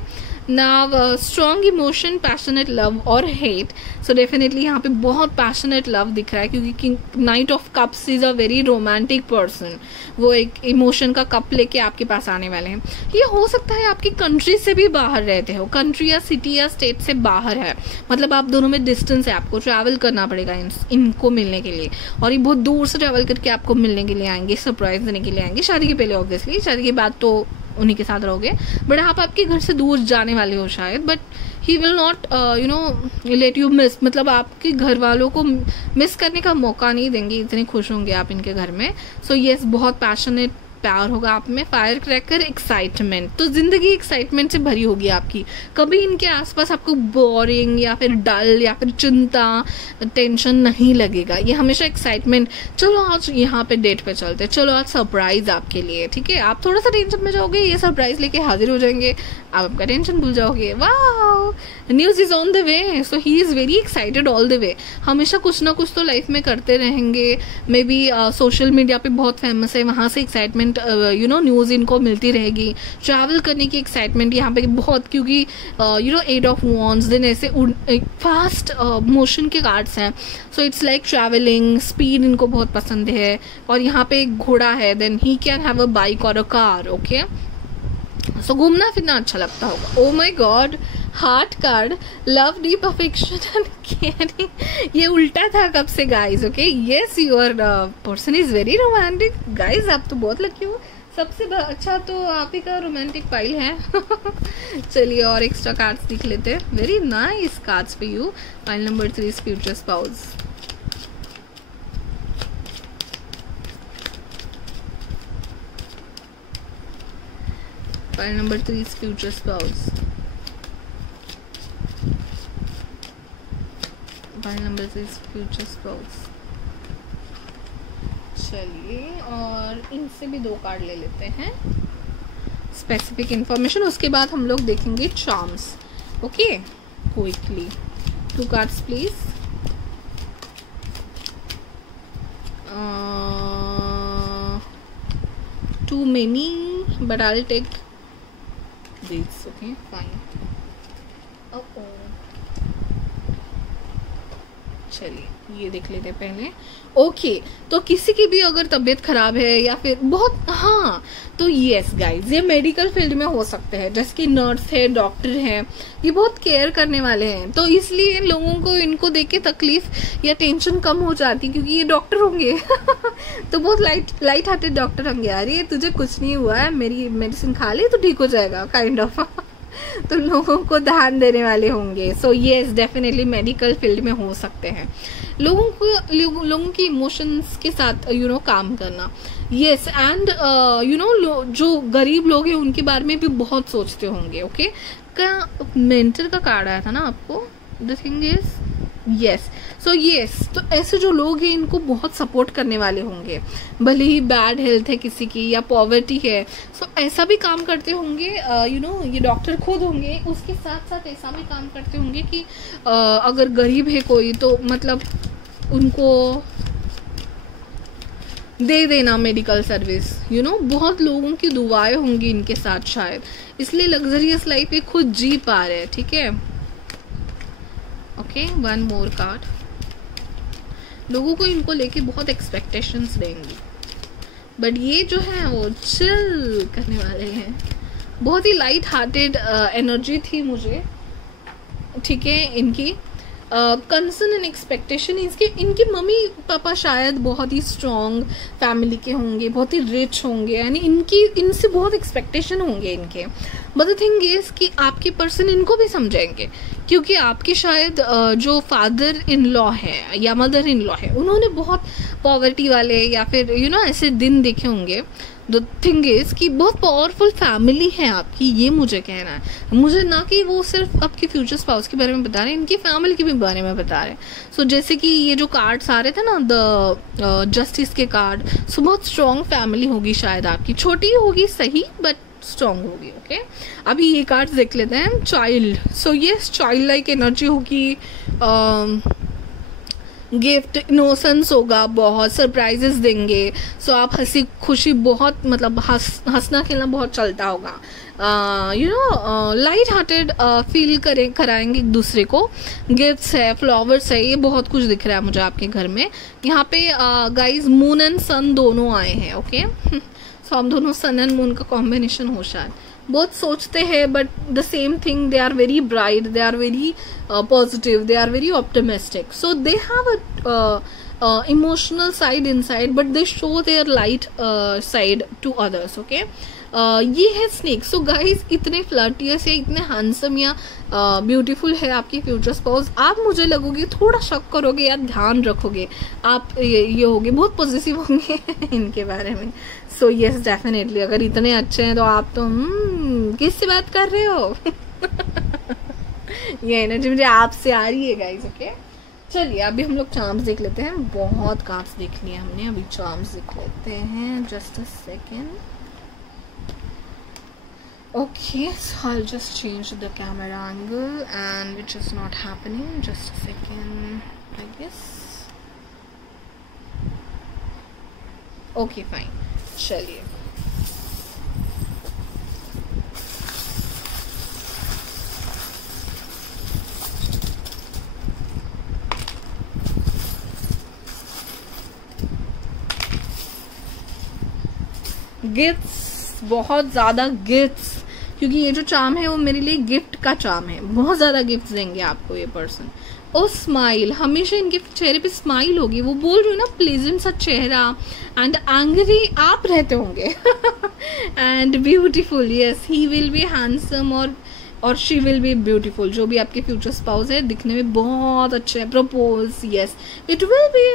Now strong emotion, passionate love और हेट। सो डेफिनेटली यहाँ पे बहुत पैशनेट लव दिख रहा है, क्योंकि night of cups is a very romantic person. वो एक इमोशन का कप लेके आपके पास आने वाले हैं। ये हो सकता है आपकी कंट्री से भी बाहर रहते हो, कंट्री या सिटी या स्टेट से बाहर है, मतलब आप दोनों में डिस्टेंस है, आपको ट्रैवल करना पड़ेगा इनको मिलने के लिए, और ये बहुत दूर से ट्रैवल करके आपको मिलने के लिए आएंगे, सरप्राइज देने के लिए आएंगे। शादी के पहले ऑब्वियसली, शादी के बाद तो उन्हीं के साथ रहोगे, बट आप आपके घर से दूर जाने वाले हो शायद, but he will not let you miss, मतलब आपके घर वालों को मिस करने का मौका नहीं देंगे, इतने खुश होंगे आप इनके घर में। सो यस, बहुत पैशनेट प्यार होगा आप में, फायर क्रैकर, एक्साइटमेंट, तो जिंदगी एक्साइटमेंट से भरी होगी आपकी। कभी इनके आसपास आपको बोरिंग या फिर डल या फिर चिंता, टेंशन नहीं लगेगा, ये हमेशा एक्साइटमेंट, चलो आज यहाँ पे डेट पे चलते हैं, चलो आज सरप्राइज आपके लिए, ठीक है। आप थोड़ा सा टेंशन में जाओगे, ये सरप्राइज लेके हाजिर हो जाएंगे, आप आपका टेंशन भूल जाओगे। वाह, news is on the way. So he is very excited all the way, हमेशा कुछ ना कुछ तो लाइफ में करते रहेंगे। मे बी सोशल मीडिया पे बहुत फेमस है, वहाँ से एक्साइटमेंट न्यूज़ इनको मिलती रहेगी। ट्रैवल करने की एक्साइटमेंट यहाँ पे बहुत, क्योंकि 8 ऑफ वॉन्ड्स, देन ऐसे फास्ट मोशन के कार्ड्स हैं। So it's like travelling, speed इनको बहुत पसंद है, और यहाँ पे एक घोड़ा है, then he can have a bike और अ कार, ओके। सो घूमना फिरना अच्छा लगता होगा। Oh my god, heart card, love, deep affection and caring. ये उल्टा था कब से guys, okay. Yes, your person is very romantic guys, आप तो बहुत लकी हो। सबसे अच्छा तो आप ही का रोमांटिक फाइल है। चलिए और एक्स्ट्रा कार्ड्स दिख लेते हैं। वेरी नाइस कार्ड्स पे you. File number 3 future spouse. File number 3 is future spouse. File number 3 is future spouse. चलिए और इनसे भी 2 कार्ड ले लेते हैं। स्पेसिफिक इंफॉर्मेशन, उसके बाद हम लोग देखेंगे charms. Okay, quickly 2 cards please. Too many, but I'll take these. Okay, fine. चलिए ये देख लेते हैं पहले। ओके, तो किसी की भी अगर तबीयत खराब है या फिर बहुत, हाँ, तो यस गाइज, ये मेडिकल फील्ड में हो सकते हैं, जैसे कि नर्स है, डॉक्टर है, ये बहुत केयर करने वाले हैं, तो इसलिए लोगों को इनको देख के तकलीफ या टेंशन कम हो जाती है, क्योंकि ये डॉक्टर होंगे तो बहुत लाइट हार्टेड डॉक्टर होंगे। अरे तुझे कुछ नहीं हुआ है, मेरी मेडिसिन खा ली तो ठीक हो जाएगा, काइंड ऑफ तो लोगों को ध्यान देने वाले होंगे। So yes, definitely medical field में हो सकते हैं। लोगों की इमोशंस के साथ काम करना। येस, एंड जो गरीब लोग हैं उनके बारे में भी बहुत सोचते होंगे। ओके, क्या मेंटर का कार्ड आया था ना आपको? The thing is yes, so yes, तो ऐसे जो लोग हैं इनको बहुत सपोर्ट करने वाले होंगे, भले ही बैड हेल्थ है किसी की या पॉवर्टी है, सो ऐसा भी काम करते होंगे। ये डॉक्टर खुद होंगे, उसके साथ साथ ऐसा भी काम करते होंगे कि अगर गरीब है कोई तो मतलब उनको दे देना मेडिकल सर्विस। बहुत लोगों की दुआएं होंगी इनके साथ शायद, इसलिए लग्जरियस लाइफ ये खुद जी पा रहे हैं। ठीक है, ओके, 1 मोर कार्ड। लोगों को इनको लेके बहुत एक्सपेक्टेशंस रहेंगी, बट ये जो है वो चिल करने वाले हैं। बहुत ही लाइट हार्टेड एनर्जी थी मुझे, ठीक है, इनकी कंसर्न एंड एक्सपेक्टेशन। इनके मम्मी पापा शायद बहुत ही स्ट्रॉन्ग फैमिली के होंगे, बहुत ही रिच होंगे, यानी इनसे बहुत एक्सपेक्टेशन होंगे इनके। बट द थिंग इज कि आपके पर्सन इनको भी समझेंगे, क्योंकि आपके शायद जो फादर इन लॉ है या मदर इन लॉ है, उन्होंने बहुत पॉवर्टी वाले या फिर ऐसे दिन देखे होंगे। द थिंग इज कि बहुत पावरफुल फैमिली है आपकी, ये मुझे कहना है। मुझे ना कि वो सिर्फ आपके फ्यूचर स्पाउस के बारे में बता रहे हैं, इनकी फैमिली के भी बारे में बता रहे हैं। सो जैसे कि ये जो कार्ड्स आ रहे थे ना, द जस्टिस के कार्ड, सो बहुत स्ट्रॉन्ग फैमिली होगी शायद आपकी, छोटी होगी सही बट स्ट्रॉन्ग होगी। ओके, अभी ये कार्ड्स देख लेते हैं। चाइल्ड, सो ये चाइल्ड लाइक एनर्जी होगी, गिफ्ट इनोसेंस होगा, बहुत सरप्राइजेस देंगे। सो आप हंसी खुशी बहुत, मतलब हंसना खेलना बहुत चलता होगा। लाइट हार्टेड फील कराएंगे एक दूसरे को। गिफ्ट्स है, फ्लावर्स है, ये बहुत कुछ दिख रहा है मुझे आपके घर में। यहाँ पे गाइज मून एंड सन दोनों आए हैं। ओके, सो हम दोनों सन एंड मून का कॉम्बिनेशन हो शायद। बहुत सोचते हैं but the same thing, they are very bright, they are very positive, they are very optimistic, so they have a emotional side inside, but they show their light side to others. Okay, ये है snake. So guys, इतने फ्लर्टियस है, इतने handsome या beautiful है आपकी future spouse. आप मुझे लगोगे, थोड़ा शक करोगे या ध्यान रखोगे, आप ये होगे, बहुत पॉजिटिव होंगे इनके बारे में। सो यस, डेफिनेटली अगर इतने अच्छे हैं तो आप तो किससे बात कर रहे हो ये एनर्जी मुझे आपसे आ रही है गाइज। ओके, चलिए अभी हम लोग चार्म्स देख लेते हैं। बहुत कार्ड्स देख लिए हमने, अभी चार्म्स देख लेते हैं। Just a second. Okay, so I just change the camera angle and which is not happening. Just a second, I guess. Okay fine, चलिए गिफ्ट्स, बहुत ज़्यादा गिफ्ट्स, क्योंकि ये जो चार्म है वो मेरे लिए गिफ्ट का चार्म है। बहुत ज़्यादा गिफ्ट्स देंगे आपको ये पर्सन। और स्माइल, हमेशा इनके चेहरे पे स्माइल होगी। वो बोल रही हूँ ना, प्लेजेंट सा चेहरा, एंड एंग्री आप रहते होंगे and beautiful. Yes, he will B handsome और शी विल बी ब्यूटीफुल। जो भी आपके फ्यूचर स्पाउस है, दिखने में बहुत अच्छे हैं। Propose, yes, it will be,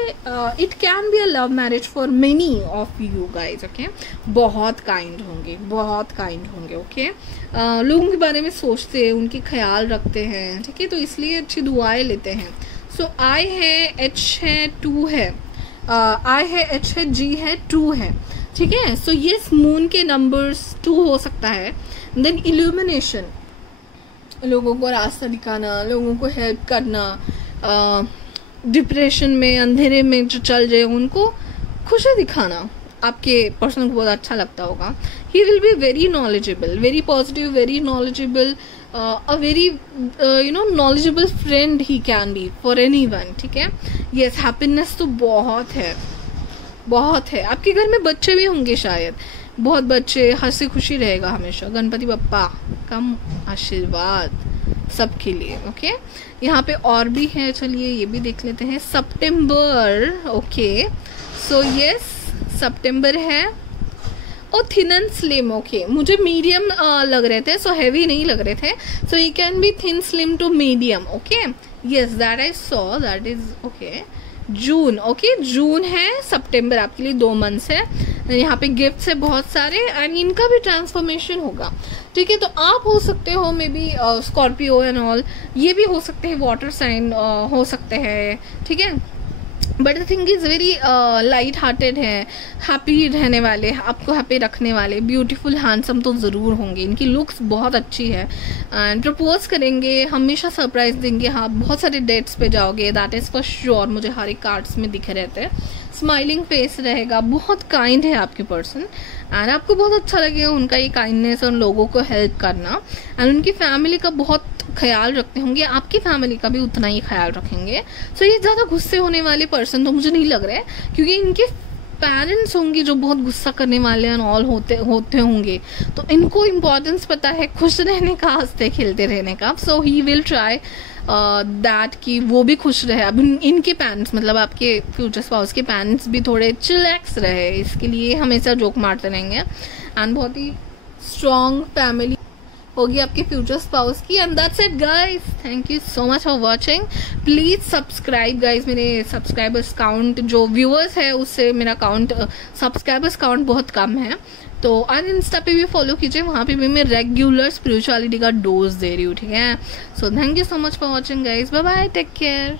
it can be a love marriage for many of you guys. Okay, बहुत काइंड होंगे, बहुत काइंड होंगे। ओके, लोगों के बारे में सोचते हैं, उनकी ख्याल रखते हैं, ठीक है, तो इसलिए अच्छी दुआएं लेते हैं। सो आई है, एच है, 2 है, आई है, एच है, जी है, 2 है। ठीक है। सो ये मून के नंबर्स 2 हो सकता है। देन इल्यूमिनेशन, लोगों को रास्ता दिखाना, लोगों को हेल्प करना, डिप्रेशन में अंधेरे में जो चल रहे उनको खुशी दिखाना, आपके पर्सन को बहुत अच्छा लगता होगा। ही will be very knowledgeable, very positive, very knowledgeable, a very knowledgeable friend he can B for anyone. ठीक है। यस, हैप्पीनेस तो बहुत है, बहुत है। आपके घर में बच्चे भी होंगे शायद, बहुत बच्चे, हंसी खुशी रहेगा हमेशा। गणपति बप्पा कम आशीर्वाद सबके लिए। ओके, यहाँ पे और भी है, चलिए ये भी देख लेते हैं। सितंबर, ओके, सो यस सितंबर है। और थिन एंड स्लिम, ओके, मुझे मीडियम लग रहे थे, सो हैवी नहीं लग रहे थे। So you can be thin slim to medium. Okay, yes, that I saw, that is okay. June, okay, June है, सितंबर आपके लिए 2 मंथ्स है। यहाँ पे गिफ्ट्स है बहुत सारे एंड इनका भी ट्रांसफॉर्मेशन होगा। ठीक है, तो आप हो सकते हो may be Scorpio and all, ये भी हो सकते हैं, वाटर साइन हो सकते हैं। ठीक है, but the thing is very light hearted है, हैप्पी रहने वाले, आपको हैप्पी रखने वाले, ब्यूटीफुल हैंडसम तो ज़रूर होंगे। इनकी लुक्स बहुत अच्छी है एंड प्रपोज करेंगे, हमेशा सरप्राइज देंगे। हाँ, बहुत सारे डेट्स पे जाओगे, दैट इज़ फॉर श्योर, मुझे हर एक कार्ड्स में दिखे रहते हैं। स्माइलिंग फेस रहेगा, बहुत काइंड है आपके पर्सन एंड आपको बहुत अच्छा लगेगा उनका ये काइंडनेस और लोगों को हेल्प करना। एंड उनकी फैमिली का बहुत ख्याल रखते होंगे, आपकी फैमिली का भी उतना ही ख्याल रखेंगे। सो ये ज़्यादा गुस्से होने वाले पर्सन तो मुझे नहीं लग रहा है, क्योंकि इनके पेरेंट्स होंगे जो बहुत गुस्सा करने वाले एंड ऑल होते होंगे, तो इनको इम्पोर्टेंस पता है खुश रहने का, हंसते खेलते रहने का। सो ही विल ट्राई दैट कि वो भी खुश रहे। अब इनके पेरेंट्स, मतलब आपके फ्यूचर स्पाउस के पेरेंट्स भी थोड़े चिलैक्स रहे, इसके लिए हमेशा जोक मारते रहेंगे। एंड बहुत ही स्ट्रॉन्ग फैमिली होगी आपके फ्यूचर स्पाउस की। And that's it guys, thank you so much for watching. Please subscribe guys, मेरे सब्सक्राइबर्स काउंट जो व्यूअर्स है उससे मेरा काउंट, सब्सक्राइबर्स काउंट बहुत कम है। तो और इंस्टा पे भी फॉलो कीजिए, वहाँ पे भी मैं रेगुलर स्पिरिचुअलिटी का डोज दे रही हूँ। ठीक है, so thank you so much for watching guys, bye bye, take care.